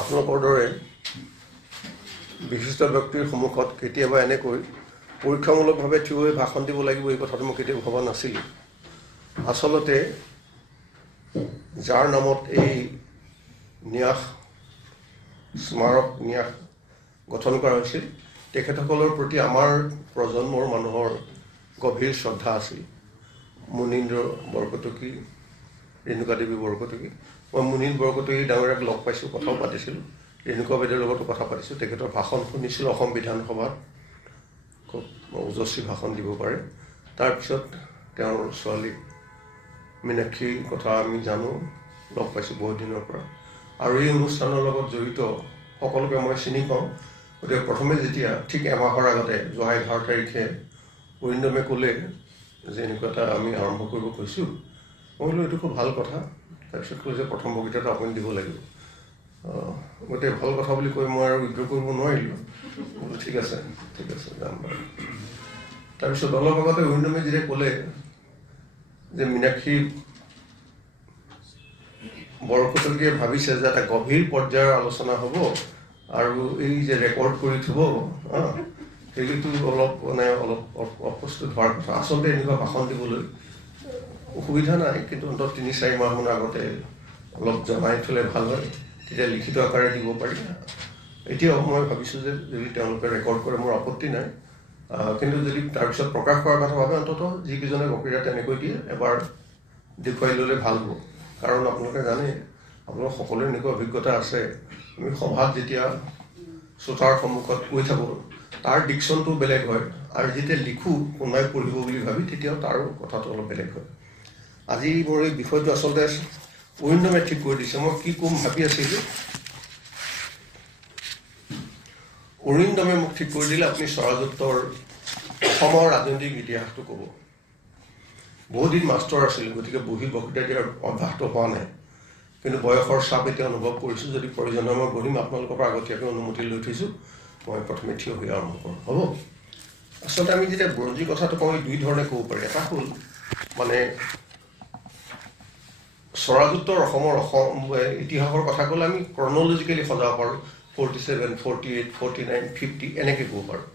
আপোনালোকৰ দৰে বিশিষ্ট ব্যক্তিৰ সন্মুখত কেতিয়াবা এনেকৈ পৰীক্ষামূলকভাৱে থিয় হৈ ভাষণ দিব লাগিব এই কথাটো মই কেতিয়াও ভবা নাছিলোঁ। আচলতে যাৰ নামত এই ন্যাস স্মাৰক ন্যাস গঠন কৰা হৈছিল তেখেতসকলৰ প্ৰতি আমাৰ প্ৰজন্মৰ মানুহৰ গভীৰ শ্ৰদ্ধা আছিল। মুনীন্দ্ৰ বৰকটকী, ৰেণুকা দেৱী বৰকটকী, মই মুনীন বৰকটকী ডাঙৰীয়াক লগ পাইছোঁ, কথাও পাতিছিলোঁ, ৰেণুকা বাইদেউৰ লগতো কথা পাতিছোঁ। তেখেতৰ ভাষণ শুনিছিলোঁ অসম বিধানসভাত, খুব ওজস্বী ভাষণ দিব পাৰে। তাৰপিছত তেওঁৰ ছোৱালী মীনাক্ষীৰ কথা আমি জানো, লগ পাইছোঁ বহুত দিনৰ পৰা, আৰু এই অনুষ্ঠানৰ লগত জড়িত সকলোকে মই চিনি পাওঁ। গতিকে প্ৰথমে যেতিয়া ঠিক এমাহৰ আগতে যোৱা 11 তাৰিখে অৰিন্দমে ক'লে যে এনেকুৱা এটা আমি আৰম্ভ কৰিব কৈছোঁ, মই বোলো এইটো খুব ভাল কথা। তাৰপিছত কৈছে প্ৰথম বক্তৃতাটো আপুনি দিব লাগিব। গতিকে ভাল কথা বুলি কৈ মই আৰু উইড্ৰ কৰিব নোৱাৰিলোঁ। বোলো ঠিক আছে যাম বাৰু। তাৰপিছত অলপ আগতে অৰিন্দমে যেতিয়া ক'লে যে মীনাক্ষী বৰকটকীয়ে ভাবিছে যে এটা গভীৰ পৰ্যায়ৰ আলোচনা হ'ব আৰু এই যে ৰেকৰ্ড কৰি থ'ব, সেইটো অলপ অপ্ৰস্তুত হোৱাৰ কথা। আচলতে এনেকুৱা ভাষণ দিবলৈ অসুবিধা নাই, কিন্তু অন্তত 3-4 মাহমান আগতে অলপ জনাই থ'লে ভাল হয়, তেতিয়া লিখিত আকাৰে দিব পাৰি। এতিয়াও মই ভাবিছোঁ যে যদি তেওঁলোকে ৰেকৰ্ড কৰে মোৰ আপত্তি নাই, কিন্তু যদি তাৰপিছত প্ৰকাশ কৰাৰ কথা ভাবে অন্তত যিকেইজনে বক্তৃতা তেনেকৈ দিয়ে এবাৰ দেখুৱাই ল'লে ভাল হ'ব। কাৰণ আপোনালোকে জানে, আপোনালোকৰ সকলোৰে এনেকুৱা অভিজ্ঞতা আছে, আমি সভাত যেতিয়া শ্ৰোতাৰ সন্মুখত কৈ থাকোঁ তাৰ ডিকশ্যনটো বেলেগ হয়, আৰু যেতিয়া লিখোঁ কোনোবাই পঢ়িব বুলি ভাবি তেতিয়াও তাৰো কথাটো অলপ বেলেগ হয়। আজি মোৰ এই বিষয়টো আচলতে অৰিন্দমে ঠিক কৰি দিছে। মই কি ক'ম ভাবি আছিলোঁ, অৰিন্দমে মোক ঠিক কৰি দিলে আপুনি স্বৰাজত্বৰ অসমৰ ৰাজনৈতিক ইতিহাসটো ক'ব। বহুদিন মাষ্টৰ আছিল, গতিকে বহি বক্তৃতা দিয়াৰ অভ্যাসটো হোৱা নাই, কিন্তু বয়সৰ চাপ এতিয়া অনুভৱ কৰিছোঁ। যদি প্ৰয়োজন হয় মই বহিম, আপোনালোকৰ পৰা আগতীয়াকৈ অনুমতি লৈ থৈছোঁ। মই প্ৰথমে থিয় হৈ আৰম্ভ কৰোঁ, হ'ব? আচলতে আমি যেতিয়া বুৰঞ্জী কথাটো কওঁ দুই ধৰণে ক'ব পাৰি। এটা হ'ল মানে স্বৰাজোত্তৰ অসমৰ ইতিহাসৰ কথা ক'লে আমি ক্ৰনলজিকেলি সজাব পাৰোঁ, 47, 48, 49, 50 এনেকৈ ক'ব পাৰোঁ।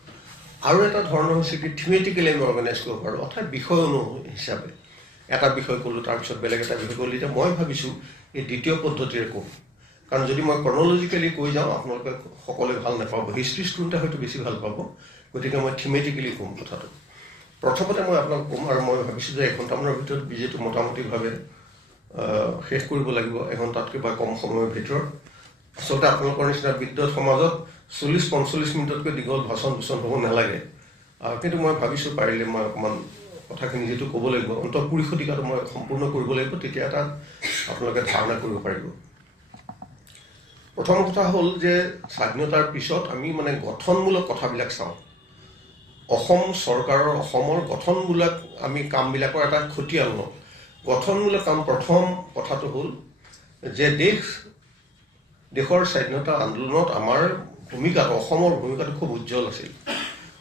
আৰু এটা ধৰণৰ হৈছে কি থিমেটিকেলি আমি অৰ্গেনাইজ কৰিব পাৰোঁ, অৰ্থাৎ বিষয় হিচাপে এটা বিষয় ক'লোঁ, তাৰপিছত বেলেগ এটা বিষয় ক'লোঁ। এতিয়া মই ভাবিছোঁ এই দ্বিতীয় পদ্ধতিৰে ক'ম, কাৰণ যদি মই ক্ৰনলজিকেলি কৈ যাওঁ আপোনালোকে সকলোৱে ভাল নাপাব, হিষ্ট্ৰী ষ্টুডেণ্টে হয়তো বেছি ভাল পাব। গতিকে মই থিমেটিকেলি ক'ম কথাটো। প্ৰথমতে মই আপোনাক ক'ম, আৰু মই ভাবিছোঁ যে 1 ঘণ্টামানৰ ভিতৰত যিহেতু মোটামুটিভাৱে শেষ কৰিব লাগিব, 1 ঘণ্টাতকৈ বা কম সময়ৰ ভিতৰত। আচলতে আপোনালোকৰ নিচিনা বিদ্যুৎ সমাজত 40-45 মিনিটতকৈ দীঘল ভাষণ হ'ব নালাগে, কিন্তু মই ভাবিছোঁ পাৰিলে মই অকণমান কথাখিনি যিহেতু ক'ব লাগিব, অন্তঃপুৰী শতিকাটো মই সম্পূৰ্ণ কৰিব লাগিব, তেতিয়া এটা আপোনালোকে ধাৰণা কৰিব পাৰিব। প্ৰথম কথা হ'ল যে স্বাধীনতাৰ পিছত আমি মানে গঠনমূলক কথাবিলাক চাওঁ। অসম চৰকাৰৰ অসমৰ গঠনমূলক আমি কামবিলাকৰ এটা খতিয়ান লওঁ। গঠনমূলক কাম প্ৰথম কথাটো হ'ল যে দেশৰ স্বাধীনতা আন্দোলনত আমাৰ ভূমিকাটো, অসমৰ ভূমিকাটো খুব উজ্জ্বল আছিল।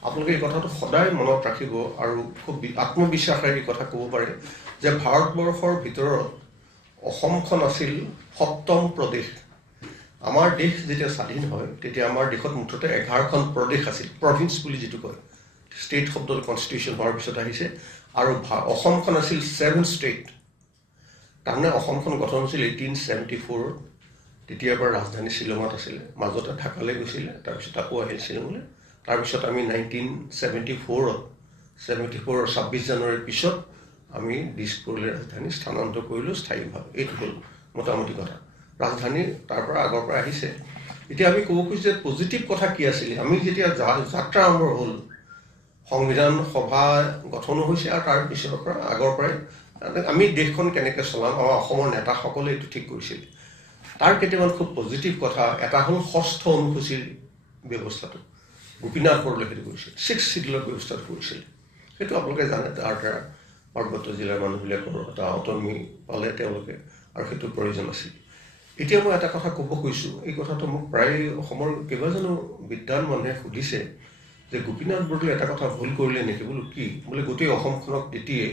আপোনালোকে এই কথাটো সদায় মনত ৰাখিব আৰু খুব আত্মবিশ্বাসেৰে এই কথা ক'ব পাৰে যে ভাৰতবৰ্ষৰ ভিতৰত অসমখন আছিল 7ম প্ৰদেশ। আমাৰ দেশ যেতিয়া স্বাধীন হয় তেতিয়া আমাৰ দেশত মুঠতে 11খন প্ৰদেশ আছিল, প্ৰভিন্স বুলি যিটো কয়। ষ্টেট শব্দটো কনষ্টিটিউশ্যন হোৱাৰ পিছত আহিছে, আৰু অসমখন আছিল 7 ষ্টেট। তাৰমানে অসমখন গঠন হৈছিল 1874। তেতিয়াৰ পৰা ৰাজধানী শ্বিলঙত আছিলে, মাজতে ঢাকালৈ গৈছিলে, তাৰপিছত আকৌ আহিল শ্বিলঙলৈ। তাৰপিছত আমি 1974 26 জানুৱাৰীৰ পিছত আমি দিছপুৰলৈ ৰাজধানী স্থানান্তৰ কৰিলোঁ স্থায়ীভাৱে। এইটো হ'ল মোটামুটি কথা। ৰাজধানী তাৰ পৰা আগৰ পৰা আহিছে। এতিয়া আমি ক'ব খুজিছোঁ যে পজিটিভ কথা কি আছিলে। আমি যেতিয়া যাত্ৰা আৰম্ভ হ'ল, সংবিধান সভা গঠনো হৈছে, আৰু তাৰ পিছৰ পৰা আগৰ পৰাই আমি দেশখন কেনেকৈ চলাম, আমাৰ অসমৰ নেতাসকলে এইটো ঠিক কৰিছিল। তাৰ কেইটামান খুব পজিটিভ কথা। এটা হ'ল 6ষ্ঠ অনুসূচীৰ ব্যৱস্থাটো, গোপীনাথ বৰদলৈ সেইটো কৰিছিল। 6th শিডিউলৰ ব্যৱস্থাটো কৰিছিল, সেইটো আপোনালোকে জানে। তাৰ দ্বাৰা পাৰ্বত্য জিলাৰ মানুহবিলাকৰ এটা অট'নমি পালে তেওঁলোকে, আৰু সেইটোৰ প্ৰয়োজন আছিল। এতিয়া মই এটা কথা ক'ব খুজিছোঁ, এই কথাটো মোক প্ৰায় অসমৰ কেইবাজনো বিদ্বান মানুহে সুধিছে যে গোপীনাথ বৰদলৈ এটা কথা ভুল কৰিলে নেকি। বোলো কি? বোলে গোটেই অসমখনক তেতিয়াই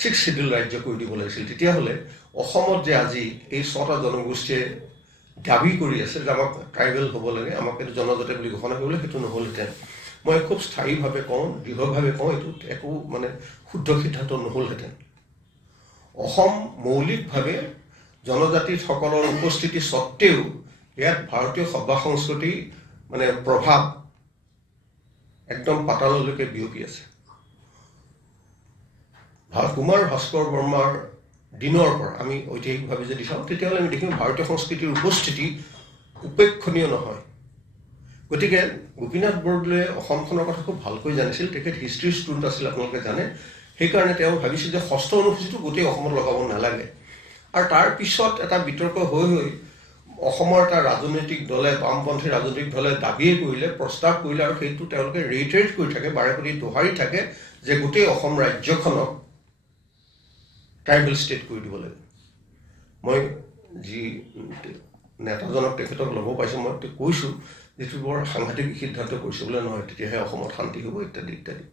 6th শিডিউল ৰাজ্য কৰি দিব লাগিছিল। তেতিয়াহ'লে অসমত যে আজি এই 6টা জনগোষ্ঠীয়ে দাবী কৰি আছে যে আমাক ট্ৰাইবেল হ'ব লাগে, আমাক এইটো জনজাতি বুলি ঘোষণা কৰিবলৈ, সেইটো নহ'লহেঁতেন। মই খুব স্থায়ীভাৱে কওঁ, দৃঢ়ভাৱে কওঁ, এইটোত একো মানে শুদ্ধ সিদ্ধান্ত নহ'লহেঁতেন। অসম মৌলিকভাৱে জনজাতিসকলৰ উপস্থিতি স্বত্তেও ইয়াত ভাৰতীয় সভ্য সংস্কৃতি মানে প্ৰভাৱ একদম পাতাললৈকে বিয়পি আছে। কুমাৰ ভাস্কৰ বৰ্মাৰ দিনৰ পৰা আমি ঐতিহাসিকভাৱে যদি চাওঁ, তেতিয়াহ'লে আমি দেখিম ভাৰতীয় সংস্কৃতিৰ উপস্থিতি উপেক্ষণীয় নহয়। গতিকে গোপীনাথ বৰদলৈয়ে অসমখনৰ কথা খুব ভালকৈ জানিছিল, তেখেত হিষ্ট্ৰীৰ ষ্টুডেণ্ট আছিল, আপোনালোকে জানে। সেইকাৰণে তেওঁ ভাবিছিল যে ষষ্ঠ অনুসূচীটো গোটেই অসমত লগাব নালাগে। আৰু তাৰ পিছত এটা বিতৰ্ক হৈ অসমৰ এটা ৰাজনৈতিক দলে, বামপন্থী ৰাজনৈতিক দলে দাবীয়ে কৰিলে, প্ৰস্তাৱ কৰিলে, আৰু সেইটো তেওঁলোকে ৰিইটাৰেট কৰি থাকে, বাৰে প্ৰতি দোহাৰি থাকে যে গোটেই অসম ৰাজ্যখনক ট্ৰাইবেল ষ্টেট কৰি দিব লাগে। মই যি নেতাজনক তেখেতক ল'ব পাইছোঁ, মই কৈছোঁ যিটো বৰ সাংঘাতিক সিদ্ধান্ত কৰিছোঁ, বোলে নহয় তেতিয়াহে অসমত শান্তি হ'ব ইত্যাদি ইত্যাদি।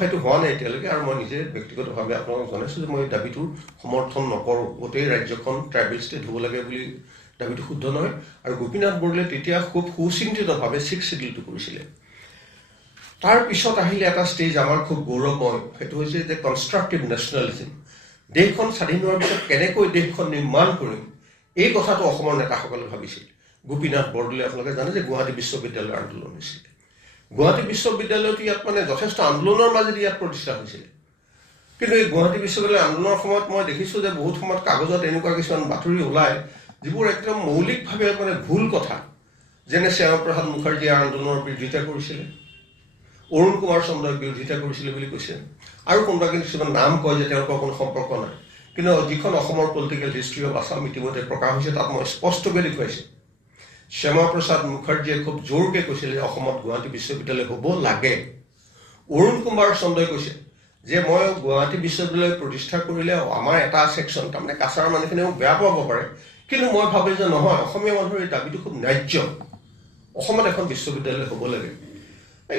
সেইটো হোৱা নাই এতিয়ালৈকে। আৰু মই নিজে ব্যক্তিগতভাৱে আপোনালোকক জনাইছোঁ যে মই দাবীটোৰ সমৰ্থন নকৰোঁ। গোটেই ৰাজ্যখন ট্ৰাইবেল ষ্টেট হ'ব লাগে বুলি দাবীটো শুদ্ধ নহয়। আৰু গোপীনাথ বৰদলৈয়ে তেতিয়া খুব সুচিন্তিতভাৱে 6th শিডিউলটো কৰিছিলে। তাৰপিছত আহিলে এটা ষ্টেজ আমাৰ খুব গৌৰৱময়, সেইটো হৈছে যে কনষ্ট্ৰাকটিভ নেশ্যনেলিজিম। দেশখন স্বাধীন হোৱাৰ পিছত কেনেকৈ দেশখন নিৰ্মাণ কৰিম, এই কথাটো অসমৰ নেতাসকলে ভাবিছিল। গোপীনাথ বৰদলৈ আপোনালোকে জানে যে গুৱাহাটী বিশ্ববিদ্যালয়ৰ আন্দোলন হৈছিলে। গুৱাহাটী বিশ্ববিদ্যালয়টো ইয়াত মানে যথেষ্ট আন্দোলনৰ মাজেদি ইয়াত প্ৰতিষ্ঠা হৈছিলে। কিন্তু এই গুৱাহাটী বিশ্ববিদ্যালয় আন্দোলনৰ সময়ত মই দেখিছোঁ যে বহুত সময়ত কাগজত এনেকুৱা কিছুমান বাতৰি ওলায় যিবোৰ একদম মৌলিকভাৱে মানে ভুল কথা, যেনে শ্যামাপ্ৰসাদ মুখাৰ্জীয়ে আন্দোলনৰ বিৰোধিতা কৰিছিলে, অৰুণ কুমাৰ চন্দ্ৰই বিৰোধিতা কৰিছিলে বুলি কৈছে, আৰু কোনোবা কিছুমান নাম কয় যে তেওঁলোকৰ কোনো সম্পৰ্ক নাই। কিন্তু যিখন অসমৰ পলিটিকেল হিষ্ট্ৰী অফ আছাম ইতিমধ্যে প্ৰকাশ হৈছে, তাত মই স্পষ্টকৈ দেখুৱাইছোঁ শ্যামাপ্ৰসাদ মুখাৰ্জীয়ে খুব জোৰকৈ কৈছিলে যে অসমত গুৱাহাটী বিশ্ববিদ্যালয় হ'ব লাগে। অৰুণ কুমাৰ চন্দ্ৰই কৈছে যে মই গুৱাহাটী বিশ্ববিদ্যালয় প্ৰতিষ্ঠা কৰিলে আমাৰ এটা ছেকশ্যন, তাৰমানে কাছাৰ মানুহখিনিও বেয়া পাব পাৰে, কিন্তু মই ভাবোঁ যে নহয়, অসমীয়া মানুহৰ এই দাবীটো খুব ন্যায্য, অসমত এখন বিশ্ববিদ্যালয় হ'ব লাগে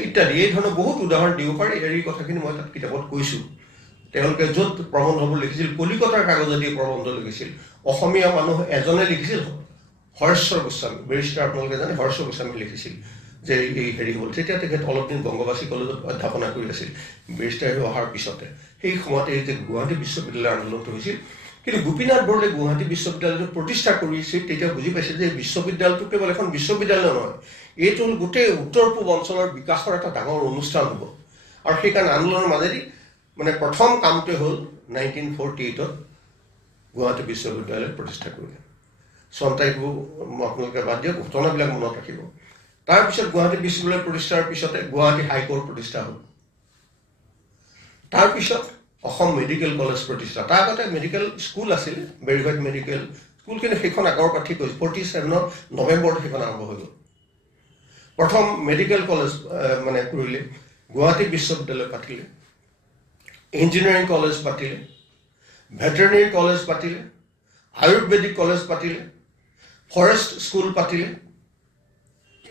ইত্যাদি। এই ধৰণৰ বহুত উদাহৰণ দিব পাৰি। এই কথাখিনি মই তাত কিতাপত কৈছোঁ। তেওঁলোকে য'ত প্ৰবন্ধবোৰ লিখিছিল, কলিকতাৰ কাগজেদি প্ৰবন্ধ লিখিছিল, অসমীয়া মানুহ এজনে লিখিছিল, হৰেশ্বৰ গোস্বামী, বেৰিষ্টাৰ আপোনালোকে জানে, হৰেশ্বৰ গোস্বামী লিখিছিল যে এই হেৰি হ'ল। তেতিয়া তেখেত অলপ দিন বংগবাসী কলেজত অধ্যাপনা কৰি আছিল বেৰিষ্টাৰ হৈ অহাৰ পিছতে। সেই সময়তে এই যে গুৱাহাটী বিশ্ববিদ্যালয়ৰ আন্দোলনটো হৈছিল। কিন্তু গোপীনাথ বৰদলৈয়ে গুৱাহাটী বিশ্ববিদ্যালয়টো প্ৰতিষ্ঠা কৰিছিল, তেতিয়া বুজি পাইছিল যে বিশ্ববিদ্যালয়টো কেৱল এখন বিশ্ববিদ্যালয় নহয়, এইটো হ'ল গোটেই উত্তৰ পূব অঞ্চলৰ বিকাশৰ এটা ডাঙৰ অনুষ্ঠান হ'ব। আৰু সেইকাৰণে আন্দোলনৰ মাজেদি মানে প্ৰথম কামটোৱে হ'ল 1948ত গুৱাহাটী বিশ্ববিদ্যালয় প্ৰতিষ্ঠা কৰিলে। চন তাৰিখবোৰ আপোনালোকে বাদ দিয়ক, ঘটনাবিলাক মনত ৰাখিব। তাৰপিছত গুৱাহাটী বিশ্ববিদ্যালয় প্ৰতিষ্ঠাৰ পিছতে গুৱাহাটী হাইকোৰ্ট প্ৰতিষ্ঠা হ'ল। তাৰপিছত অসম মেডিকেল কলেজ প্ৰতিষ্ঠা। তাৰ আগতে মেডিকেল স্কুল আছিল, বেৰিঘাট মেডিকেল স্কুল, কিন্তু সেইখন আগৰ পৰা ঠিক হৈছে। 47 নৱেম্বৰত সেইখন আৰম্ভ হৈ গ'ল। প্ৰথম মেডিকেল কলেজ মানে কৰিলে, গুৱাহাটী বিশ্ববিদ্যালয় পাতিলে, ইঞ্জিনিয়াৰিং কলেজ পাতিলে, ভেটেৰিনেৰী কলেজ পাতিলে, আয়ুৰ্বেদিক কলেজ পাতিলে, ফৰেষ্ট স্কুল পাতিলে।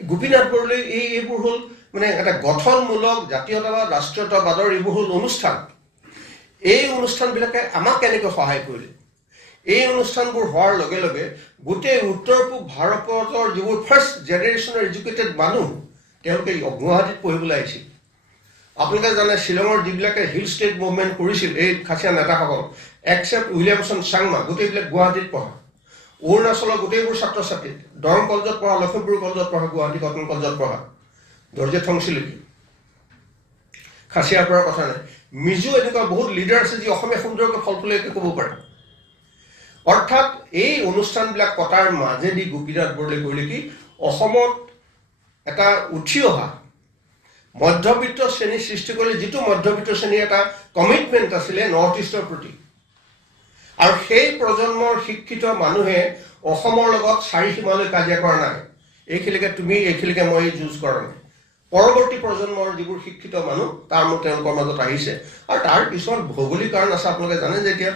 গোপীনাথ বৰদলৈ এইবোৰ হ'ল মানে এটা গঠনমূলক জাতীয়তাবাদ, ৰাষ্ট্ৰীয়তাবাদৰ এইবোৰ হ'ল অনুষ্ঠান। এই অনুষ্ঠানবিলাকে আমাক কেনেকৈ সহায় কৰিলে? এই অনুষ্ঠানবোৰ হোৱাৰ লগে লগে গোটেই উত্তৰ পূব ভাৰতৰ যিবোৰ ফাৰ্ষ্ট জেনেৰেশ্যনৰ এডুকেটেড মানুহ, তেওঁলোকে গুৱাহাটীত পঢ়িবলৈ আহিছিল। আপোনালোকে জানে শ্বিলঙৰ যিবিলাকে হিল ষ্টেট মুভমেণ্ট কৰিছিল, এই খাচীয়া নেতাসকল, এক্সেপ্ট উইলিয়ামছন চাংমা, গোটেইবিলাক গুৱাহাটীত পঢ়া। অৰুণাচলৰ গোটেইবোৰ ছাত্ৰ ছাত্ৰী, দৰং কলেজত পঢ়া, লখিমপুৰ কলেজত পঢ়া, গুৱাহাটী কটন কলেজত পঢ়া, দৰ্জে থংচিলিকি, খাচীয়াৰ পৰা কথা নাই। মিজো এনেকুৱা বহুত লিডাৰ আছে যি অসমীয়া সুন্দৰকৈ ফলফুলীয়াকৈ ক'ব পাৰে। অৰ্থাৎ এই অনুষ্ঠানবিলাক পতাৰ মাজেদি গোপীনাথ বৰদলৈয়ে কৰিলে কি, অসমত এটা উঠি অহা মধ্যবিত্ত শ্ৰেণী সৃষ্টি কৰিলে, যিটো মধ্যবিত্ত শ্ৰেণীৰ এটা কমিটমেণ্ট আছিলে নৰ্থ ইষ্টৰ প্ৰতি। আৰু সেই প্ৰজন্মৰ শিক্ষিত মানুহে অসমৰ লগত চাৰি সীমালৈ কাজিয়া কৰা নাই, এইখিনিকে তুমি এইখিনিকে মই যুঁজ কৰা নাই। পৰৱৰ্তী প্ৰজন্মৰ যিবোৰ শিক্ষিত মানুহ তেওঁলোকৰ মাজত আহিছে। আৰু তাৰ কিছুমান ভৌগোলিক কাৰণ আছে। আপোনালোকে জানে যে এতিয়া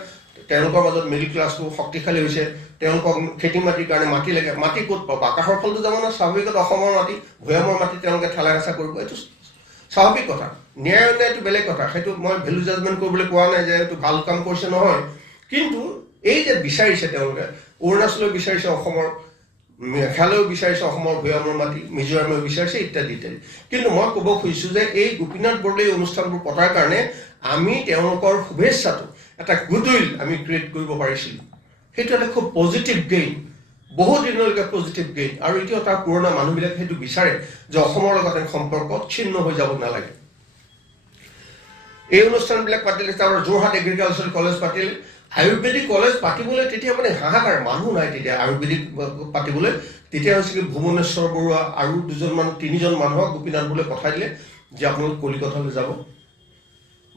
তেওঁলোকৰ মাজত মিডিল ক্লাছটো শক্তিশালী হৈছে, তেওঁলোকক খেতি মাটিৰ কাৰণে মাটি লাগে। মাটি ক'ত পাব? আকাশৰ ফলটো যাব না, স্বাভাৱিকতে অসমৰ মাটি, ভৈয়ামৰ মাটি তেওঁলোকে ঠেলা হেঁচা কৰিব, এইটো স্বাভাৱিক কথা। ন্যায় অন্যায় এইটো বেলেগ কথা, সেইটো মই ভেলু জাজমেণ্ট কৰিবলৈ কোৱা নাই যে এইটো ভাল কাম কৰিছে, নহয়। কিন্তু এই যে বিচাৰিছে তেওঁলোকে, অৰুণাচলে বিচাৰিছে অসমৰ মেঘালয়েও বিচাৰিছে অসমৰ ভৈয়ামৰ মাটি, মিজোৰামেও বিচাৰিছে ইত্যাদি ইত্যাদি। কিন্তু মই ক'ব খুজিছোঁ যে এই গোপীনাথ বৰদলৈ অনুষ্ঠানবোৰ পতাৰ কাৰণে আমি তেওঁলোকৰ শুভেচ্ছাটো এটা গুডউইল আমি ক্ৰিয়েট কৰিব পাৰিছিলোঁ। সেইটো এটা খুব পজিটিভ গেইন, বহু দিনলৈকে পজিটিভ গেইন। আৰু এতিয়াও তাৰ পুৰণা মানুহবিলাকে সেইটো বিচাৰে যে অসমৰ লগত সম্পৰ্ক ছিন্ন হৈ যাব নালাগে। এই অনুষ্ঠানবিলাক পাতিলে, তাৰ যোৰহাট এগ্ৰিকালচাৰ কলেজ পাতিলে, আয়ুৰ্বেদিক কলেজ পাতিবলৈ তেতিয়া মানে হাহাকাৰ, মানুহ নাই তেতিয়া আয়ুৰ্বেদিক পাতিবলৈ। তেতিয়া হৈছে কি ভুৱনেশ্বৰ বৰুৱা আৰু 3জন মানুহক গোপীনাথ বৰদলৈ পঠাই দিলে যে আপোনালোক কলিকতালৈ যাব,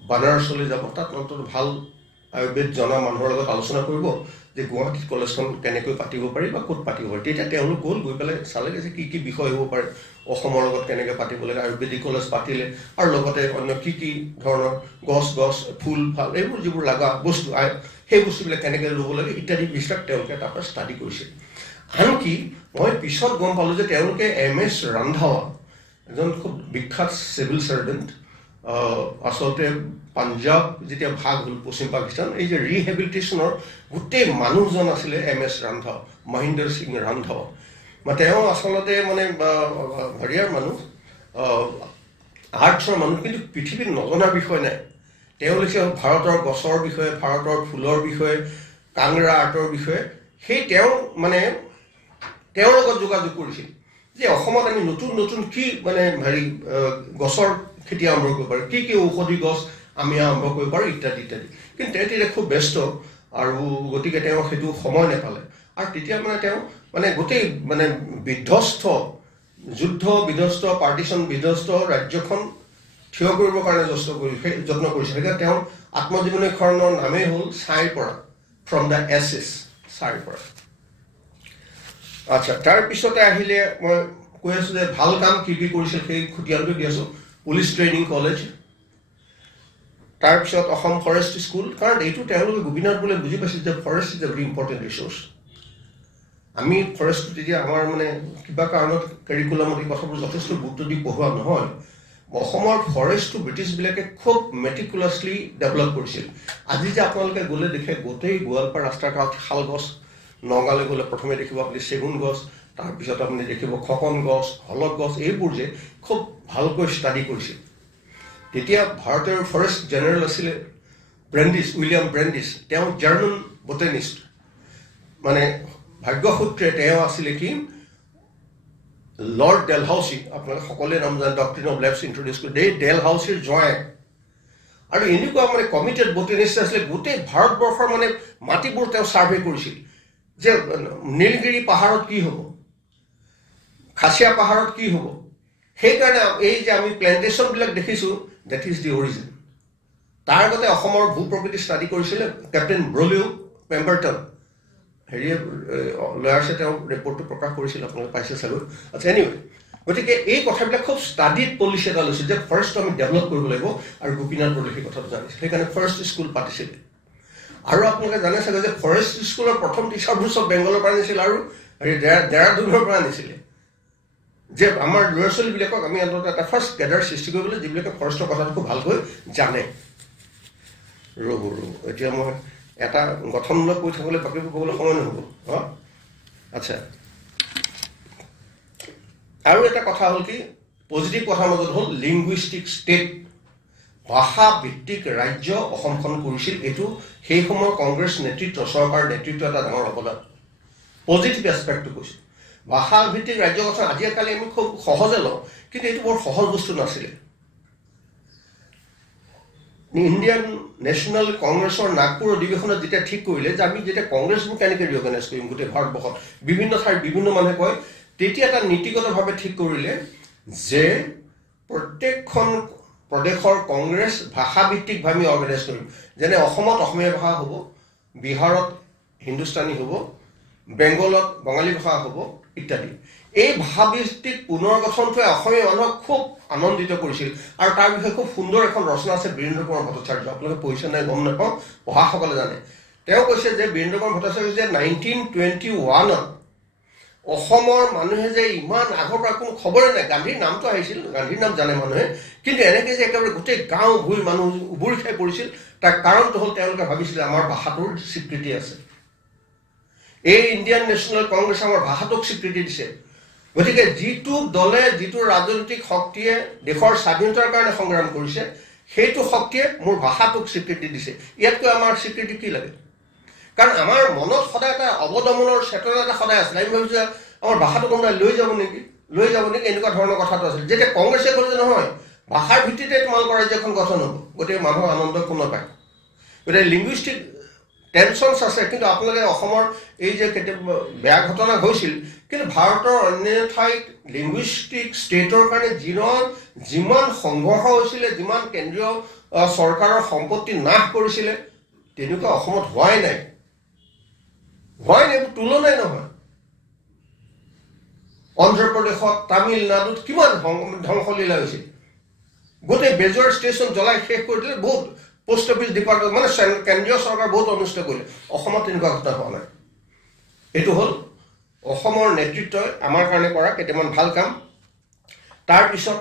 বানাৰসলৈ যাব, তাত অন্তত ভাল আয়ুৰ্বেদ জনা মানুহৰ লগত আলোচনা কৰিব যে গুৱাহাটীত কলেজখন কেনেকৈ পাতিব পাৰি বা ক'ত পাতিব পাৰি। তেতিয়া তেওঁলোক গ'ল, গৈ পেলাই চালে যে কি বিষয় হ'ব পাৰে, অসমৰ লগত কেনেকৈ পাতিব লাগে। আয়ুৰ্বেদিক কলেজ পাতিলে আৰু লগতে অন্য কি ধৰণৰ গছ ফুল ফাল এইবোৰ যিবোৰ লগা বস্তু সেই বস্তুবিলাক কেনেকৈ ল'ব লাগে ইত্যাদি বিষয়ত তেওঁলোকে তাৰপৰা ষ্টাডি কৰিছিল। আনকি মই পিছত গম পালোঁ যে তেওঁলোকে MS ৰান্ধাৱা, এজন খুব বিখ্যাত চিভিল চাৰ্ভেণ্ট, আচলতে পাঞ্জাব যেতিয়া ভাগ হ'ল পশ্চিম পাকিস্তান, এই যে ৰিহেবিলিটেশ্যনৰ গোটেই মানুহজন আছিলে MS ৰান্ধাৱা, মহিন্দৰ সিং ৰান্ধাৱা। তেওঁ আচলতে মানে হেৰিয়াৰ মানুহ, আৰ্টছৰ মানুহ, কিন্তু পৃথিৱীত নজনা বিষয় নাই। তেওঁলোকে ভাৰতৰ গছৰ বিষয়ে, ভাৰতৰ ফুলৰ বিষয়ে, কাংৰা আৰ্টৰ বিষয়ে তেওঁ মানে তেওঁৰ লগত যোগাযোগ কৰিছিল যে অসমত আমি নতুন কি মানে গছৰ খেতি আৰম্ভ কৰিব পাৰোঁ, কি ঔষধি গছ আমি আৰম্ভ কৰিব পাৰোঁ ইত্যাদি ইত্যাদি। কিন্তু তেতিয়া খুব ব্যস্ত আৰু গতিকে তেওঁ সেইটো সময় নাপালে। আৰু তেতিয়া মানে তেওঁ মানে গোটেই মানে যুদ্ধ বিধ্বস্ত, পাৰ্টিশ্যন বিধ্বস্ত ৰাজ্যখন থিয় কৰিবৰ কাৰণে যত্ন কৰিছিল। সেইকাৰণে তেওঁৰ আত্মজীৱনীখনৰ নামেই হ'ল ছাইৰ পৰা, ফ্ৰম দ্য এছেছ, ছাইৰ পৰা। আচ্ছা, তাৰপিছতে আহিলে মই কৈ আছোঁ যে ভাল কাম কি কৰিছিল সেই খুটিয়ালটো দি আছোঁ। পুলিচ ট্ৰেইনিং কলেজ, তাৰপিছত অসম ফৰেষ্ট স্কুল, কাৰণ এইটো তেওঁলোকে গোপীনাথ বৰদলৈ বুজি পাইছিল যে forest is a very important resource. আমি ফৰেষ্টটো তেতিয়া আমাৰ মানে কিবা কাৰণত কাৰিকুলামত এই কথাবোৰ যথেষ্ট গুৰুত্ব দি পঢ়োৱা নহয়। অসমৰ ফৰেষ্টটো ব্ৰিটিছবিলাকে খুব মেটিকুলাছলি ডেভেলপ কৰিছিল। আজি যে আপোনালোকে গ'লে দেখে গোটেই গোৱালপাৰা ৰাস্তাৰ কাষত শাল গছ, নগাঁৱলৈ গ'লে প্ৰথমে দেখিব আপুনি চেগুন গছ, তাৰপিছত আপুনি দেখিব খকন গছ, হলক গছ, এইবোৰ যে খুব ভালকৈ ষ্টাডি কৰিছিল। তেতিয়া ভাৰতীয় ফৰেষ্ট জেনেৰেল আছিলে উইলিয়াম ব্ৰেণ্ডিছ, তেওঁ জাৰ্মান বটেনিষ্ট। মানে ভাগ্যসূত্ৰে তেওঁ আছিলে কি লৰ্ড ডেলহাউচি, আপোনালোকে সকলোৱে নাম জানে, ডক্ট্ৰিন অফ লেপছ ইণ্ট্ৰডিউচ কৰি ডেলহাউচিৰ জোঁৱায়েক। আৰু এনেকুৱা মানে কমিটেড বটেনিষ্ট আছিলে, গোটেই ভাৰতবৰ্ষৰ মানে মাটিবোৰ তেওঁ ছাৰ্ভে কৰিছিল যে নীলগিৰি পাহাৰত কি হ'ব, খাচিয়া পাহাৰত কি হ'ব। সেইকাৰণে এই যে আমি প্লেণ্টেশ্যনবিলাক দেখিছোঁ, ডেট ইজ দি অৰিজিন। তাৰ আগতে অসমৰ ভূ প্ৰকৃতি ষ্টাডি কৰিছিলে কেপ্টেইন ব্ৰলিউ পেম্বাৰটন, হেৰিয়ে লয়াৰ্ছে তেওঁ ৰিপৰ্টটো প্ৰকাশ কৰিছিল, আপোনালোকে পাইছে চাগৈ। আচ্ছা, এনিৱে, গতিকে এই কথাবিলাক খুব ষ্টাডিড পলিচি এটা লৈছিল যে ফৰেষ্টটো আমি ডেভেলপ কৰিব লাগিব, আৰু গোপীনাথ বৰদলৈ সেই কথাটো জানিছিল। সেইকাৰণে ফৰেষ্ট স্কুল পাতিছিল। আৰু আপোনালোকে জানে চাগে যে ফৰেষ্ট স্কুলৰ প্ৰথম টিচাৰবোৰ চব বেংগলৰ পৰা আনিছিল আৰু ডেৰাডুনৰ পৰা আনিছিলে, যে আমাৰ ল'ৰা ছোৱালীবিলাকক আমি অন্ততঃ এটা ফাৰ্ষ্ট কেডাৰ সৃষ্টি কৰিবলৈ যিবিলাকে ফৰেষ্টৰ কথাটো খুব ভালকৈ জানে। ৰ'ব এতিয়া মই এটা গঠনমূলক কৈ থাকিবলৈ বাকীবোৰ ক'বলৈ সময় নহ'ব। আচ্ছা, আৰু এটা কথা হ'ল কি, পজিটিভ কথাৰ মাজত হ'ল লিংগুইষ্টিক ষ্টেট, ভাষা ভিত্তিক ৰাজ্য অসমখন কৰিছিল। এইটো সেই সময়ৰ কংগ্ৰেছ নেতৃত্ব, চৰকাৰ নেতৃত্ব এটা ডাঙৰ অৱদান। পজিটিভ এছপেক্টটো কৈছোঁ। ভাষা ভিত্তিক ৰাজ্য গঠন আজিকালি আমি খুব সহজে লওঁ, কিন্তু এইটো বৰ সহজ বস্তু নাছিলে। ইণ্ডিয়ান নেশ্যনেল কংগ্ৰেছৰ নাগপুৰ অধিৱেশনত যেতিয়া ঠিক কৰিলে যে আমি যেতিয়া কংগ্ৰেছবোৰ কেনেকৈ ৰিঅৰ্গেনাইজ কৰিম গোটেই ভাৰতবৰ্ষত, বিভিন্ন ঠাইৰ বিভিন্ন মানুহে কয়, তেতিয়া এটা নীতিগতভাৱে ঠিক কৰিলে যে প্ৰত্যেকখন প্ৰদেশৰ কংগ্ৰেছ ভাষাভিত্তিকভাৱে আমি অৰ্গেনাইজ কৰিম। যেনে অসমত অসমীয়া ভাষা হ'ব, বিহাৰত হিন্দুস্তানী হ'ব, বেংগলত বঙালী ভাষা হ'ব ইত্যাদি। এই ভাষাভিত্তিক পুনৰ্গঠনটোৱে অসমীয়া মানুহক খুব আনন্দিত কৰিছিল। আৰু তাৰ বিষয়ে খুব সুন্দৰ এখন ৰচনা আছে বীৰেন্দ্ৰ কুমাৰ ভট্টাচাৰ্য, আপোনালোকে পঢ়িছে নাই গম নাপাওঁ, পঢ়াসকলে জানে। তেওঁ কৈছে যে বীৰেন্দ্ৰ কুমাৰ ভট্টাচাৰ্য যে 1921ত অসমৰ মানুহে যে ইমান আগৰ পৰা কোনো খবৰে নাই, গান্ধীৰ নামটো আহিছিল, গান্ধীৰ নাম জানে মানুহে, কিন্তু এনেকৈ যে একেবাৰে গোটেই গাঁও ভূঁই মানুহ উবুৰি খাই পৰিছিল, তাৰ কাৰণটো হ'ল তেওঁলোকে ভাবিছিলে আমাৰ ভাষাটোৰ স্বীকৃতি আছে। এই ইণ্ডিয়ান নেশ্যনেল কংগ্ৰেছ আমাৰ ভাষাটোক স্বীকৃতি দিছে গতিকে যিটো দলে যিটো ৰাজনৈতিক শক্তিয়ে দেশৰ স্বাধীনতাৰ কাৰণে সংগ্ৰাম কৰিছে সেইটো শক্তিয়ে মোৰ ভাষাটোক স্বীকৃতি দিছে ইয়াতকৈ আমাৰ স্বীকৃতি কি লাগে কাৰণ আমাৰ মনত সদায় এটা অৱদমনৰ চেতনা এটা সদায় আছিল আমি ভাবিছোঁ আমাৰ ভাষাটো কোনোবাই লৈ যাব নেকি এনেকুৱা ধৰণৰ কথাটো আছিল যেতিয়া কংগ্ৰেছে ক'লে যে নহয় ভাষাৰ ভিত্তিতে তোমালোকৰ ৰাজ্যখন গঠন হ'ব গতিকে মানুহৰ আনন্দ কোনো পায় গতিকে লিংগুইষ্টিক টেনশ্যনছ আছে কিন্তু আপোনালোকে অসমৰ এই যে কেতিয়াবা বেয়া ঘটনা হৈছিল কিন্তু ভাৰতৰ অন্য ঠাইত লিংগুইষ্টিক ষ্টেটৰ কাৰণে যিমান সংঘৰ্ষ হৈছিলে যিমান কেন্দ্ৰীয় চৰকাৰৰ সম্পত্তি নাশ কৰিছিলে তেনেকুৱা অসমত হোৱাই নাই তুলনাই নহয় অন্ধ্ৰপ্ৰদেশত তামিলনাডুত কিমান ধ্বংসলীলা হৈছিল গোটেই বেজৰ ষ্টেচন জ্বলাই শেষ কৰি দিলে বহুত পোষ্ট অফিচ ডিপাৰ্টমেণ্ট মানে কেন্দ্ৰীয় চৰকাৰ বহুত অনিষ্ট কৰিলে অসমত তেনেকুৱা ঘটনা হোৱা নাই এইটো হ'ল অসমৰ নেতৃত্বই আমাৰ কাৰণে কৰা কেইটামান ভাল কাম তাৰপিছত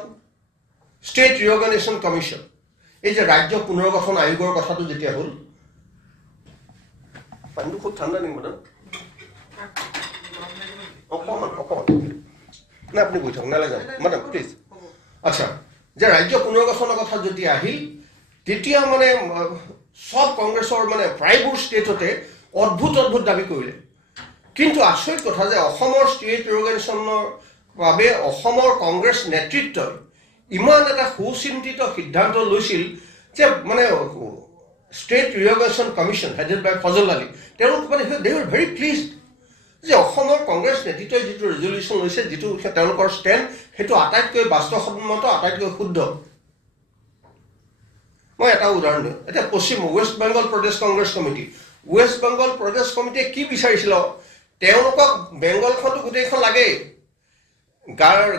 ষ্টেট ৰিঅৰ্গেনাইজেশ্যন কমিশ্যন এই যে ৰাজ্য পুনৰ্গঠন আয়োগৰ কথাটো যেতিয়া হ'ল পানীটো খুব ঠাণ্ডা নেকি মেডাম অকণমান নাই আপুনি কৈ থাকক নালাগে মেডাম প্লিজ আচ্ছা যে ৰাজ্য পুনৰ্গঠনৰ কথা যেতিয়া আহিল তেতিয়া মানে সব কংগ্ৰেছৰ মানে প্ৰায়বোৰ ষ্টেটতে অদ্ভুত দাবী কৰিলে কিন্তু আচৰিত কথা যে অসমৰ ষ্টেট ৰিঅৰ্গেনাইজেশ্যনৰ বাবে অসমৰ কংগ্ৰেছ নেতৃত্বই ইমান এটা সুচিন্তিত সিদ্ধান্ত লৈছিল যে মানে ষ্টেট ৰিঅৰ্গেনাইজেশ্যন কমিশ্যন হেডেড বাই ফজল আলী তেওঁলোক মানে দে ৱাৰ ভেৰি প্লিজড যে অসমৰ কংগ্ৰেছ নেতৃত্বই যিটো ৰেজলিউশ্যন লৈছে যিটো তেওঁলোকৰ ষ্টেণ্ড সেইটো আটাইতকৈ বাস্তৱসন্মত আটাইতকৈ শুদ্ধ মই এটা উদাহৰণ দিওঁ এতিয়া ৱেষ্ট বেংগল প্ৰদেশ কংগ্ৰেছ কমিটি ৱেষ্ট বেংগল প্ৰদেশ কমিটিয়ে কি বিচাৰিছিল তেওঁলোকক বেংগলখনতো গোটেইখন লাগেই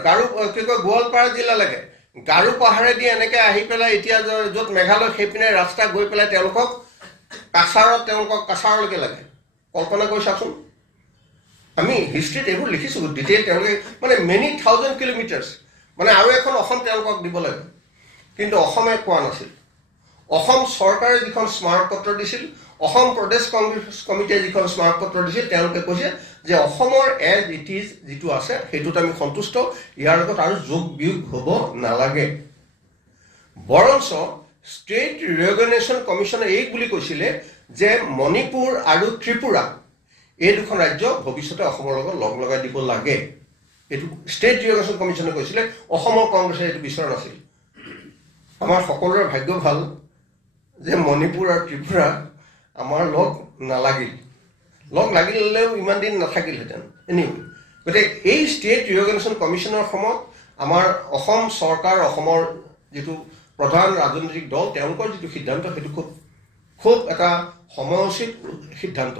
গাৰো কি কয় গোৱালপাৰা জিলা লাগে গাৰো পাহাৰেদি এনেকৈ আহি পেলাই এতিয়া য'ত মেঘালয় সেইপিনে ৰাস্তা গৈ পেলাই তেওঁলোকক কাছাৰলৈকে লাগে কল্পনা কৰি চাওকচোন আমি হিষ্ট্ৰীত এইবোৰ লিখিছোঁ ডিটেইল তেওঁলোকে মানে মেনি থাউজেণ্ড কিলোমিটাৰ্ছ মানে আৰু এখন অসম তেওঁলোকক দিব লাগে কিন্তু অসমে কোৱা নাছিল অসম চৰকাৰে যিখন স্মাৰকপত্ৰ দিছিল অসম প্ৰদেশ কংগ্ৰেছ কমিটিয়ে যিখন স্মাৰকপত্ৰ দিছিল তেওঁলোকে কৈছে যে অসমৰ এজ ইট ইজ যিটো আছে সেইটোত আমি সন্তুষ্ট ইয়াৰ লগত আৰু যোগ বিয়োগ হ'ব নালাগে বৰঞ্চ ষ্টেট ৰিঅৰ্গেনাইজেশ্যন কমিশ্যনে এই বুলি কৈছিলে যে মণিপুৰ আৰু ত্ৰিপুৰা এই দুখন ৰাজ্য ভৱিষ্যতে অসমৰ লগত লগ লগাই দিব লাগে এইটো ষ্টেট ৰিঅৰ্গেনাইজেশ্যন কমিশ্যনে কৈছিলে অসমৰ কংগ্ৰেছে এইটো বিচৰা নাছিল আমাৰ সকলোৰে ভাগ্য ভাল যে মণিপুৰ আৰু ত্ৰিপুৰা আমাৰ লগ নালাগিল লগ লাগিলেও ইমান দিন নাথাকিলহেঁতেন এনিৱে গতিকে এই ষ্টেট ৰিঅৰ্গেনাইজেশ্যন কমিশ্যনৰ সময়ত আমাৰ অসম চৰকাৰ অসমৰ যিটো প্ৰধান ৰাজনৈতিক দল তেওঁলোকৰ যিটো সিদ্ধান্ত সেইটো খুব এটা সময়োচিত সিদ্ধান্ত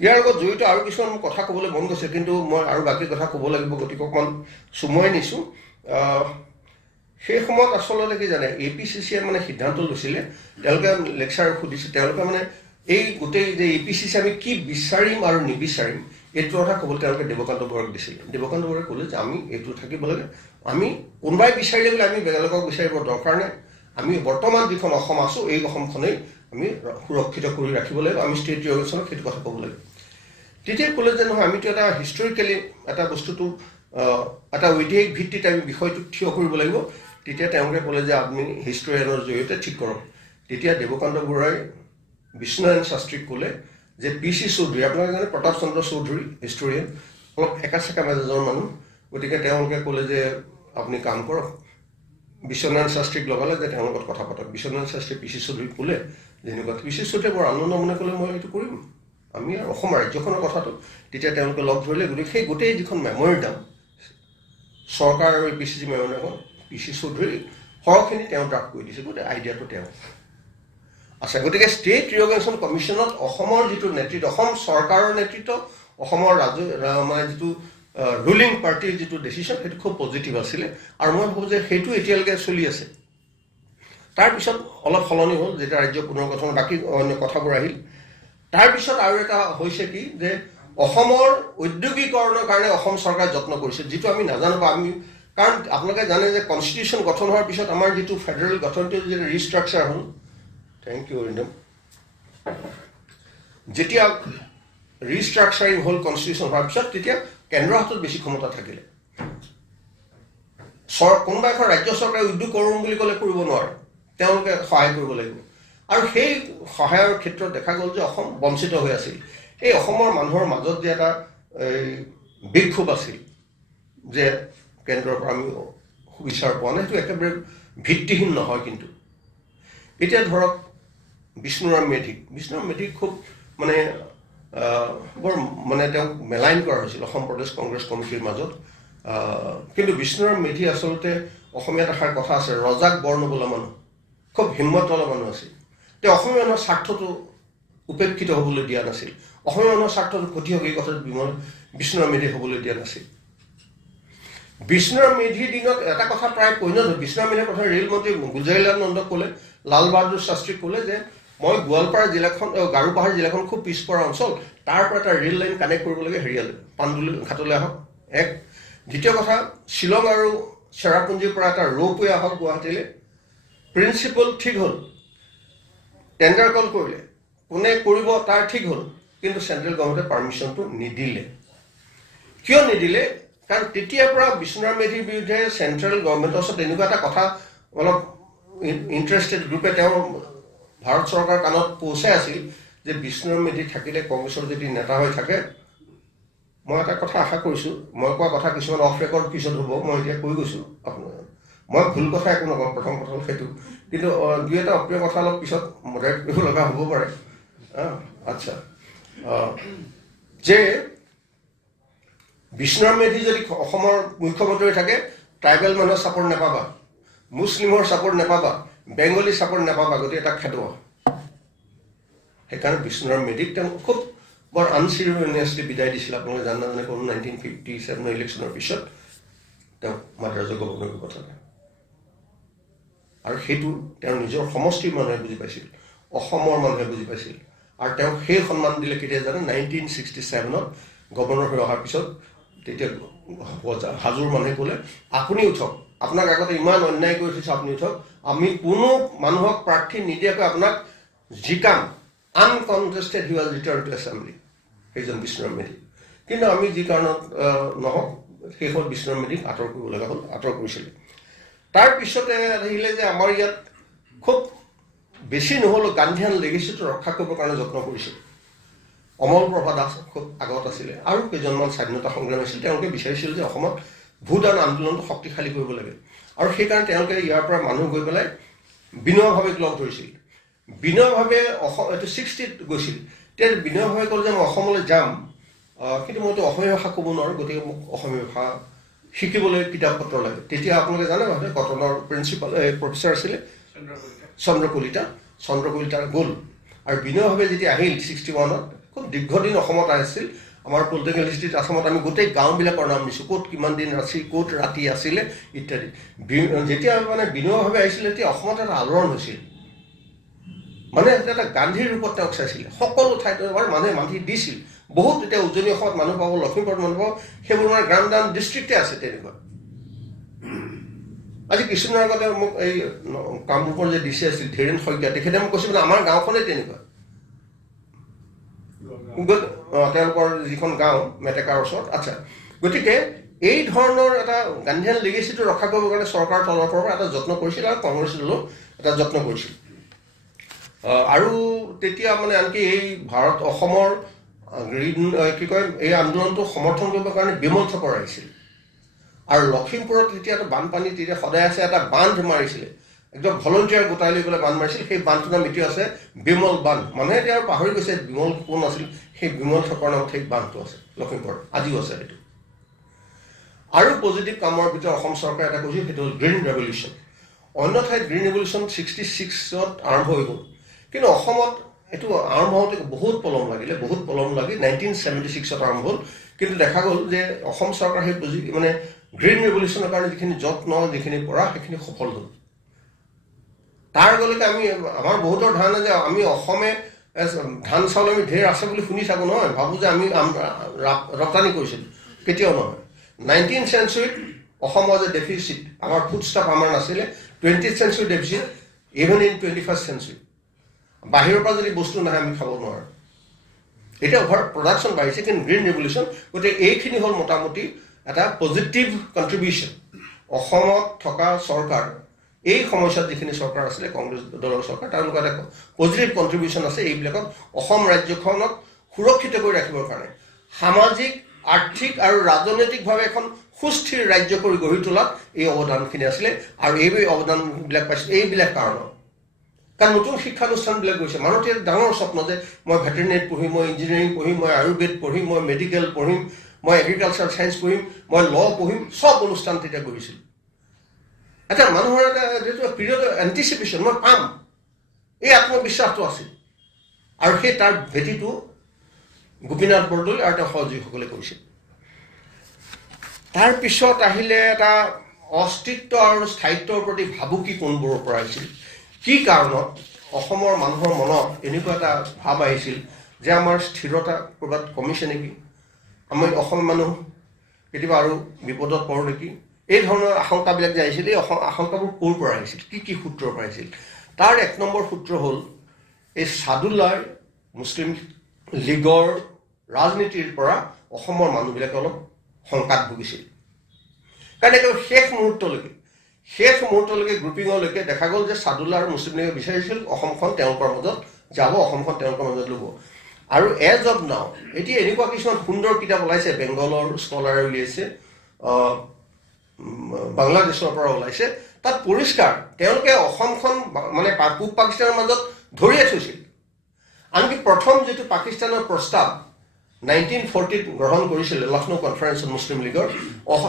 ইয়াৰ লগত জড়িত আৰু কিছুমান মোৰ কথা ক'বলৈ মন গৈছে কিন্তু মই আৰু বাকী কথা ক'ব লাগিব গতিকে অকণমান চুমুৱাই নিছোঁ সেই সময়ত আচলতে কি জানে APCCয়ে মানে সিদ্ধান্ত লৈছিলে তেওঁলোকে লেকচাৰ সুধিছে তেওঁলোকে মানে এই গোটেই যে APCC আমি কি বিচাৰিম আৰু নিবিচাৰিম এইটো কথা ক'বলৈ তেওঁলোকে দেৱকান্ত বৰুৱাক দিছিলে দেৱকান্ত বৰুৱাই ক'লে যে আমি এইটো থাকিব লাগে আমি কোনোবাই বিচাৰিলে বোলে আমি বেলেগক বিচাৰিব দৰকাৰ নাই আমি বৰ্তমান যিখন অসম আছোঁ এই অসমখনেই আমি সুৰক্ষিত কৰি ৰাখিব লাগিব আমি ষ্টেট ৰিঅৰ্গেনাইজেশ্যনক সেইটো কথা ক'ব লাগিব তেতিয়া ক'লে যে নহয় আমিতো এটা হিষ্টৰিকেলি এটা বস্তুটো এটা ঐতিহাসিক ভিত্তিত আমি বিষয়টো থিয় কৰিব লাগিব তেতিয়া তেওঁলোকে ক'লে যে আপুনি হিষ্টৰিয়ানৰ জৰিয়তে ঠিক কৰক তেতিয়া দেৱকান্ত বৰুৱাই বিষ্ণুনাৰায়ণ শাস্ত্ৰীক ক'লে যে PC চৌধুৰী আপোনালোকে জানে প্ৰতাপ চন্দ্ৰ চৌধুৰী হিষ্টৰিয়ান অলপ একাচেকা মেজাজৰ মানুহ গতিকে তেওঁলোকে ক'লে যে আপুনি কাম কৰক বিশ্বনাৰায়ণ শাস্ত্ৰীক লগালে যে তেওঁৰ লগত কথা পাতক বিশ্বনাৰায়ণ শাস্ত্ৰীয়ে PC চৌধুৰীক ক'লে যেনেকুৱা PC চৌধুৰীয়ে বৰ আনন্দ মনে ক'লে মই এইটো কৰিম আমি আৰু অসম ৰাজ্যখনৰ কথাটো তেতিয়া তেওঁলোকে লগ ধৰিলে গতিকে সেই গোটেই যিখন মেমৰিণ্ডাম চৰকাৰ আৰু APCC মেমৰিণ্ডামত PC চৌধুৰী সৰহখিনি তেওঁ ড্ৰাফ্ট কৰি দিছে গোটেই আইডিয়াটো তেওঁ আচ্ছা গতিকে ষ্টেট ৰিঅৰ্গেনাইজেশ্যন কমিশ্যনত অসমৰ যিটো নেতৃত্ব অসম চৰকাৰৰ নেতৃত্ব অসমৰ মানে যিটো ৰুলিং পাৰ্টিৰ যিটো ডিচিশ্যন সেইটো খুব পজিটিভ আছিলে আৰু মই ভাবোঁ যে সেইটো এতিয়ালৈকে চলি আছে তাৰপিছত অলপ সলনি হ'ল যেতিয়া ৰাজ্য পুনৰ্গঠন বাকী অন্য কথাবোৰ আহিল তাৰপিছত আৰু এটা হৈছে কি যে অসমৰ ঔদ্যোগিকৰণৰ কাৰণে অসম চৰকাৰে যত্ন কৰিছে যিটো আমি নাজানো বা আমি কাৰণ আপোনালোকে জানে যে কনষ্টিটিউশ্যন গঠন হোৱাৰ পিছত আমাৰ যিটো ফেডাৰেল গঠনটো যেতিয়া ৰিষ্ট্ৰাকচাৰ হ'ল থেংক ইউ অৰিন্দম যেতিয়া ৰিষ্ট্ৰাকচাৰিং হ'ল কনষ্টিটিউশ্যন হোৱাৰ পিছত তেতিয়া কেন্দ্ৰৰ হাতত বেছি ক্ষমতা থাকিলে কোনোবা এখন ৰাজ্য চৰকাৰে উদ্যোগ কৰোঁ বুলি ক'লে কৰিব নোৱাৰে তেওঁলোকে সহায় কৰিব লাগিব আৰু সেই সহায়ৰ ক্ষেত্ৰত দেখা গ'ল যে অসম বঞ্চিত হৈ আছিল এই অসমৰ মানুহৰ মাজত যে এটা বিক্ষোভ আছিল যে কেন্দ্ৰৰ পৰা আমি সুবিচাৰ পোৱা নাই সেইটো একেবাৰে ভিত্তিহীন নহয় কিন্তু এতিয়া ধৰক বিষ্ণুৰাম মেধিক খুব মানে বৰ মানে তেওঁক মেলাইন কৰা হৈছিল অসম প্ৰদেশ কংগ্ৰেছ কমিটিৰ মাজত কিন্তু বিষ্ণুৰাম মেধি আচলতে অসমীয়াত এষাৰ কথা আছে ৰজাক বৰ নবোলা মানুহ খুব হিম্মতৱালা মানুহ আছিল তেওঁ অসমীয়া মানুহৰ স্বাৰ্থটো উপেক্ষিত হ'বলৈ দিয়া নাছিল অসমীয়া মানুহৰ স্বাৰ্থটো ক্ষতি হওক এই কথাটো বিষ্ণুৰাম মেধি হ'বলৈ দিয়া নাছিল বিষ্ণুৰাম মেধিৰ দিনত এটা কথা প্ৰায় পৰিণত হ'ল বিষ্ণুৰাম মেধিৰ কথা ৰেল মন্ত্ৰী গুলজাৰিলাল নন্দক ক'লে লাল বাহাদুৰ শাস্ত্ৰীক ক'লে যে মই গোৱালপাৰা জিলাখন গাৰোপাহাৰ জিলাখন খুব পিছপৰা অঞ্চল তাৰ পৰা এটা ৰেল লাইন কানেক্ট কৰিব লাগে হেৰিয়ালৈ পাণ্ডুলি ঘাটলৈ আহক এক দ্বিতীয় কথা শ্বিলং আৰু চেৰাপুঞ্জীৰ পৰা এটা ৰ'পৱে আহক গুৱাহাটীলৈ প্ৰিন্সিপল ঠিক হ'ল টেণ্ডাৰ কল কৰিলে কোনে কৰিব তাৰ ঠিক হ'ল কিন্তু চেণ্ট্ৰেল গভৰ্ণমেণ্টে পাৰ্মিশ্যনটো নিদিলে কিয় নিদিলে কাৰণ তেতিয়াৰ পৰা বিষ্ণুৰাম মেধিৰ বিৰুদ্ধে চেণ্ট্ৰেল গভৰ্ণমেণ্টৰ ওচৰত এনেকুৱা এটা কথা অলপ ইণ্টাৰেষ্টেড গ্ৰুপে তেওঁৰ ভাৰত চৰকাৰৰ কাণত পৌঁছাই আছিল যে বিষ্ণুৰাম মেধি থাকিলে কংগ্ৰেছৰ যদি নেতা হৈ থাকে মই এটা কথা আশা কৰিছোঁ মই কোৱা কথা কিছুমান অফ ৰেকৰ্ড পিছত হ'ব মই এতিয়া কৈ গৈছোঁ আপোনাৰ মই ভুল কথা একো নকওঁ প্ৰথম কথা হ'ল সেইটো কিন্তু দুই এটা অপ্ৰিয় কথা অলপ পিছত মডাৰেট কৰিব লগা হ'ব পাৰে আচ্ছা যে বিষ্ণুৰাম মেধি যদি অসমৰ মুখ্যমন্ত্ৰী থাকে ট্ৰাইবেল মানুহৰ ছাপৰ্ট নাপাবা মুছলিমৰ ছাপৰ্ট নাপাবা বেংগলী ছাপৰ্ট নাপাবা গতিকে এটা খেদোৱা সেইকাৰণে বিষ্ণুৰাম মেধিক তেওঁ খুব বৰ আনচিৰিমনিয়াছলি বিদায় দিছিল আপোনালোকে জানে কোনো 1957 ইলেকশ্যনৰ পিছত তেওঁ মাদ্ৰাজৰ গভৰ্ণৰ পঠালে আৰু সেইটো তেওঁৰ নিজৰ সমষ্টিৰ মানুহে বুজি পাইছিল অসমৰ মানুহে বুজি পাইছিল আৰু তেওঁক সেই সন্মান দিলে কেতিয়া জানে 1967ত গভৰ্ণৰ হৈ অহাৰ পিছত তেতিয়া হাজোৰ মানুহে ক'লে আপুনি উঠক আপোনাক আগতে ইমান অন্যায় কৰি থৈছে আপুনি উঠক আমি কোনো মানুহক প্ৰাৰ্থী নিদিয়াকৈ আপোনাক জিকাম uncontested he was return to assembly সেইজন বিষ্ণুৰাম মেধি কিন্তু আমি যি কাৰণত নহওক শেষত বিষ্ণুৰাম মেধিক আঁতৰ কৰিব লগা হ'ল আঁতৰ কৰিছিলে তাৰ পিছতে আহিলে যে আমাৰ ইয়াত খুব বেছি নহ'লেও গান্ধীয়ান লেগেচিটো ৰক্ষা কৰিবৰ কাৰণে যত্ন কৰিছিল অমল প্ৰভা দাস খুব আগত আছিলে আৰু কেইজনমান স্বাধীনতা সংগ্ৰামী আছিল তেওঁলোকে বিচাৰিছিল যে অসমত ভূদান আন্দোলনটো শক্তিশালী কৰিব লাগে আৰু সেইকাৰণে তেওঁলোকে ইয়াৰ পৰা মানুহ গৈ পেলাই বিনয়ভাৱে লগ ধৰিছিল বিনয়ভাৱে এইটো 60ত গৈছিল তেতিয়া বিনয়ভাৱে ক'লে যে মই অসমলৈ যাম কিন্তু মইতো অসমীয়া ভাষা ক'ব নোৱাৰোঁ গতিকে মোক অসমীয়া ভাষা শিকিবলৈ কিতাপ পত্ৰ লাগে তেতিয়া আপোনালোকে জানে নহয় কটনৰ প্ৰিন্সিপাল প্ৰফেচাৰ আছিলে চন্দ্ৰ কলিতা গ'ল আৰু বিনয়ভাৱে যেতিয়া আহিল 61ত খুব দীৰ্ঘদিন অসমত আহিছিল আমাৰ পলিটিকেল হিষ্ট্ৰীত আসামত আমি গোটেই গাঁওবিলাকৰ নাম দিছোঁ ক'ত কিমান দিন আছিল ক'ত ৰাতি আছিলে ইত্যাদি যেতিয়া মানে বিনয়ভাৱে আহিছিলে তেতিয়া অসমত এটা আলোড়ন হৈছিল মানে এটা গান্ধীৰ ৰূপত তেওঁক চাইছিলে সকলো ঠাইত মানুহে মাতি দিছিল বহুত এতিয়া উজনি অসমত মানুহ পাব লখিমপুৰত মানুহ পাব সেইবোৰ মানে গ্ৰাম ডাউন ডিষ্ট্ৰিক্টে আছে তেনেকুৱা আজি কিছুদিনৰ আগতে মোক এই কামৰূপৰ যে ডিচি আছিল ধীৰেণ শইকীয়া তেখেতে মোক কৈছে মানে আমাৰ গাঁওখনেই তেনেকুৱা তেওঁলোকৰ যিখন গাঁও মেটেকাৰ ওচৰত আচ্ছা গতিকে এই ধৰণৰ এটা গান্ধীয়ান লিগেচিটো ৰক্ষা কৰিবৰ কাৰণে চৰকাৰৰ তৰফৰ পৰা এটা যত্ন কৰিছিল আৰু কংগ্ৰেছ দলেও এটা যত্ন কৰিছিল আৰু তেতিয়া মানে আনকি এই ভাৰত অসমৰ কি কয় এই আন্দোলনটো সমৰ্থন কৰিবৰ কাৰণে বিমল থকৰ আহিছিল আৰু লখিমপুৰত যেতিয়া এটা বানপানী তেতিয়া সদায় আছে এটা বান্ধ মাৰিছিলে একদম ভলণ্টিয়াৰ গোটাই লৈ পেলাই বান্ধ মাৰিছিল সেই বান্ধটোৰ নাম এতিয়া আছে বিমল বান্ধ মানুহে এতিয়া আৰু পাহৰি গৈছে বিমল কোন আছিল সেই বিমল থকৰ নামত সেই বান্ধটো আছে লখিমপুৰত আজিও আছে সেইটো আৰু পজিটিভ কামৰ ভিতৰত অসম চৰকাৰে এটা কৈছিল সেইটো হ'ল গ্ৰীণ ৰেভলিউশ্যন অন্য ঠাইত গ্ৰীণ ৰেভলিউশ্যন 66ত আৰম্ভ হৈ গ'ল কিন্তু অসমত এইটো আৰম্ভ হওঁতে বহুত পলম লাগি 1976ত আৰম্ভ হ'ল কিন্তু দেখা গ'ল যে অসম চৰকাৰ সেই মানে গ্ৰীণ ৰেভলিউশ্যনৰ কাৰণে যিখিনি যত্ন যিখিনি কৰা সেইখিনি সফল হ'ল তাৰ আগলৈকে আমি আমাৰ বহুতৰ ধাৰণা যে আমি অসমে ধান চাউল আমি ঢেৰ আছে বুলি শুনি থাকোঁ নহয় ভাবোঁ যে আমি ৰপ্তানি কৰিছিলোঁ কেতিয়াও নহয় 19th centuryত Assam was a deficit আমাৰ ফুডষ্টাফ আমাৰ নাছিলে 20th century deficit even in 21st century বাহিৰৰ পৰা যদি বস্তু নাহে আমি খাব নোৱাৰোঁ এটা অভাৰ প্ৰডাকশ্যন বাঢ়িছে কিন্তু গ্ৰীণ ৰেভলিউশ্যন গতিকে এইখিনি হ'ল মোটামুটি এটা পজিটিভ কণ্ট্ৰিবিউশ্যন অসমত থকা চৰকাৰ এই সময়ছোৱাত যিখিনি চৰকাৰ আছিলে কংগ্ৰেছ দলৰ চৰকাৰ তেওঁলোকৰ এটা পজিটিভ কণ্ট্ৰিবিউশ্যন আছে এইবিলাকত অসম ৰাজ্যখনক সুৰক্ষিত কৰি ৰাখিবৰ কাৰণে সামাজিক আৰ্থিক আৰু ৰাজনৈতিকভাৱে এখন সুস্থিৰ ৰাজ্য কৰি গঢ়ি তোলাত এই অৱদানখিনি আছিলে আৰু এই অৱদানবিলাক পাইছিল এইবিলাক কাৰণত কাৰণ নতুন শিক্ষানুষ্ঠানবিলাক গৈছে মানুহৰ ডাঙৰ স্বপ্ন যে মই ভেটেৰিনেৰী পঢ়িম মই ইঞ্জিনিয়াৰিং পঢ়িম মই আয়ুৰ্বেদ পঢ়িম মই মেডিকেল পঢ়িম মই এগ্ৰিকালচাৰ চায়েন্স পঢ়িম মই ল পঢ়িম সব অনুষ্ঠান তেতিয়া কৰিছিল এটা মানুহৰ এটা পিৰিয়ড এণ্টিচিপেশ্যন মই পাম এই আত্মবিশ্বাসটো আছিল আৰু সেই তাৰ ভেটিটো গোপীনাথ বৰদলৈ আৰু তেওঁৰ সহযোগীসকলে কৰিছিল তাৰপিছত আহিলে এটা অস্তিত্ব আৰু স্থায়িত্বৰ প্ৰতি ভাবুকি কোনবোৰৰ পৰা আহিছিল কি কাৰণত অসমৰ মানুহৰ মনত এনেকুৱা এটা ভাৱ আহিছিল যে আমাৰ স্থিৰতা ক'ৰবাত কমিছে নেকি আমি অসমৰ মানুহ কেতিয়াবা আৰু বিপদত পৰোঁ নেকি এই ধৰণৰ আশংকাবিলাক যে আহিছিল এই আশংকাবোৰ ক'ৰ পৰা আহিছিল কি সূত্ৰৰ পৰা আহিছিল তাৰ এক নম্বৰ সূত্ৰ হ'ল এই সাদুল্লাৰ মুছলিম লীগৰ ৰাজনীতিৰ পৰা অসমৰ মানুহবিলাকে অলপ শংকাত ভুগিছিল কাৰণ একেবাৰে শেষ মুহূৰ্তলৈকে গ্ৰুপিঙলৈকে দেখা গ'ল যে সাদুল্লা আৰু মুছলিম লীগে বিচাৰিছিল অসমখন তেওঁলোকৰ মাজত যাব অসমখন তেওঁলোকৰ মাজত ল'ব আৰু এজ অফ নাও এতিয়া এনেকুৱা কিছুমান সুন্দৰ কিতাপ ওলাইছে বেংগলৰ স্কলাৰে উলিয়াইছে বাংলাদেশৰ পৰা ওলাইছে তাত পৰিষ্কাৰ তেওঁলোকে অসমখন মানে পূব পাকিস্তানৰ মাজত ধৰিয়ে থৈছিল আনকি প্ৰথম যিটো পাকিস্তানৰ প্ৰস্তাৱ 1940 গ্ৰহণ কৰিছিলে লক্ষ্ণৌ কনফাৰেন্সত মুছলিম লীগৰ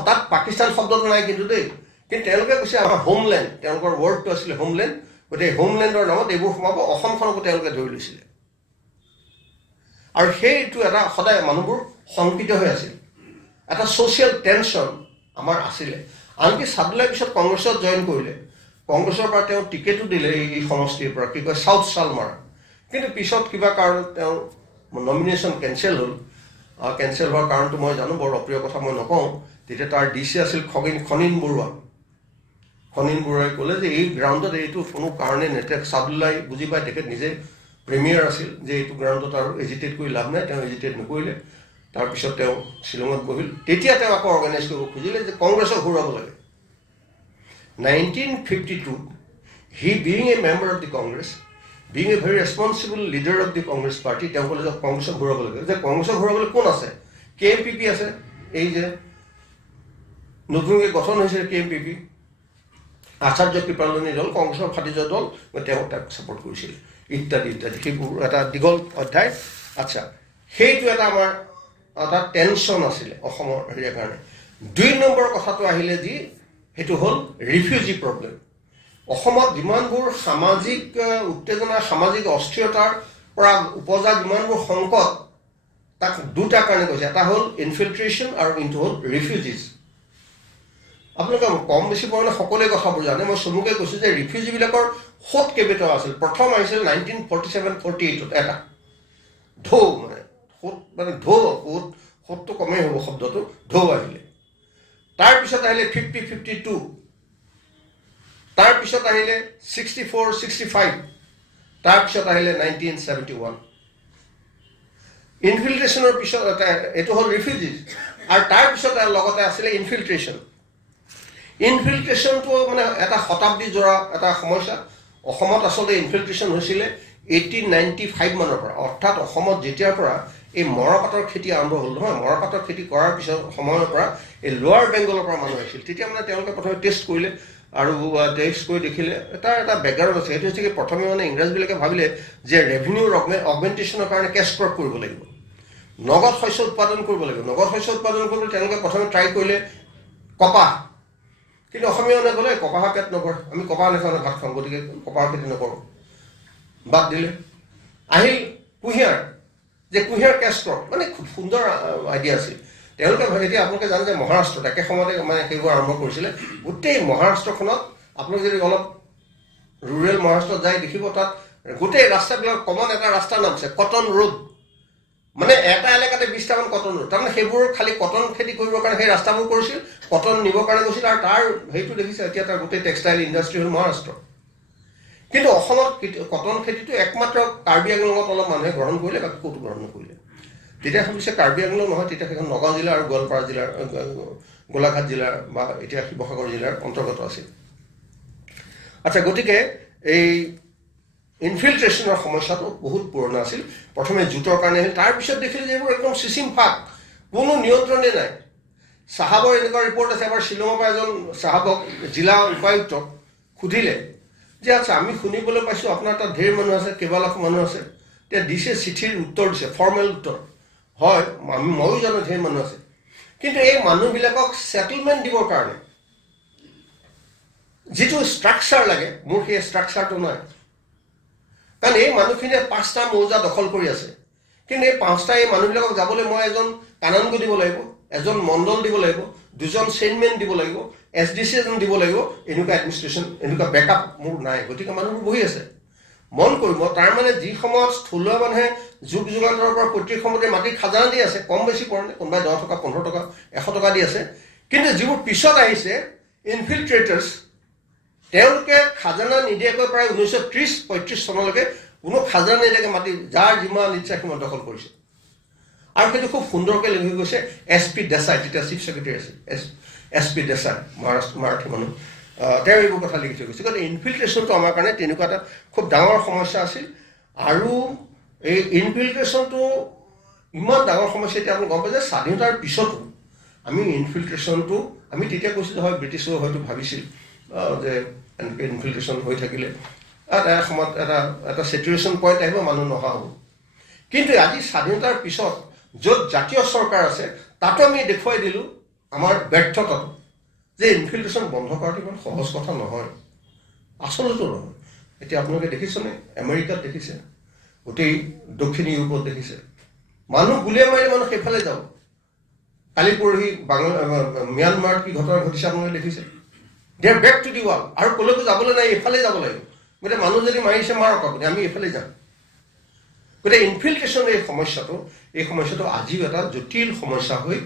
তাত পাকিস্তান শব্দটো নাই কিন্তু তেওঁলোকে কৈছে আমাৰ হোমলেণ্ড তেওঁলোকৰ ৱৰ্ডটো আছিলে হোমলেণ্ড গতিকে হোমলেণ্ডৰ নামত এইবোৰ সোমাব অসমখনকো তেওঁলোকে ধৰি লৈছিলে আৰু সেইটো এটা সদায় মানুহবোৰ শংকিত হৈ আছিল এটা ছ'চিয়েল টেনশ্যন আমাৰ আছিলে আনকি সাদুল্লাই পিছত কংগ্ৰেছত জইন কৰিলে কংগ্ৰেছৰ পৰা তেওঁ টিকেটো দিলে এই সমষ্টিৰ পৰা কি কয় চাউথ শালমাৰ কিন্তু পিছত কিবা কাৰণত তেওঁ নমিনেশ্যন কেঞ্চেল হ'ল কেঞ্চেল হোৱাৰ কাৰণটো মই জানো বৰ অপ্ৰিয় কথা মই নকওঁ তেতিয়া তাৰ DC আছিল খনিন বৰুৱাই ক'লে যে এই গ্ৰাউণ্ডত এইটো কোনো কাৰণে নেতে সাদুল্লাই বুজি পায় তেখেত নিজে প্ৰিমিয়াৰ আছিল যে এইটো গ্ৰাউণ্ডত আৰু এজিটেট কৰি লাভ নাই তেওঁ এজিটেট নকৰিলে তাৰপিছত তেওঁ শ্বিলঙত বহিল তেতিয়া তেওঁ আকৌ অৰ্গেনাইজ কৰিব খুজিলে যে কংগ্ৰেছক ঘূৰাব লাগে 1952 he being a member of the Congress being a very responsible leader of the Congress party তেওঁ ক'লে যে কংগ্ৰেছক ঘূৰাব লাগে যে কংগ্ৰেছক ঘূৰাবলৈ কোন আছে KMPP আছে এই যে নতুনকৈ গঠন হৈছে KMPP আচাৰ্য কৃপালনী দল কংগ্ৰেছৰ ফাটিজ দল তেওঁ তাক ছাপোৰ্ট কৰিছিল ইত্যাদি সেইবোৰ এটা দীঘল অধ্যায় আচ্ছা সেইটো এটা আমাৰ এটা টেনশ্যন আছিলে অসমৰ হেৰিৰ কাৰণে 2 নম্বৰ কথাটো আহিলে যি সেইটো হ'ল ৰিফিউজি প্ৰব্লেম অসমত যিমানবোৰ সামাজিক উত্তেজনা সামাজিক অস্থিৰতাৰ পৰা উপজা যিমানবোৰ সংকট তাক দুটা কাৰণে কৈছে এটা হ'ল ইনফিল্ট্ৰেশ্যন আৰু ইনটো হ'ল ৰিফিউজিজ আপোনালোকে কম বেছি পৰিমাণে সকলোৱে কথাবোৰ জানে মই চমুকৈ কৈছোঁ যে ৰিফিউজিবিলাকৰ সোঁত কেইবাটাও আছিল প্ৰথম আহিছিল 1947-48 এটা ঢৌ মানে সোঁত মানে সোঁতটো কমেই হ'ব শব্দটো ঢৌ আহিলে তাৰপিছত আহিলে 50-52 তাৰপিছত আহিলে 64-65 তাৰপিছত আহিলে 1971 ইনফিল্ট্ৰেশ্যনৰ পিছত এইটো হ'ল ৰিফিউজিজ আৰু তাৰপিছত লগতে আছিলে ইনফিল্ট্ৰেশ্যনটো মানে এটা শতাব্দী জোৰা এটা সমস্যা অসমত আচলতে ইনফিল্ট্ৰেশ্যন হৈছিলে 1895 মানৰ পৰা অৰ্থাৎ অসমত যেতিয়াৰ পৰা এই মৰাপাটৰ খেতি আৰম্ভ হ'ল নহয় মৰাপাটৰ খেতি কৰাৰ পিছত সময়ৰ পৰা এই লোৱাৰ বেংগলৰ পৰা মানুহ আহিছিল তেতিয়া মানে তেওঁলোকে প্ৰথমে টেষ্ট কৰিলে আৰু টেষ্ট কৰি দেখিলে এটা বেকগ্ৰাউণ্ড আছে সেইটো হৈছে কি প্ৰথমে মানে ইংৰাজবিলাকে ভাবিলে যে ৰেভিনিউৰ অগমেণ্টেশ্যনৰ কাৰণে কেছ ক্ৰপ কৰিব লাগিব নগদ শস্য উৎপাদন কৰিব লাগিব নগদ শস্য উৎপাদন কৰিবলৈ তেওঁলোকে প্ৰথমে ট্ৰাই কৰিলে কপাহ কিন্তু অসমীয়া মানুহে ক'লে কপাহৰ পেট নকৰে আমি কপাহ নাখাওঁ ভাত খাওঁ গতিকে কপাহৰ খেতি নকৰোঁ বাদ দিলে আহিল কুঁহিয়াৰ কেছ ক্ৰপ মানে খুব সুন্দৰ আইডিয়া আছিল তেওঁলোকে এতিয়া আপোনালোকে জানে যে মহাৰাষ্ট্ৰত একে সময়তে মানে সেইবোৰ আৰম্ভ কৰিছিলে গোটেই মহাৰাষ্ট্ৰখনত আপোনালোকে যদি অলপ ৰুৰেল মহাৰাষ্ট্ৰত যাই দেখিব তাত গোটেই ৰাস্তাবিলাক কমন এটা ৰাস্তাৰ নাম আছে কটন ৰোড মানে এটা এলেকাতে 20টামান কটন ৰোড তাৰমানে সেইবোৰ খালি কটন খেতি কৰিবৰ কাৰণে সেই ৰাস্তাবোৰ কৰিছিল কটন নিবৰ কাৰণে গৈছিল আৰু তাৰ সেইটো দেখিছে এতিয়া তাৰ গোটেই টেক্সটাইল ইণ্ডাষ্ট্ৰি হ'ল মহাৰাষ্ট্ৰ কিন্তু অসমত কটন খেতিটো একমাত্ৰ কাৰ্বি আংলঙত অলপ মানুহে গ্ৰহণ কৰিলে বাকী ক'তো গ্ৰহণ নকৰিলে যেতিয়া ভাবিছে কাৰ্বি আংলং নহয়, তেতিয়া সেইখন নগাঁও জিলা আৰু গোৱালপাৰা জিলাৰ গোলাঘাট জিলাৰ বা এতিয়া শিৱসাগৰ জিলাৰ অন্তৰ্গত আছিল। আচ্ছা, গতিকে এই ইনফিল্ট্ৰেশ্যনৰ সমস্যাটো বহুত পুৰণা আছিল। প্ৰথমে জোঁটৰ কাৰণে আহিল, তাৰপিছত দেখিলে যে এইবোৰ একদম চিচিম ফাক, কোনো নিয়ন্ত্ৰণে নাই। চাহাবৰ এনেকুৱা ৰিপৰ্ট আছে, এবাৰ শ্বিলঙৰ পৰা এজন চাহাবক জিলা উপায়ুক্তক সুধিলে যে আচ্ছা, আমি শুনিবলৈ পাইছোঁ আপোনাৰ তাত ঢেৰ মানুহ আছে, কেইবা লাখ মানুহ আছে। তেতিয়া দিছে, চিঠিৰ উত্তৰ দিছে, ফৰ্মেল উত্তৰ, হয় ময়ো জানো ঢেৰ মানুহ আছে, কিন্তু এই মানুহবিলাকক ছেটেলমেণ্ট দিবৰ কাৰণে যিটো ষ্ট্ৰাকচাৰ লাগে, মোৰ সেই ষ্ট্ৰাকচাৰটো নাই। কাৰণ এই মানুহখিনিয়ে 5টা মৌজা দখল কৰি আছে, কিন্তু এই 5টা এই মানুহবিলাকক যাবলৈ মই এজন কানাংগো দিব লাগিব, এজন মণ্ডল দিব লাগিব, 2জন চেইনমেন দিব লাগিব, SDC এজন দিব লাগিব। এনেকুৱা এডমিনিষ্ট্ৰেশ্যন, এনেকুৱা বেকআপ মোৰ নাই। গতিকে মানুহবোৰ বহি আছে। মন কৰিব, তাৰমানে যি সময়ত থলুৱা মানুহে যুগ যুগান্তৰ পৰা প্ৰত্যেক সময়তে মাটিৰ খাজানা দি আছে, কম বেছি পৰে, কোনোবাই 10 টকা 15 টকা 100 টকা দি আছে, কিন্তু যিবোৰ পিছত আহিছে ইনফিল্ট্ৰেটাৰ্ছ, তেওঁলোকে খাজানা নিদিয়াকৈ প্ৰায় 1930-35 চনলৈকে কোনো খাজানা নিদিয়াকৈ মাটি যাৰ যিমান ইচ্ছা সিমান দখল কৰিছে। আৰু সেইটো খুব সুন্দৰকৈ লিখি গৈছে SP দেশাই, তেতিয়া চিফ ছেক্ৰেটাৰী আছিল SP দেশাই, মাৰাঠী মানুহ, তেওঁ এইবোৰ কথা লিখি থৈ গৈছে। গতিকে ইনফিল্ট্ৰেশ্যনটো আমাৰ কাৰণে তেনেকুৱা এটা খুব ডাঙৰ সমস্যা আছিল। আৰু এই ইনফিল্ট্ৰেশ্যনটো ইমান ডাঙৰ সমস্যা, এতিয়া আপুনি গম পাই যে স্বাধীনতাৰ পিছতো আমি ইনফিল্ট্ৰেশ্যনটো, আমি তেতিয়া কৈছিলোঁ হয় ব্ৰিটিছেও হয়তো ভাবিছিল যে এনেকৈ ইনফিল্ট্ৰেশ্যন হৈ থাকিলে এটা সময়ত এটা ছেচুৰেশ্যন পইণ্ট আহিব, মানুহ নহা হ'ব। কিন্তু আজি স্বাধীনতাৰ পিছত য'ত জাতীয় চৰকাৰ আছে, তাতো আমি দেখুৱাই দিলোঁ আমাৰ ব্যৰ্থতাটো, যে ইনফিল্ট্ৰেশ্যন বন্ধ কৰাটো ইমান সহজ কথা নহয়, আচলতো নহয়। এতিয়া আপোনালোকে দেখিছেনে, আমেৰিকাত দেখিছে, গোটেই দক্ষিণ ইউৰোপত দেখিছে, মানুহ গুলীয়াই মাৰিলে মানুহ সেইফালে যাব। কালি পৰহি ম্যানমাৰত কি ঘটনা ঘটিছে আপোনালোকে দেখিছে। They are back to the wall, আৰু ক'লৈকো যাবলৈ নাই, এইফালে যাব লাগিব। গতিকে মানুহ যদি মাৰিছে মাৰক আপুনি, আমি এইফালে যাম। গতিকে ইনফিল্ট্ৰেশ্যন এই সমস্যাটো আজিও এটা জটিল সমস্যা হৈ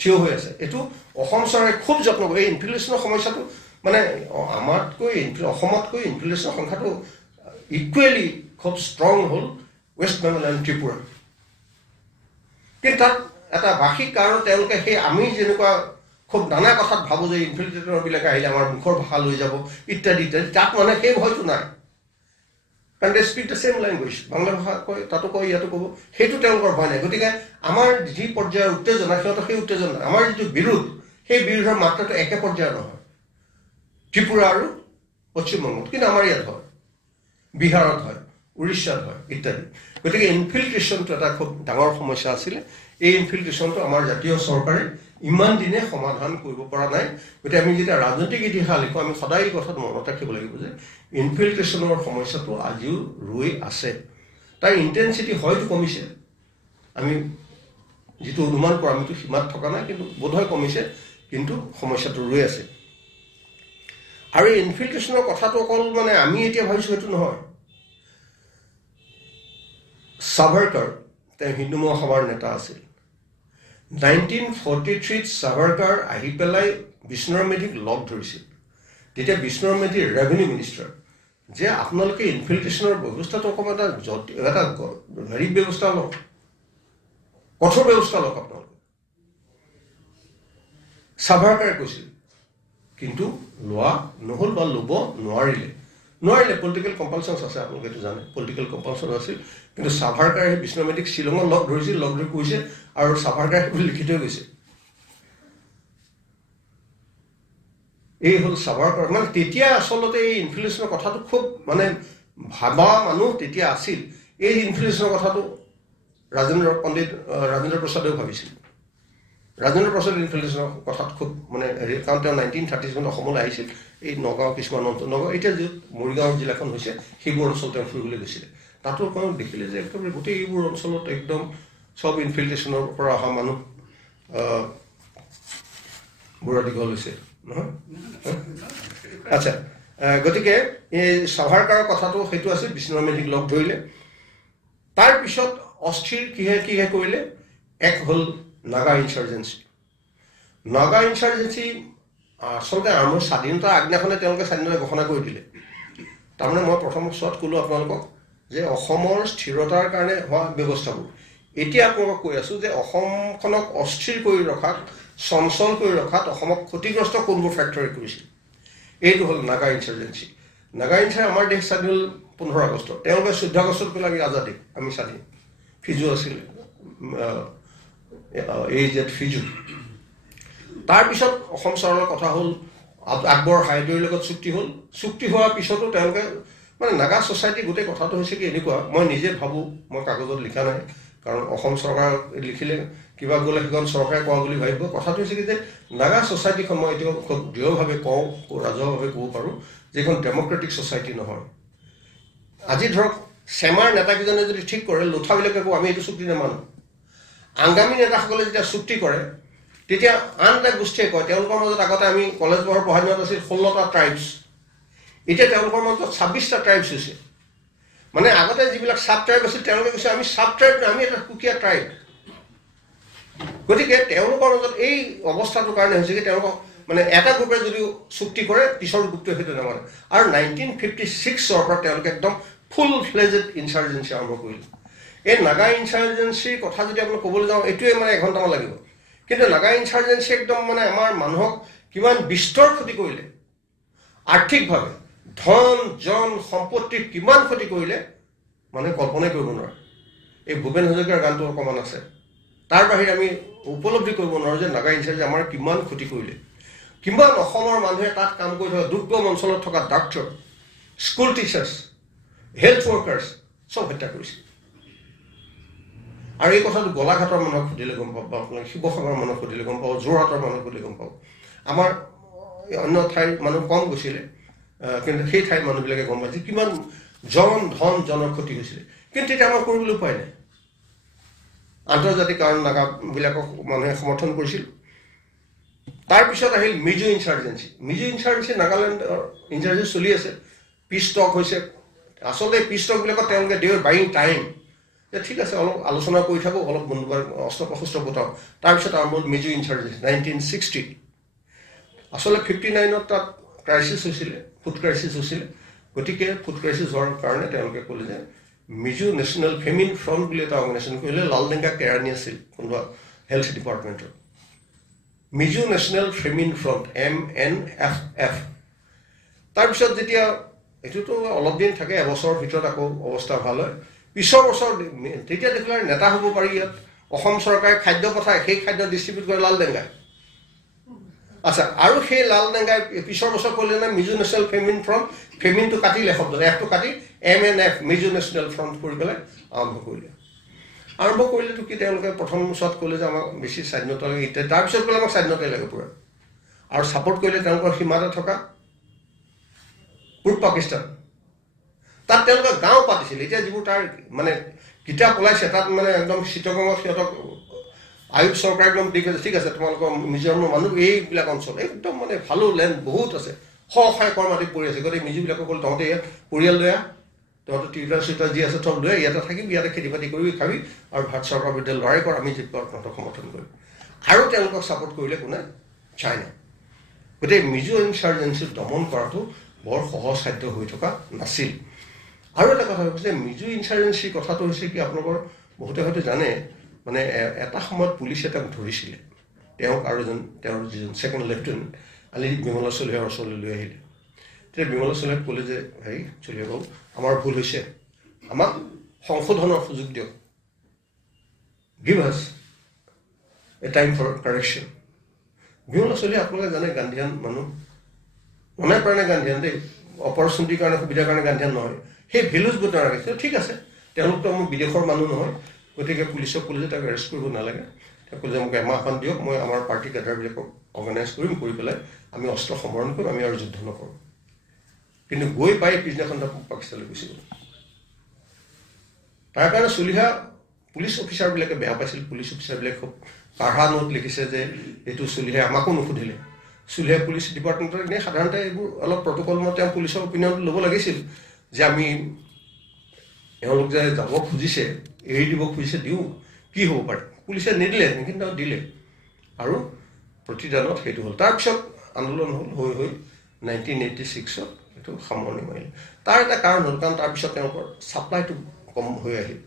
থিয় হৈ আছে। এইটো অসম চৰকাৰে খুব যত্ন কৰে। এই ইনফিল্ট্ৰেশ্যনৰ সমস্যাটো মানে অসমতকৈ ইনফিল্ট্ৰেশ্যনৰ সংখ্যাটো ইকুৱেলি খুব ষ্ট্ৰং হ'ল ৱেষ্ট বেংগল এণ্ড ত্ৰিপুৰা। কিন্তু তাত এটা ভাষিক কাৰণ, তেওঁলোকে সেই আমি যেনেকুৱা খুব নানা কথাত ভাবোঁ যে ইনফিল্ট্ৰেটৰবিলাকে আহিলে আমাৰ মুখৰ ভাষা লৈ যাব ইত্যাদি ইত্যাদি, তাত মানে সেই ভয়টো নাই। কাৰণ they speak the same language, Bangla ভাষা কয়, তাতো কয়, ইয়াতো ক'ব, সেইটো তেওঁলোকৰ ভয় নাই। গতিকে আমাৰ যি পৰ্যায়ৰ উত্তেজনা, সিহঁতৰ সেই উত্তেজনা নাই। আমাৰ যিটো বিৰোধ, সেই বিৰোধৰ মাত্ৰাটো একে পৰ্যায়ৰ নহয় ত্ৰিপুৰা আৰু পশ্চিমবংগত, কিন্তু আমাৰ ইয়াত হয়, বিহাৰত হয়, উৰিষ্যাত হয় ইত্যাদি। গতিকে ইনফিল্ট্ৰেশ্যনটো এটা খুব ডাঙৰ সমস্যা আছিলে। এই ইনফিল্ট্ৰেশ্যনটো আমাৰ জাতীয় চৰকাৰে ইমান দিনে সমাধান কৰিব পৰা নাই। গতিকে আমি যেতিয়া ৰাজনৈতিক ইতিহাস লিখোঁ, আমি সদায় এই কথাটো মনত ৰাখিব লাগিব যে ইনফিল্ট্ৰেশ্যনৰ সমস্যাটো আজিও ৰৈ আছে। তাৰ ইণ্টেনচিটি হয়তো কমিছে, আমি যিটো অনুমান কৰোঁ, আমিতো সীমাত থকা নাই, কিন্তু বোধহয় কমিছে, কিন্তু সমস্যাটো ৰৈ আছে। আৰু এই ইনফিল্ট্ৰেশ্যনৰ কথাটো অকল মানে আমি এতিয়া ভাবিছোঁ সেইটো নহয়। সাভাৰকাৰ, তেওঁ হিন্দু মহাসভাৰ নেতা আছিল। 1943 সাভাৰকাৰ আহি পেলাই বিষ্ণুৰাম মেধিক লগ ধৰিছিল। তেতিয়া বিষ্ণুৰাম মেধি ৰেভিনিউ মিনিষ্টাৰ, যে আপোনালোকে ইনফিল্ট্ৰেশ্যনৰ ব্যৱস্থাটো অকণমান এটা হেৰি ব্যৱস্থা লওক, কঠোৰ ব্যৱস্থা লওক আপোনালোকে। সাভাৰকাৰে কৈছিল, কিন্তু লোৱা নহ'ল বা ল'ব নোৱাৰিলে। পলিটিকেল কম্পালচনছ আছে, আপোনালোকে এইটো জানে, পলিটিকেল কম্পালচন আছিল। কিন্তু সাভাৰকাৰে বিষ্ণুৰাম মেধিক শ্বিলঙত লগ ধৰিছিল, লগ ধৰি কৈছে, আৰু সাভাৰকাৰে সেইবোৰ লিখি থৈ গৈছে। এই হ'ল সাভাৰকাৰ। মানে তেতিয়া আচলতে এই ইনফ্লুৱেঞ্চৰ কথাটো খুব মানে ভাবা মানুহ তেতিয়া আছিল। এই ইনফ্লুৱেঞ্চৰ কথাটো ৰাজেন্দ্ৰ প্ৰসাদেও ভাবিছিল। ৰাজেন্দ্ৰ প্ৰসাদ ইনফ্লুৱেঞ্চৰ কথাত খুব মানে হেৰি, কাৰণ তেওঁ 1930 অসমলৈ আহিছিল। এই নগাঁও কিছুমান অঞ্চল, নগাঁও এতিয়া য'ত মৰিগাঁও জিলাখন হৈছে, সেইবোৰ অঞ্চল তেওঁ ফুৰিবলৈ গৈছিলে। তাতো তেওঁ দেখিলে যে একেবাৰে গোটেই এইবোৰ অঞ্চলত একদম চব ইনফিল্ট্ৰেশ্যনৰ পৰা অহা মানুহ বুঢ়া দীঘল হৈছে, নহয়? আচ্ছা, গতিকে এই সাভাৰকাৰৰ কথাটো সেইটো আছিল। বিষ্ণুৰাম মেধিক লগ ধৰিলে, তাৰপিছত অস্থিৰ কিহে কৰিলে, এক হ'ল নাগা ইনচাৰ্জেঞ্চি। নাগা ইনচাৰ্জেঞ্চি আচলতে আমাৰ স্বাধীনতা আগদিনাখনে তেওঁলোকে স্বাধীনতা ঘোষণা কৰি দিলে। তাৰমানে মই প্ৰথম শ্বট ক'লোঁ আপোনালোকক যে অসমৰ স্থিৰতাৰ কাৰণে হোৱা ব্যৱস্থাবোৰ, এতিয়া আপোনালোকক কৈ আছোঁ যে অসমখনক অস্থিৰ কৰি ৰখাত চঞ্চল কৰি ৰখাত অসমক ক্ষতিগ্ৰস্ত কোনবোৰ ফেক্টৰী কৰিছিল এইটো হ'ল নাগা ইনচাৰ্জেঞ্চি নাগা ইনচাৰ্জেঞ্চি আমাৰ দেশ স্বাধীন হ'ল 15 আগষ্ট তেওঁলোকে 14 আগষ্টত ক'লে আমি স্বাধীন ফিজু আছিলে AZ ফিজু তাৰপিছত অসম চৰকাৰৰ কথা হ'ল আকবৰ হাইদৰীৰ লগত চুক্তি হোৱাৰ পিছতো তেওঁলোকে মানে নাগা ছ'চাইটি গোটেই কথাটো হৈছে কি এনেকুৱা মই নিজে ভাবোঁ মই কাগজত লিখা নাই কাৰণ অসম চৰকাৰ লিখিলে কিবা গ'লে সেইখন চৰকাৰে কোৱা বুলি ভাবিব কথাটো হৈছে কি যে নাগা ছ'চাইটিখন মই এতিয়া খুব দৃঢ়ভাৱে কওঁ ৰাজহুৱাভাৱে ক'ব পাৰোঁ যে এইখন ডেম'ক্ৰেটিক ছ'চাইটি নহয় আজি ধৰক চেমাৰ নেতাকেইজনে যদি ঠিক কৰে লোথাবিলাকে কওঁ আমি এইটো চুক্তি নামানো আংগামী নেতাসকলে যেতিয়া চুক্তি কৰে তেতিয়া আন এটা গোষ্ঠীয়ে কয় তেওঁলোকৰ মাজত আগতে আমি কলেজ পঢ়াৰ দিনত আছিল 16টা ট্ৰাইবছ এতিয়া তেওঁলোকৰ মাজত 26টা ট্ৰাইবছ হৈছে মানে আগতে যিবিলাক সাব ট্ৰাইব আছিল তেওঁলোকে কৈছে আমি সাব ট্ৰাইব আমি এটা সুকীয়া ট্ৰাইব গতিকে তেওঁলোকৰ মাজত এই অৱস্থাটোৰ কাৰণে হৈছে কি তেওঁলোকক মানে এটা গ্ৰুপে যদি চুক্তি কৰে পিছৰ গ্ৰুপটোৱে সেইটো নামানে আৰু 1956 পৰা তেওঁলোকে একদম ফুল ফ্লেজড ইনচাৰ্জেঞ্চি আৰম্ভ কৰিলে এই নাগা ইনচাৰ্জেঞ্চিৰ কথা যদি আপোনাক ক'বলৈ যাওঁ এইটোৱে মানে এঘণ্টামান লাগিব কিন্তু নাগা ইনচাৰ্জেঞ্চি একদম মানে আমাৰ মানুহক কিমান বিস্তৰ ক্ষতি কৰিলে আৰ্থিকভাৱে ধন জন সম্পত্তিৰ কিমান ক্ষতি কৰিলে মানে কল্পনাই কৰিব নোৱাৰে এই ভূপেন হাজৰিকাৰ গানটো অকণমান আছে তাৰ বাহিৰে আমি উপলব্ধি কৰিব নোৱাৰোঁ যে নাগা ইনচাৰ্জে আমাৰ কিমান ক্ষতি কৰিলে কিমান অসমৰ মানুহে তাত কাম কৰি থকা দুৰ্গম অঞ্চলত থকা doctor school teachers health workers চব হত্যা কৰিছে আৰু এই কথাটো গোলাঘাটৰ মানুহক সুধিলে গম পাব আপোনালোকে শিৱসাগৰৰ মানুহক সুধিলে গম পাব যোৰহাটৰ মানুহক সুধিলে গম পাব আমাৰ অন্য ঠাইৰ মানুহ কম গৈছিলে কিন্তু সেই ঠাইৰ মানুহবিলাকে গম পাইছে কিমান জন ধন জনৰ ক্ষতি হৈছিলে কিন্তু এতিয়া আমাৰ কৰিবলৈ উপায় নাই আন্তৰ্জাতিক কাৰণ নাগাবিলাকক মানুহে সমৰ্থন কৰিছিল তাৰপিছত আহিল মিজো ইনচাৰ্জেঞ্চি নাগালেণ্ডৰ ইনচাৰ্জেঞ্চি চলি আছে পিছ টক হৈছে আচলতে পিছ টকবিলাকত তেওঁলোকে দেউৰ বাইং টাইম যে ঠিক আছে অলপ আলোচনা কৰি থাকোঁ অলপ বন্ধুবাৰ অস্ত্ৰ প্ৰশস্ত্ৰ গোটাওঁ তাৰপিছত আৰম্ভ হ'ল মিজো ইনচাৰ্জেঞ্চি 1960 আচলতে 59ত তাত ক্ৰাইচিছ হৈছিলে ফুড ক্ৰাইচিছ হৈছিলে গতিকে ফুড ক্ৰাইচিছ হোৱাৰ কাৰণে তেওঁলোকে ক'লে যে মিজো নেশ্যনেল ফেমিন ফ্ৰণ্ট বুলি এটা অৰ্গেনাইজেশ্যন কৰিলে লালডেংগা কেৰাণী আছিল কোনোবা হেল্থ ডিপাৰ্টমেণ্টৰ Mizo national famine front MNFF তাৰপিছত যেতিয়া এইটোতো অলপ দিন থাকে এবছৰৰ ভিতৰত আকৌ অৱস্থা ভাল হয় পিছৰ বছৰ তেতিয়া দেখিলে নেতা হ'ব পাৰি ইয়াত অসম চৰকাৰে খাদ্য পঠায় সেই খাদ্য ডিষ্ট্ৰিবিউট কৰে লালডেংগাই আচ্ছা আৰু সেই লালডেংগাই পিছৰ বছৰ কৰিলে নাই মিজো নেশ্যনেল ফেমিন ফ্ৰণ্ট ফেমিনটো কাটিলে শব্দ এফটো কাটি MNF মিজো নেশ্যনেল ফ্ৰণ্ট কৰি পেলাই আৰম্ভ কৰিলেতো কি তেওঁলোকে প্ৰথম ওচৰত ক'লে যে আমাক বেছি স্বাধীনতা লাগে এতিয়া তাৰপিছত ক'লে আমাক স্বাধীনতাই লাগে পূৰা আৰু ছাপৰ্ট কৰিলে তেওঁলোকৰ সীমাতে থকা পূব পাকিস্তান তাত তেওঁলোকে গাঁও পাতিছিল এতিয়া যিবোৰ তাৰ মানে কিতাপ ওলাইছে তাত মানে একদম চিটগঙত সিহঁতক আয়ুব চৰকাৰ একদম ঠিক আছে তোমালোকৰ মিজোৰামৰ মানুহ এইবিলাক অঞ্চল একদম মানে ভালো লেণ্ড বহুত আছে শ মাটি পৰি আছে গতিকে মিজোবিলাকক ক'লে তহঁতে ইয়াত পৰিয়াল লৈ আহ তহঁতৰ টিউটাৰ যি আছে চব লৈ ইয়াতে থাকিবি ইয়াতে খেতি বাতি কৰিবি খাবি আৰু ভাৰত চৰকাৰৰ বিৰুদ্ধে লৰাই কৰ আমি যিটো তহঁতক সমৰ্থন কৰিম আৰু তেওঁলোকক ছাপৰ্ট কৰিলে কোনে চাইনা গতিকে মিজো ইনচাৰ্জেঞ্চি দমন কৰাটো বৰ সহজসাধ্য হৈ থকা নাছিল আৰু এটা কথা হৈছে মিজো ইনচাৰ্জেঞ্চিৰ কথাটো হৈছে কি আপোনালোকৰ বহুতে হয়তো জানে মানে এটা সময়ত পুলিচে তেওঁক ধৰিছিলে তেওঁক আৰু তেওঁৰ যিজন ছেকেণ্ড লেফটেনেণ্ট আলি বিমলা চলিহাৰ ওচৰলৈ লৈ আহিলে তেতিয়া বিমলা চলিহাক ক'লে যে হেৰি চলিহা বাবু আমাৰ ভুল হৈছে আমাক সংশোধনৰ সুযোগ দিয়ক give us a time for correction Bimala Chaliha আপোনালোকে জানে গান্ধীয়ান মানুহ মনে প্ৰাণে গান্ধীয়ান দেই অপৰচুনিটিৰ কাৰণে সুবিধাৰ কাৰণে গান্ধীয়ান নহয় সেই ভেলুজ গোটাই ৰাখিছে ঠিক আছে তেওঁলোকতো মোৰ বিদেশৰ মানুহ নহয় গতিকে পুলিচক ক'লে যে তাক এৰেষ্ট কৰিব নালাগে তেওঁ ক'লে যে মোক এমাহমান দিয়ক মই আমাৰ পাৰ্টি কেডাৰবিলাকক অৰ্গেনাইজ কৰিম কৰি পেলাই আমি অস্ত্ৰ সম্বৰণ কৰিম আমি আৰু যুদ্ধ নকৰোঁ কিন্তু গৈ পাই পিছদিনাখন তাক পাকিস্তানলৈ গুচি গ'ল তাৰ কাৰণে চলিহা পুলিচ অফিচাৰবিলাকে বেয়া পাইছিল পুলিচ অফিচাৰবিলাকে খুব কাঢ়া নোট লিখিছে যে এইটো চলিহাই আমাকো নুসুধিলে চলিহাই পুলিচ ডিপাৰ্টমেণ্টৰ এনেই সাধাৰণতে এইবোৰ অলপ প্ৰট'কল মতে পুলিচৰ অপিনিয়নটো ল'ব লাগিছিল যে আমি এওঁলোক যে যাব খুজিছে এৰি দিব খুজিছে দিওঁ কি হ'ব পাৰে পুলিচে নিদিলে কিন্তু দিলে আৰু প্ৰতিদানত সেইটো হ'ল তাৰপিছত আন্দোলন হ'ল হৈ 1986ত এইটো সামৰণি মাৰিলে তাৰ এটা কাৰণ হ'ল কাৰণ তাৰপিছত তেওঁলোকৰ ছাপ্লাইটো কম হৈ আহিল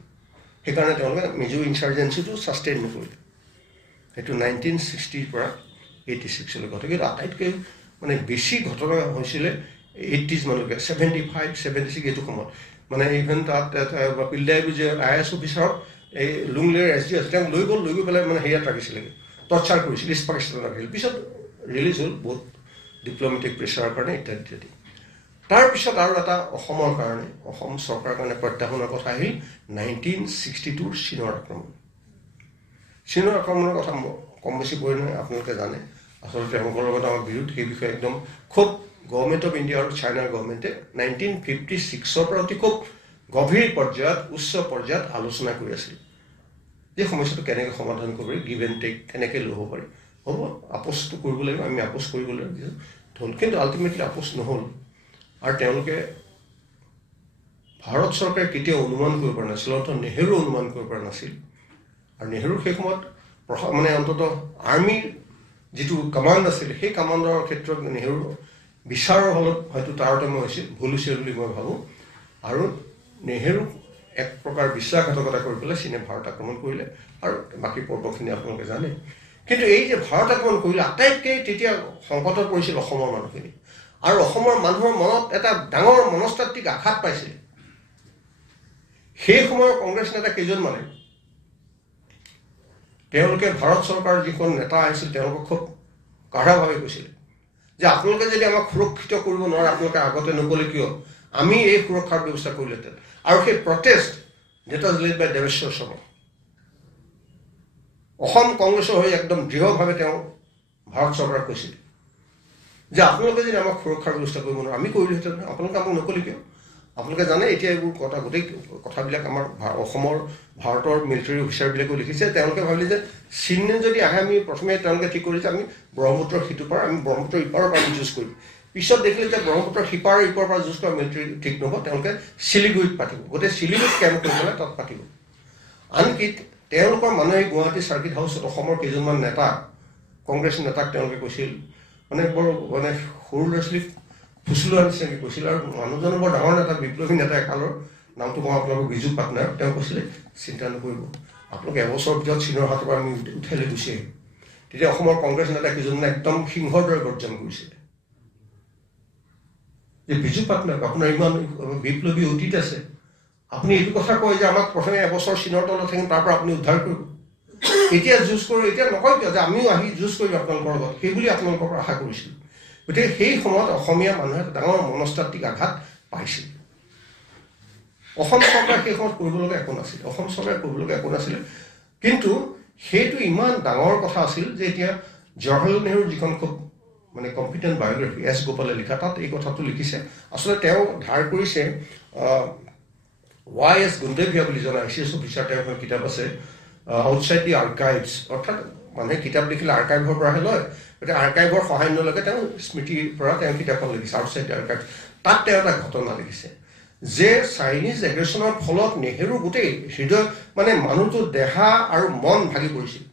সেইকাৰণে তেওঁলোকে মিজো ইনচাৰ্জেঞ্চিটো ছাষ্টেইন নকৰিলে সেইটো 1960 পৰা 86 ঘটে কিন্তু আটাইতকৈ মানে বেছি ঘটনা হৈছিলে 80s মানলৈকে 75 76 এইটো সময়ত মানে ইভেন তাত পিল্লাই যে IAS অফিচাৰক এই লুংলেৰ SDS তেওঁক লৈ গৈ পেলাই মানে হেৰিয়াত ৰাখিছিলে টৰ্চাৰ কৰিছিল ইষ্ট পাকিস্তানত ৰাখিছিল পিছত ৰিলিজ হ'ল বহুত ডিপ্ল'মেটিক প্ৰেছাৰৰ কাৰণে ইত্যাদি তাৰপিছত আৰু এটা অসমৰ কাৰণে অসম চৰকাৰৰ কাৰণে প্ৰত্যাহ্বানৰ কথা আহিল 1962 চীনৰ আক্ৰমণৰ কথা কম বেছি পৰিমাণে আপোনালোকে জানে আচলতে তেওঁলোকৰ লগত আমাৰ বিৰোধ সেই বিষয়ে একদম খুব গভৰ্ণমেণ্ট অফ ইণ্ডিয়া আৰু চাইনাৰ গভৰ্ণমেণ্টে 1956 পৰা অতি খুব গভীৰ পৰ্যায়ত উচ্চ পৰ্যায়ত আলোচনা কৰি আছিল যে সমস্যাটো কেনেকৈ সমাধান কৰিব পাৰি গিভ এণ্ড টেক কেনেকৈ লৈ হ'ব পাৰি হ'ব আপোচটো কৰিব লাগিব আমি আপোচ কৰিব লাগিব হ'ল কিন্তু আল্টিমেটলি আপোচ নহ'ল আৰু তেওঁলোকে ভাৰত চৰকাৰে কেতিয়াও অনুমান কৰিব পৰা নাছিল অন্তত নেহেৰু অনুমান কৰিব পৰা নাছিল আৰু নেহেৰু সেই সময়ত মানে অন্তত আৰ্মিৰ যিটো কমাণ্ড আছিল সেই কমাণ্ডৰ ক্ষেত্ৰত নেহেৰু বিচাৰৰ ফলত হয়তো তাৰতম্য হৈছিল ভুল হৈছিল বুলি মই ভাবোঁ আৰু নেহেৰু এক প্ৰকাৰ বিশ্বাসঘাতকতা কৰি পেলাই চীনে ভাৰত আক্ৰমণ কৰিলে আৰু বাকী পৰ্বখিনি আপোনালোকে জানে কিন্তু এই যে ভাৰত আক্ৰমণ কৰিলে আটাইতকৈ তেতিয়া সংকটত পৰিছিল অসমৰ মানুহখিনি আৰু অসমৰ মানুহৰ মনত এটা ডাঙৰ মনস্তাত্ত্বিক আঘাত পাইছিল সেই সময়ৰ কংগ্ৰেছ নেতা কেইজনমানে তেওঁলোকে ভাৰত চৰকাৰৰ যিখন নেতা আহিছিল তেওঁলোকক খুব কাঢ়াভাৱে কৈছিল যে আপোনালোকে যদি আমাক সুৰক্ষিত কৰিব নোৱাৰে আপোনালোকে আগতে নক'লে কিয় আমি এই সুৰক্ষাৰ ব্যৱস্থা কৰিলেহেঁতেন আৰু সেই প্ৰটেষ্ট ডেট ৱাজ লিড বাই দেৱেশ্বৰ শৰ্মা অসম কংগ্ৰেছৰ হৈ একদম দৃঢ়ভাৱে তেওঁ ভাৰত চৰকাৰক কৈছিল যে আপোনালোকে যদি আমাক সুৰক্ষাৰ ব্যৱস্থা কৰিব নোৱাৰে আমি কৰিলোহেঁতেন আপোনালোকে আমাক নক'লে কিয় আপোনালোকে জানে এতিয়া এইবোৰ কথা গোটেই কথাবিলাক আমাৰ অসমৰ ভাৰতৰ মিলিটাৰী অফিচাৰবিলাকেও লিখিছে তেওঁলোকে ভাবিলে যে চীনে যদি আহে আমি প্ৰথমে তেওঁলোকে ঠিক কৰিছে আমি ব্ৰহ্মপুত্ৰৰ সিটোৰ পৰা আমি ব্ৰহ্মপুত্ৰৰ ইপাৰৰ পৰা আমি যুঁজ কৰিম পিছত দেখিলে যে ব্ৰহ্মপুত্ৰৰ সিপাৰ ইপাৰৰ পৰা যুঁজ কৰা মিলিটাৰী ঠিক নহ'ব তেওঁলোকে শিলিগুৰিত পাতিব গোটেই শিলিগুৰিত কেম্প কৰি পেলাই তাত পাতিব আনকি তেওঁলোকৰ মানুহে গুৱাহাটী চাৰ্কিট হাউচত অসমৰ কেইজনমান নেতা কংগ্ৰেছ নেতাক তেওঁলোকে কৈছিল মানে বৰ মানে সৰু ল'ৰা ছোৱালী ফুচুলোৱা নিচিনাকৈ কৈছিল আৰু মানুহজনৰ বৰ ডাঙৰ নেতা বিপ্লৱী নেতা একালৰ নামটো মই আপোনালোকক বিজু পাটনায়ক তেওঁ কৈছিলে চিন্তা নকৰিব আপোনালোকে এবছৰৰ ভিতৰত চীনৰ হাতৰ পৰা আমি উঠাই লৈ গুচি আহিম তেতিয়া অসমৰ কংগ্ৰেছ নেতা কেইজনমানে একদম সিংহৰ দৰে গৰ্জন কৰিছিলে যে বিজু পাটনায়ক আপোনাৰ ইমান বিপ্লৱী অতীত আছে আপুনি এইটো কথা কয় যে আমাক প্ৰথমে এবছৰ চীনৰ তলত থাকিম তাৰ পৰা আপুনি উদ্ধাৰ কৰিব এতিয়া যুঁজ কৰোঁ এতিয়া নকয় কিয় যে আমিও আহি যুঁজ কৰিম আপোনালোকৰ লগত সেই বুলি আপোনালোকৰ পৰা আশা কৰিছিলোঁ গতিকে সেই সময়ত অসমীয়া মানুহে ডাঙৰ মনস্তাত্ত্বিক আঘাত পাইছিল অসম চৰকাৰে সেই সময়ত কৰিবলগা একো নাছিল অসম চৰকাৰে কৰিবলগা একো নাছিলে কিন্তু সেইটো ইমান ডাঙৰ কথা আছিল যে এতিয়া জৱাহৰলাল নেহৰুৰ যিখন খুব মানে কম্পিটেণ্ট বায়'গ্ৰাফি এছ গোপালে লিখা তাত এই কথাটো লিখিছে আচলতে তেওঁ ধাৰ কৰিছে YS গুণ্ডেভিয়া বুলি জনা ICS অফিচাৰ তেওঁ এখন কিতাপ আছে আউটছাইড দি আৰ্কাইভছ অৰ্থাৎ মানুহে কিতাপ লিখিলে আৰ্কাইভৰ পৰাহে লয় গতিকে আৰ্কাইভৰ সহায় নলগে তেওঁ স্মৃতিৰ পৰা তেওঁ কিতাপখন লিখিছে আউটছাইড দি আৰ্কাইভছ তাত তেওঁ এটা ঘটনা লিখিছে যে চাইনিজ এগ্ৰেশ্যনৰ ফলত নেহেৰু গোটেই হৃদয় মানে মানুহটো দেহা আৰু মন ভাগি পৰিছিল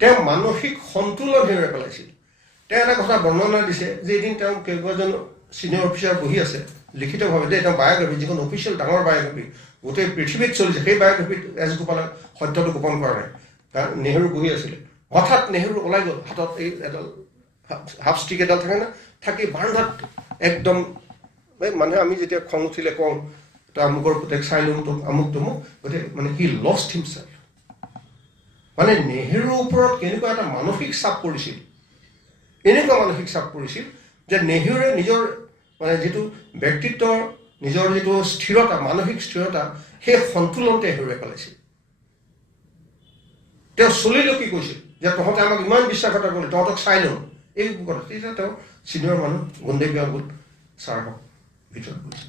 তেওঁ মানসিক সন্তুলন হেৰুৱাই পেলাইছিল তেওঁ এটা কথা বৰ্ণনা দিছে যে এদিন তেওঁ কেইবাজন ছিনিয়ৰ অফিচাৰ বহি আছে লিখিতভাৱে যে তেওঁ বায়'গ্ৰাফি যিখন অফিচিয়েল ডাঙৰ বায়'গ্ৰাফি গোটেই পৃথিৱীত চলিছে সেই বায়'গ্ৰাফিত এছ গোপালে সত্যটো গোপন কৰা নাই কাৰণ নেহেৰু বহি আছিলে হঠাৎ নেহেৰু ওলাই গ'ল হাতত এই এডাল হাফ ষ্টিক এডাল থাকে না থাকি বাৰান্দাত একদম মানুহে আমি যেতিয়া খং উঠিলে কওঁ তই আমুকৰ পুতেক চাই লওঁ তোক আমুক তমুক গতিকে মানে হি লষ্ট হিমছেল্ফ মানে নেহেৰুৰ ওপৰত কেনেকুৱা এটা মানসিক চাপ পৰিছিল এনেকুৱা মানসিক চাপ পৰিছিল যে নেহেৰুৱে নিজৰ মানে যিটো ব্যক্তিত্বৰ নিজৰ যিটো স্থিৰতা মানসিক স্থিৰতা সেই সন্তুলনতে হেৰুৱাই পেলাইছিল তেওঁ চলিলেও কি কৈছিল যে তহঁতে আমাক ইমান বিশ্বাসঘাতক কৰিলি তহঁতক চাই লওঁ এই কথা তেতিয়া তেওঁ ছিনিয়ৰ মানুহ গুণ্ডেভিয়া গোট ছাৰ হওক ভিতৰত গৈছিল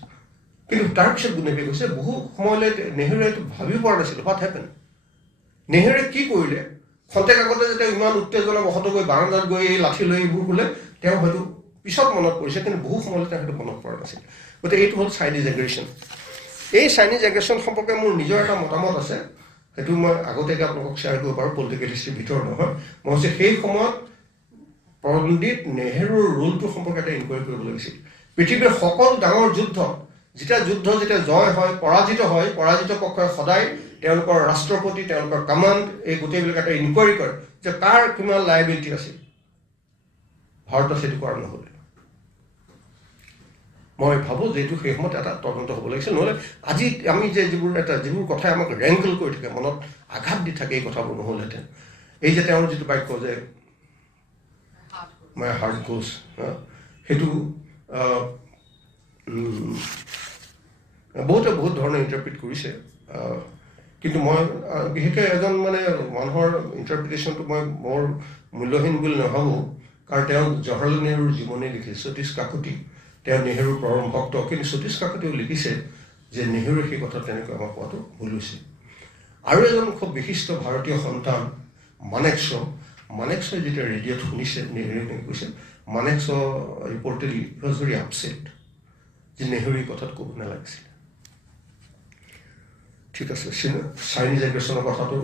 কিন্তু তাৰপিছত গুণ্ডেভিয়া কৈছে বহু সময়লৈ নেহেৰুৱে এইটো ভাবিব পৰা নাছিল হোৱাট হেপেন নেহেৰুৱে কি কৰিলে খন্তেক আগতে যেতিয়া ইমান উত্তেজনা বশত গৈ বাৰান্দাত গৈ এই লাঠি লৈ এইবোৰ বোলে তেওঁ হয়তো পিছত মনত পৰিছে কিন্তু বহু সময়লৈ তেওঁ সেইটো মনত পৰা নাছিল গতিকে এইটো হ'ল চাইনিজ এগ্ৰেশ্যন এই চাইনিজ এগ্ৰেশ্যন সম্পৰ্কে মোৰ নিজৰ এটা মতামত আছে সেইটো মই আগতীয়াকৈ আপোনালোকক শ্বেয়াৰ কৰিব পাৰোঁ পলিটিকেল হিষ্ট্ৰীৰ ভিতৰত নহয় মই হৈছে সেই সময়ত পণ্ডিত নেহেৰুৰ ৰোলটো সম্পৰ্কে এটা ইনকুৱাৰী কৰিব লাগিছিল পৃথিৱীৰ সকলো ডাঙৰ যুদ্ধ যেতিয়া যুদ্ধ যেতিয়া জয় হয় পৰাজিত পক্ষই সদায় তেওঁলোকৰ ৰাষ্ট্ৰপতি তেওঁলোকৰ কমাণ্ড এই গোটেইবিলাক এটা ইনকুৱাৰী কৰে যে কাৰ কিমান লাইবিলিটি আছিল ভাৰতত সেইটো কৰা নহ'লে মই ভাবোঁ যে এইটো সেই সময়ত এটা তদন্ত হ'ব লাগিছিল নহ'লে আজি আমি যে যিবোৰ কথাই আমাক ৰেংকল কৰি থাকে মনত আঘাত দি থাকে এই কথাবোৰ নহ'লহেঁতেন এই যে তেওঁৰ যিটো বাক্য যে মাই হাৰ্ট গোজ সেইটো বহুত ধৰণে ইণ্টাৰপ্ৰিট কৰিছে কিন্তু মই বিশেষকৈ এজন মানে মানুহৰ ইণ্টাৰপ্ৰিটেশ্যনটো মই বৰ মূল্যহীন বুলি নাভাবোঁ কাৰণ তেওঁ জৱাহৰলাল নেহৰুৰ জীৱনী লিখিছে সতীশ কাকতি তেওঁ নেহৰুৰ পৰম ভক্ত কিন্তু সতীশ কাকতিও লিখিছে যে নেহৰুৱে সেই কথা তেনেকৈ আমাক কোৱাটো ভুল হৈছে আৰু এজন খুব বিশিষ্ট ভাৰতীয় সন্তান মানেকশ্বই যেতিয়া ৰেডিঅ'ত শুনিছে নেহৰুৱে কৈছে মানেকশ্ব ৰিপৰ্টেডলি ৱাজ ভেৰি আপছেট যে নেহৰুৰ কথাত ক'ব নালাগিছিল ঠিক আছে চাইনিজ এগ্ৰেশ্যনৰ কথাটো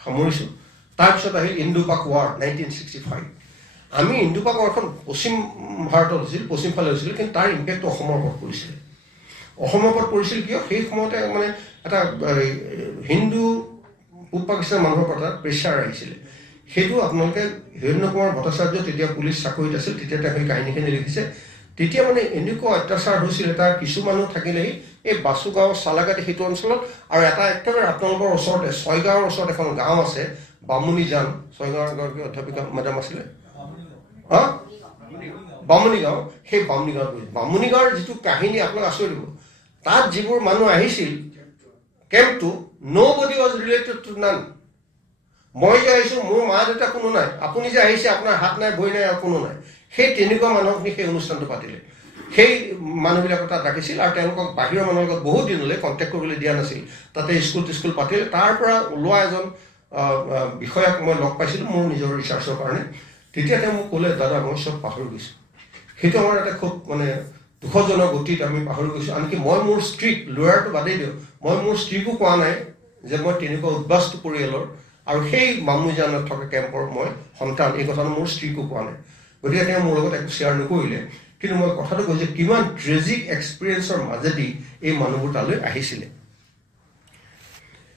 সামৰিছোঁ তাৰপিছত আহিল ইণ্ডো পাক ৱাৰ 1965 আমি ইণ্ডো পাক ৱাৰখন পশ্চিম ভাৰতত হৈছিল পশ্চিম ফালে হৈছিল কিন্তু তাৰ ইম্পেক্টটো অসমৰ ওপৰত পৰিছিল কিয় সেই সময়তে মানে এটা হিন্দু পূব পাকিস্তানৰ মানুহৰ পৰা প্ৰেছাৰ আহিছিলে সেইটো আপোনালোকে হিৰণ্য কুমাৰ ভট্টাচাৰ্য তেতিয়া পুলিচ চাকৰিত আছিল তেতিয়া তেওঁ সেই কাহিনীখিনি লিখিছে তেতিয়া মানে এনেকুৱা অত্যাচাৰ হৈছিল এটা কিছু মানুহ থাকিলেই এই বাসুগাঁও চালাগাটি সেইটো অঞ্চলত আৰু এটা একেবাৰে আপোনালোকৰ ওচৰতে ছয়গাঁৱৰ ওচৰত এখন গাঁও আছে বামুণীজান ছয়গাঁৱৰ এগৰাকী অধ্যাপিকা মেডাম আছিলে বামুণীগাঁও সেই বামুণীগাঁৱৰ যিটো কাহিনী আপোনাক আচৰিত দিব তাত যিবোৰ মানুহ আহিছিল কেম্পটো nobody was related to none মই যে আহিছোঁ মোৰ মা দেউতা কোনো নাই আপুনি যে আহিছে আপোনাৰ হাত নাই ভৰি নাই আৰু কোনো নাই সেই তেনেকুৱা মানুহখিনি সেই অনুষ্ঠানটো পাতিলে সেই মানুহবিলাকক তাত ৰাখিছিল আৰু তেওঁলোকক বাহিৰৰ মানুহৰ লগত বহুত দিনলৈ কণ্টেক্ট কৰিবলৈ দিয়া নাছিল তাতে স্কুল পাতিলে তাৰ পৰা ওলোৱা এজন বিষয়াক মই লগ পাইছিলোঁ মোৰ নিজৰ ৰিচাৰ্চৰ কাৰণে তেতিয়া তেওঁ মোক ক'লে দাদা মই চব পাহৰি গৈছোঁ সেইটো আমাৰ এটা খুব মানে দুখজনক গতিত আমি পাহৰি গৈছোঁ আনকি মই মোৰ স্ত্ৰীক ল'ৰাটো বাদেই দিওঁ মই মোৰ স্ত্ৰীকো কোৱা নাই যে মই তেনেকুৱা উদ্বাস্তু পৰিয়ালৰ আৰু সেই বামুণীজানত থকা কেম্পৰ মই সন্তান এই কথাটো মোৰ স্ত্ৰীকো কোৱা নাই গতিকে তেওঁ মোৰ লগত একো শ্বেয়াৰ নকৰিলে কিন্তু মই কথাটো কৈছোঁ কিমান ট্ৰেজিক এক্সপিৰিয়েঞ্চৰ মাজেদি এই মানুহবোৰ তালৈ আহিছিলে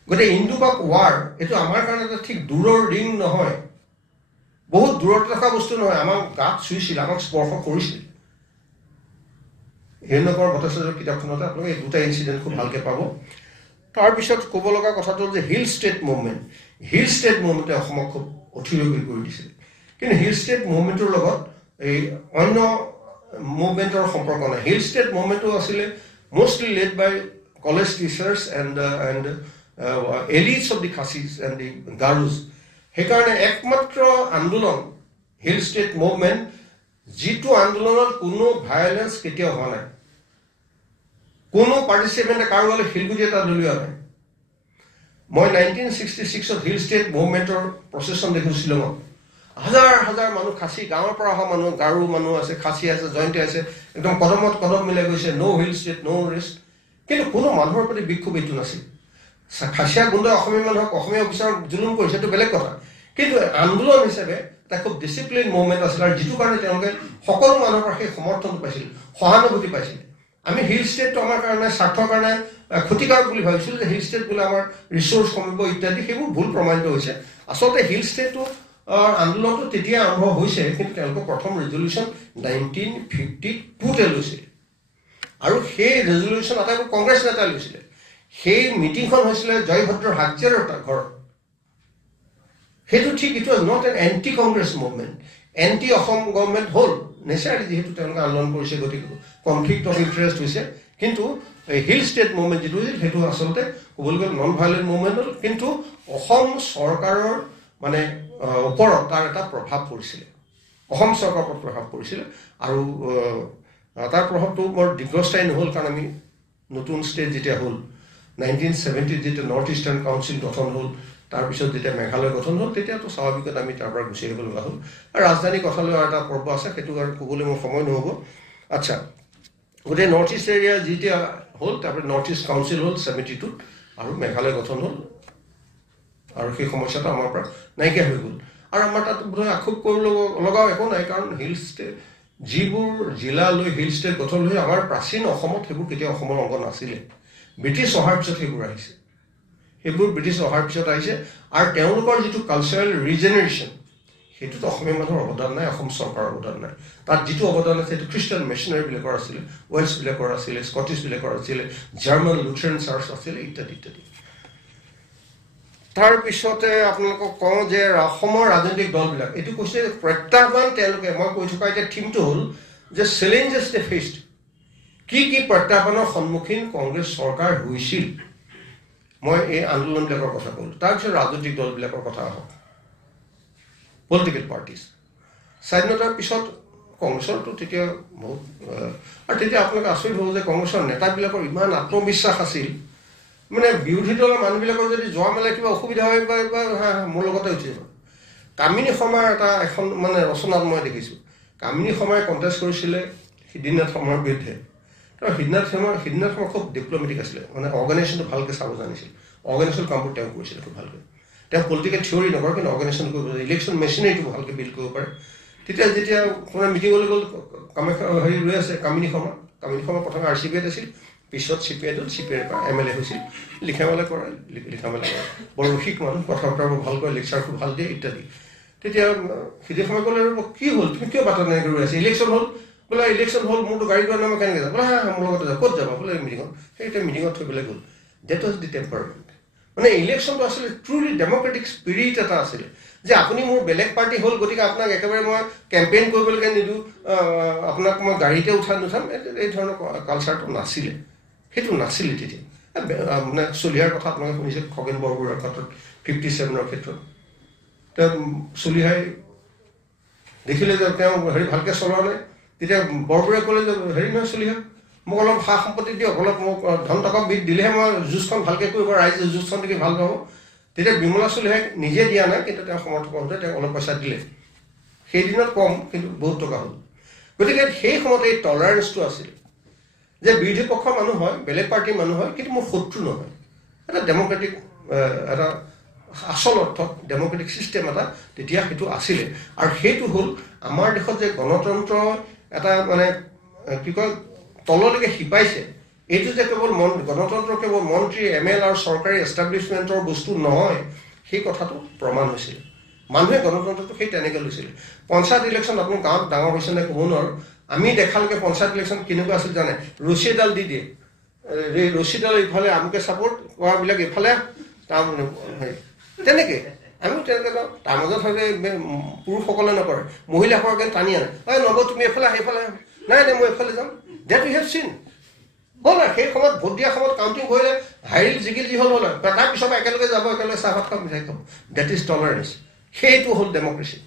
গতিকে ইণ্ডো পাক ৱাৰ এইটো আমাৰ কাৰণে এটা ঠিক দূৰৰ ৰিং নহয় বহুত দূৰত থকা বস্তু নহয় আমাক গাত চুইছিল আমাক স্পৰ্শ কৰিছিল হিৰণ্য কুমাৰ ভট্টাচাৰ্যৰ কিতাপখনতে আপোনালোকে এই দুটা ইনচিডেণ্ট খুব ভালকৈ পাব তাৰপিছত ক'ব লগা কথাটো হ'ল যে হিল ষ্টেট মুভমেণ্টে অসমক খুব অথিৰোগী কৰি দিছিল কিন্তু হিল ষ্টেট মুভমেণ্টৰ লগত এই অন্য মুভমেণ্টৰ সম্পৰ্ক নাই হিল ষ্টেট মুভমেণ্টটো আছিলে mostly led by college teachers and elites of the Khasis and the Garos সেইকাৰণে একমাত্ৰ আন্দোলন হিল ষ্টেট মুভমেণ্ট যিটো আন্দোলনত কোনো ভায়লেঞ্চ কেতিয়াও হোৱা নাই কোনো পাৰ্টিচিপেণ্টে কাৰোবালৈ শিলগুটি এটা দলিওৱা নাই মই 1966ত হিল ষ্টেট মুভমেণ্টৰ প্ৰচেছন দেখিছোঁ শ্বিলঙত হাজাৰ মানুহ খাচী গাঁৱৰ পৰা অহা মানুহ গাৰু মানুহ আছে খাচী আছে জয়ন্তী আছে একদম কদম মিলাই গৈছে ন' হিল ষ্টেট ন' ৰেষ্ট কিন্তু কোনো মানুহৰ প্ৰতি বিক্ষোভ এইটো নাছিল খাচীয়া গুণ্ডাই অসমীয়া মানুহক অসমীয়া অফিচাৰক জুলুম কৰিছে সেইটো বেলেগ কথা কিন্তু আন্দোলন হিচাপে এটা খুব ডিচিপ্লিন মুভমেণ্ট আছিল আৰু যিটো কাৰণে তেওঁলোকে সকলো মানুহৰ পৰা সেই সমৰ্থনটো পাইছিল সহানুভূতি পাইছিল আমি হিল ষ্টেটটো আমাৰ কাৰণে স্বাৰ্থৰ কাৰণে ক্ষতিকাৰক বুলি ভাবিছিলোঁ যে হিল ষ্টেট বোলে আমাৰ ৰিচোৰ্চ কমিব ইত্যাদি সেইবোৰ ভুল প্ৰমাণিত হৈছে আচলতে হিল ষ্টেটটো আন্দোলনটো তেতিয়া আৰম্ভ হৈছে কিন্তু তেওঁলোকৰ প্ৰথম ৰেজলিউশ্যন 1952তে লৈছিল আৰু সেই ৰেজলিউশ্যন আটাইবোৰ কংগ্ৰেছ নেতাই লৈছিলে সেই মিটিংখন হৈছিলে জয়ভদ্ৰ হাজেৰৰ ঘৰত সেইটো ঠিক it was not an anti Congress movement anti Assam government হ'ল নেচাৰেলি যিহেতু তেওঁলোকে আন্দোলন কৰিছে গতিকে কনফ্লিক্ট অফ ইণ্টাৰেষ্ট হৈছে কিন্তু হিল ষ্টেট মুভমেণ্ট যিটো হৈছিল সেইটো আচলতে ক'বলৈ গ'লে নন ভায়লেণ্ট মুভমেণ্ট হ'ল কিন্তু অসম চৰকাৰৰ মানে ওপৰত তাৰ এটা প্ৰভাৱ পৰিছিলে অসম চৰকাৰৰ ওপৰত প্ৰভাৱ পৰিছিলে আৰু তাৰ প্ৰভাৱটো বৰ দীৰ্ঘস্থায়ী নহ'ল কাৰণ আমি নতুন ষ্টেট যেতিয়া হ'ল 1970 যেতিয়া নৰ্থ ইষ্টাৰ্ণ কাউন্সিল গঠন হ'ল তাৰপিছত যেতিয়া মেঘালয় গঠন হ'ল তেতিয়াতো স্বাভাৱিকতে আমি তাৰ পৰা গুচি আহিব লগা হ'ল আৰু ৰাজধানী কথালৈ আৰু এটা পৰ্ব আছে সেইটো আৰু ক'বলৈ মোৰ সময় নহ'ব আচ্ছা গোটেই নৰ্থ ইষ্ট এৰিয়া যেতিয়া হ'ল তাৰপৰা নৰ্থ ইষ্ট কাউন্সিল হ'ল 72ত আৰু মেঘালয় গঠন হ'ল আৰু সেই সমস্যাটো আমাৰ পৰা নাইকিয়া হৈ গ'ল আৰু আমাৰ তাত বোধহয় আক্ষেপ কৰিব লগাও একো নাই কাৰণ যিবোৰ জিলা লৈ হিল ষ্টেট গঠন হৈ আমাৰ প্ৰাচীন অসমত সেইবোৰ কেতিয়াও অসমৰ অংগ নাছিলে ব্ৰিটিছ অহাৰ পিছত সেইবোৰ আহিছে সেইবোৰ ব্ৰিটিছ অহাৰ পিছত আহিছে আৰু তেওঁলোকৰ যিটো কালচাৰেল ৰিজেনেৰেশ্যন সেইটোতো অসমীয়া মানুহৰ অৱদান নাই অসম চৰকাৰৰ অৱদান নাই তাত যিটো অৱদান আছে সেইটো খ্ৰীষ্টান মিছনাৰীবিলাকৰ আছিলে ৱেলছবিলাকৰ আছিলে স্কটিছবিলাকৰ আছিলে জাৰ্মান লুথেৰান চাৰ্চ আছিলে ইত্যাদি ইত্যাদি তাৰপিছতে আপোনালোকক কওঁ যে অসমৰ ৰাজনৈতিক দলবিলাক এইটো কৈছে প্ৰত্যাহ্বান তেওঁলোকে মই কৈ থকা এতিয়া থিমটো হ'ল যে চেলেঞ্জেছ দে ফেচড কি কি প্ৰত্যাহ্বানৰ সন্মুখীন কংগ্ৰেছ চৰকাৰ হৈছিল মই এই আন্দোলনবিলাকৰ কথা ক'লোঁ তাৰপিছত ৰাজনৈতিক দলবিলাকৰ কথা আহক পলিটিকেল পাৰ্টিজ স্বাধীনতাৰ পিছত কংগ্ৰেছৰতো তেতিয়া বহুত আৰু তেতিয়া আপোনালোকে আচৰিত হ'ব যে কংগ্ৰেছৰ নেতাবিলাকৰ ইমান আত্মবিশ্বাস আছিল মানে বিৰোধী দলৰ মানুহবিলাকৰ যদি যোৱা মেলা কিবা অসুবিধা হয় বা মোৰ লগতে উঠিব কামিনী শৰ্মাৰ এখন মানে ৰচনাত মই দেখিছোঁ কামিনী শৰ্মাই কণ্টেষ্ট কৰিছিলে সিদ্ধিনাথ শৰ্মাৰ বিৰুদ্ধে তো সিদ্ধিনাথ শৰ্মা খুব ডিপ্ল'মেটিক আছিলে মানে অৰ্গেনাইজেশ্যনটো ভালকৈ চাব জানিছিল অৰ্গেনাইজেশ্যন কামবোৰ তেওঁ কৰিছিলে খুব ভালকৈ তেওঁ পলিটিকেল থিয়ৰী নকৰে কিন্তু অৰ্গেনাইজেশ্যন কৰিব পাৰে ইলেকশ্যন মেচিনাৰীটো ভালকৈ বিল্ড কৰিব পাৰে তেতিয়া যেতিয়া আপোনাৰ মিটিঙলৈ গ'ল কামাখ্যা হেৰি ৰৈ আছে কামিনী শৰ্মা প্ৰথমে RCPত আছিল পিছত CPI দল CPIৰ পৰা MLA হৈছিল লিখা মেলা কৰে বৰ ৰসিক মানুহ কথা বতৰাবোৰ ভাল কৰে লেকচাৰ খুব ভাল দিয়ে ইত্যাদি তেতিয়া সিদ্ধি সময় ক'লে কি হ'ল তুমি কিয় বাটত এনেকৈ ৰৈ আছে ইলেকশ্যন হ'ল বোলে ইলেকশ্যন হ'ল মোৰতো গাড়ী যোৱা নাম কেনেকৈ যাম বোলে মোৰ লগতে যাওঁ ক'ত যাবা বোলে মিটিঙত সেইটা মিটিঙত থৈ পেলাই গ'ল ডেট ৱাজ দি টেম্পাৰমেণ্ট মানে ইলেকশ্যনটো আছিলে ট্ৰুলি ডেম'ক্ৰেটিক স্পিৰিট এটা আছিলে যে আপুনি মোৰ বেলেগ পাৰ্টি হ'ল গতিকে আপোনাক একেবাৰে মই কেম্পেইন কৰিবলৈকে নিদিওঁ আপোনাক মই গাড়ীতে নুঠাম এই ধৰণৰ কালচাৰটো নাছিলে সেইটো নাছিলে তেতিয়া মানে চলিহাৰ কথা আপোনালোকে শুনিছে খগেন বৰবৰুৱাৰ ক্ষেত্ৰত 57ৰ ক্ষেত্ৰত তেওঁ চলিহাই দেখিলে যে তেওঁ হেৰি ভালকৈ চলোৱা নাই তেতিয়া বৰবৰুৱাই ক'লে যে হেৰি নহয় চলিহা মোক অলপ সা সম্পত্তি দিয়ক অলপ মোক ধন টকা বিধ দিলেহে মই যুঁজখন ভালকৈ কৰিব ৰাইজে যুঁজখন দেখি ভাল পাব তেতিয়া বিমলা চলিহাই নিজে দিয়া নাই কিন্তু তেওঁ সমৰ্থক হওঁতে তেওঁ অলপ পইচা দিলে সেইদিনত কম কিন্তু বহুত টকা হ'ল গতিকে সেই সময়ত এই টলাৰেঞ্চটো আছিল যে বিৰোধী পক্ষৰ মানুহ হয় বেলেগ পাৰ্টিৰ মানুহ হয় কিন্তু মোৰ শত্ৰু নহয় এটা ডেম'ক্ৰেটিক এটা আচল অৰ্থত ডেম'ক্ৰেটিক ছিষ্টেম এটা তেতিয়া সেইটো আছিলে আৰু সেইটো হ'ল আমাৰ দেশত যে গণতন্ত্ৰ এটা মানে কি কয় তললৈকে শিপাইছে এইটো যে কেৱল গণতন্ত্ৰ কেৱল মন্ত্ৰী ML আৰু চৰকাৰী এষ্টাব্লিছমেণ্টৰ বস্তু নহয় সেই কথাটো প্ৰমাণ হৈছিল মানুহে গণতন্ত্ৰটো সেই তেনেকৈ লৈছিলে পঞ্চায়ত ইলেকশ্যন আপুনি গাঁৱত ডাঙৰ হৈছে নে ক'ব নোৱাৰোঁ আমি দেখালৈকে পঞ্চায়ত ইলেকশ্যন কেনেকুৱা আছিল জানে ৰছী এডাল দি দিয়ে এই ৰছীডাল ইফালে আমুকে ছাপৰ্ট কৰাবিলাক ইফালে তাৰমানে হেৰি তেনেকৈ আমিও তেনেকৈ যাওঁ তাৰ মাজত হয়তো পুৰুষসকলে নকৰে মহিলাসকলে টানি আনে নব তুমি এইফালে সেইফালে নাই মই এইফালে যাম ডেট উই হেভ চিন হ'ল আৰু সেই সময়ত ভোট দিয়া সময়ত কাউণ্টিং কৰিলে হাৰিল জিকিল যি হ'ল হ'ল তাৰ পিছত একেলগে যাব একেলগে চাহপাত খাব মিঠাই খাব ডেট ইজ টলাৰেঞ্চ সেইটো হ'ল ডেম'ক্ৰেচি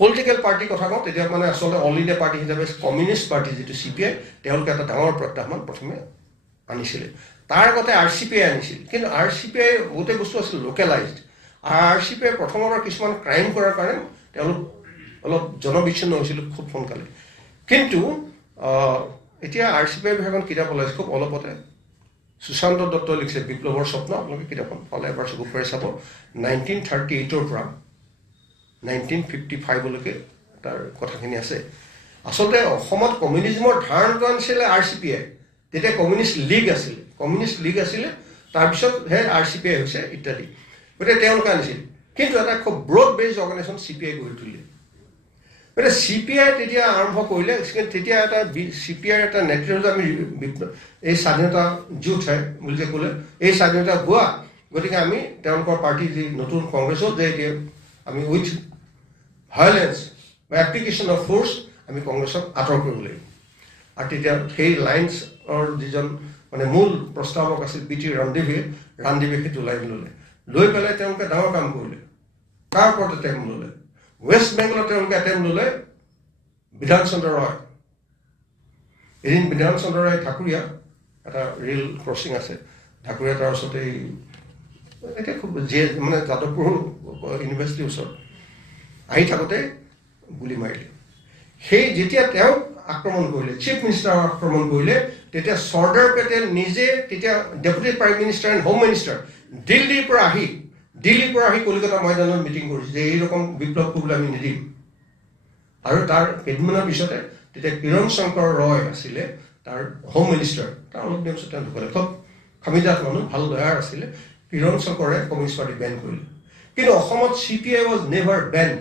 পলিটিকেল পাৰ্টিৰ কথা কওঁ তেতিয়া মানে আচলতে অল ইণ্ডিয়া পাৰ্টি হিচাপে কমিউনিষ্ট পাৰ্টি যিটো CPI তেওঁলোকে এটা ডাঙৰ প্ৰত্যাহ্বান প্ৰথমে আনিছিলে তাৰ আগতে RCPI আনিছিল কিন্তু RCPI গোটেই বস্তু আছিল লোকেলাইজড আৰু RCPI প্ৰথমবাৰ কিছুমান ক্ৰাইম কৰাৰ কাৰণে তেওঁলোক অলপ জনবিচ্ছিন্ন হৈছিল খুব সোনকালে কিন্তু এতিয়া RCPI এখন কিতাপ ওলাইছে খুব অলপতে সুশান্ত দত্তই লিখিছে বিপ্লৱৰ স্বপ্ন আপোনালোকে কিতাপখন পালে এবাৰ চকু ফুৰাই চাব 1938ৰ পৰা 1955লৈকে তাৰ কথাখিনি আছে আচলতে অসমত কমিউনিজমৰ ধাৰণটো আনিছিলে RCPI তেতিয়া কমিউনিষ্ট লীগ আছিলে তাৰপিছতহে RCPI হৈছে ইত্যাদি গতিকে তেওঁলোকে আনিছিল কিন্তু এটা খুব ব্ৰড বেছড অৰ্গেনাইজেশ্যন CPI গঢ়ি তুলিলে গতিকে CPI তেতিয়া আৰম্ভ কৰিলে তেতিয়া এটা CPIৰ এটা নেতৃত্বত আমি এই স্বাধীনতা যুঁজ হয় বুলি যে ক'লে এই স্বাধীনতা হোৱা গতিকে আমি তেওঁলোকৰ পাৰ্টি যি নতুন কংগ্ৰেছত যে এতিয়া আমি উইথ ভায়োলেন্স বা এপ্লিকেশ্যন অফ ফ'ৰ্চ আমি কংগ্ৰেছক আঁতৰ কৰিব লাগিব আৰু তেতিয়া সেই লাইন্সৰ যিজন মানে মূল প্ৰস্তাৱক আছিল PT ৰামদেৱে সেইটো লাইন ল'লে লৈ পেলাই তেওঁলোকে ডাঙৰ কাম কৰিলে তাৰ ওপৰত এটেম্প ল'লে ৱেষ্ট বেংগলত তেওঁলোকে এটেম্প ল'লে বিধান চন্দ্ৰ ৰয় এদিন বিধান চন্দ্ৰ ৰয় ঢাকুৰীয়া এটা ৰেল ক্ৰছিং আছে ঢাকুৰীয়া তাৰ ওচৰতে এতিয়া খুব মানে যাদৱপুৰ ইউনিভাৰ্চিটিৰ ওচৰত আহি থাকোঁতে গুলি মাৰিলে সেই যেতিয়া তেওঁক আক্ৰমণ কৰিলে চিফ মিনিষ্টাৰক আক্ৰমণ কৰিলে তেতিয়া চৰ্দাৰ পেটেল নিজে তেতিয়া deputy prime minister and home minister দিল্লীৰ পৰা আহি কলিকতা ময়দানত মিটিং কৰিছে যে এইৰকম বিপ্লৱ কৰিবলৈ আমি নিদিম আৰু তাৰ কেইদিনমানৰ পিছতে তেতিয়া কিৰণ শংকৰ ৰয় আছিলে তাৰ হোম মিনিষ্টাৰ, তাৰ অলপ দিনৰ পিছত তেওঁ ঢুকালে। খুব খামিজাত মানুহ, ভাল লয়াৰ আছিলে। কিৰণ শংকৰে কমিউনিষ্ট পাৰ্টি বেন কৰিলে। কিন্তু অসমত CPI ৱাজ নেভাৰ বেন।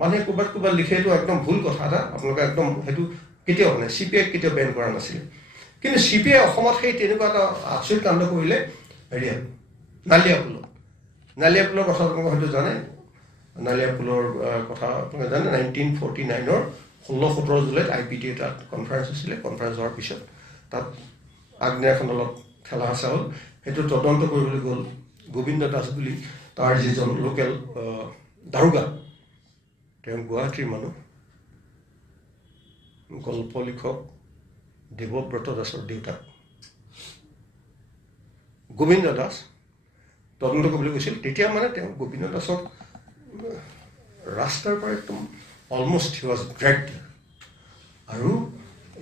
মানুহে ক'ৰবাত লিখে, এইটো একদম ভুল কথা এটা, আপোনালোকে একদম সেইটো কেতিয়াও মানে CPI কেতিয়াও বেন কৰা নাছিলে। কিন্তু CPI অসমত সেই তেনেকুৱা এটা আচৰিত কাণ্ড কৰিলে হেৰিয়াত নালিয়াপুলত। নালিয়াপুলৰ কথা আপোনালোকে হয়তো জানে। নালিয়াপুলৰ কথা আপোনালোকে জানে 1949-ৰ 16-17 জুলাইত IPT তাত কনফাৰেঞ্চ হৈছিলে। কনফাৰেঞ্চ হোৱাৰ পিছত তাত আগদিনাখন অলপ ঠেলা হেঁচা হ'ল। সেইটো তদন্ত কৰিবলৈ গ'ল গোবিন্দ দাস বুলি তাৰ যিজন লোকেল দাৰোগা, তেওঁ গুৱাহাটীৰ মানুহ, গল্প লিখক দেৱব্ৰত দাসৰ দেউতাক গোবিন্দ দাস তদন্ত কৰিবলৈ গৈছিল। তেতিয়া মানে তেওঁ গোবিন্দ দাসক ৰাস্তাৰ পৰা একদম অলমষ্ট হি ৱাজ ড্ৰেগড আৰু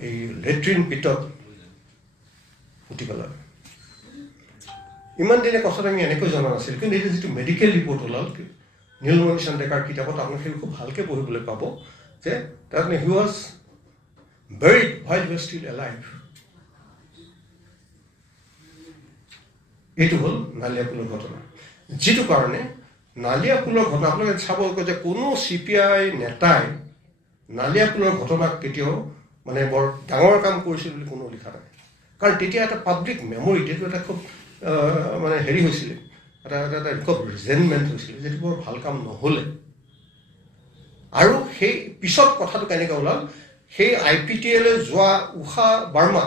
এই লেট্ৰিন পিটত পুতি পেলালে। ইমান দিনে কথাটো আমি এনেকৈ জনা নাছিল। কিন্তু এইটো যিটো মেডিকেল ৰিপৰ্ট ওলাল নীলমণি চান্দেকাৰ কিতাপত, আপোনালোকে খুব ভালকৈ পঢ়িবলৈ পাব যে তাত he was buried while he was still alive. এইটো হ'ল নালিয়াপুলৰ ঘটনা। যিটো কাৰণে নালিয়াপুলৰ ঘটনা আপোনালোকে চাব যে কোনো CPI নেতাই নালিয়াপুলৰ ঘটনাক কেতিয়াও মানে বৰ ডাঙৰ কাম কৰিছিল বুলি কোনো লিখা নাই। কাৰণ তেতিয়া এটা পাব্লিক মেমৰিত এইটো এটা খুব মানে হেৰি হৈছিলে, এটা খুব ৰিজেণ্টমেণ্ট হৈছিলে, যিটো বৰ ভাল কাম নহ'লে। আৰু সেই পিছত কথাটো কেনেকৈ ওলাল, সেই IPTL যোৱা উষা বাৰ্মা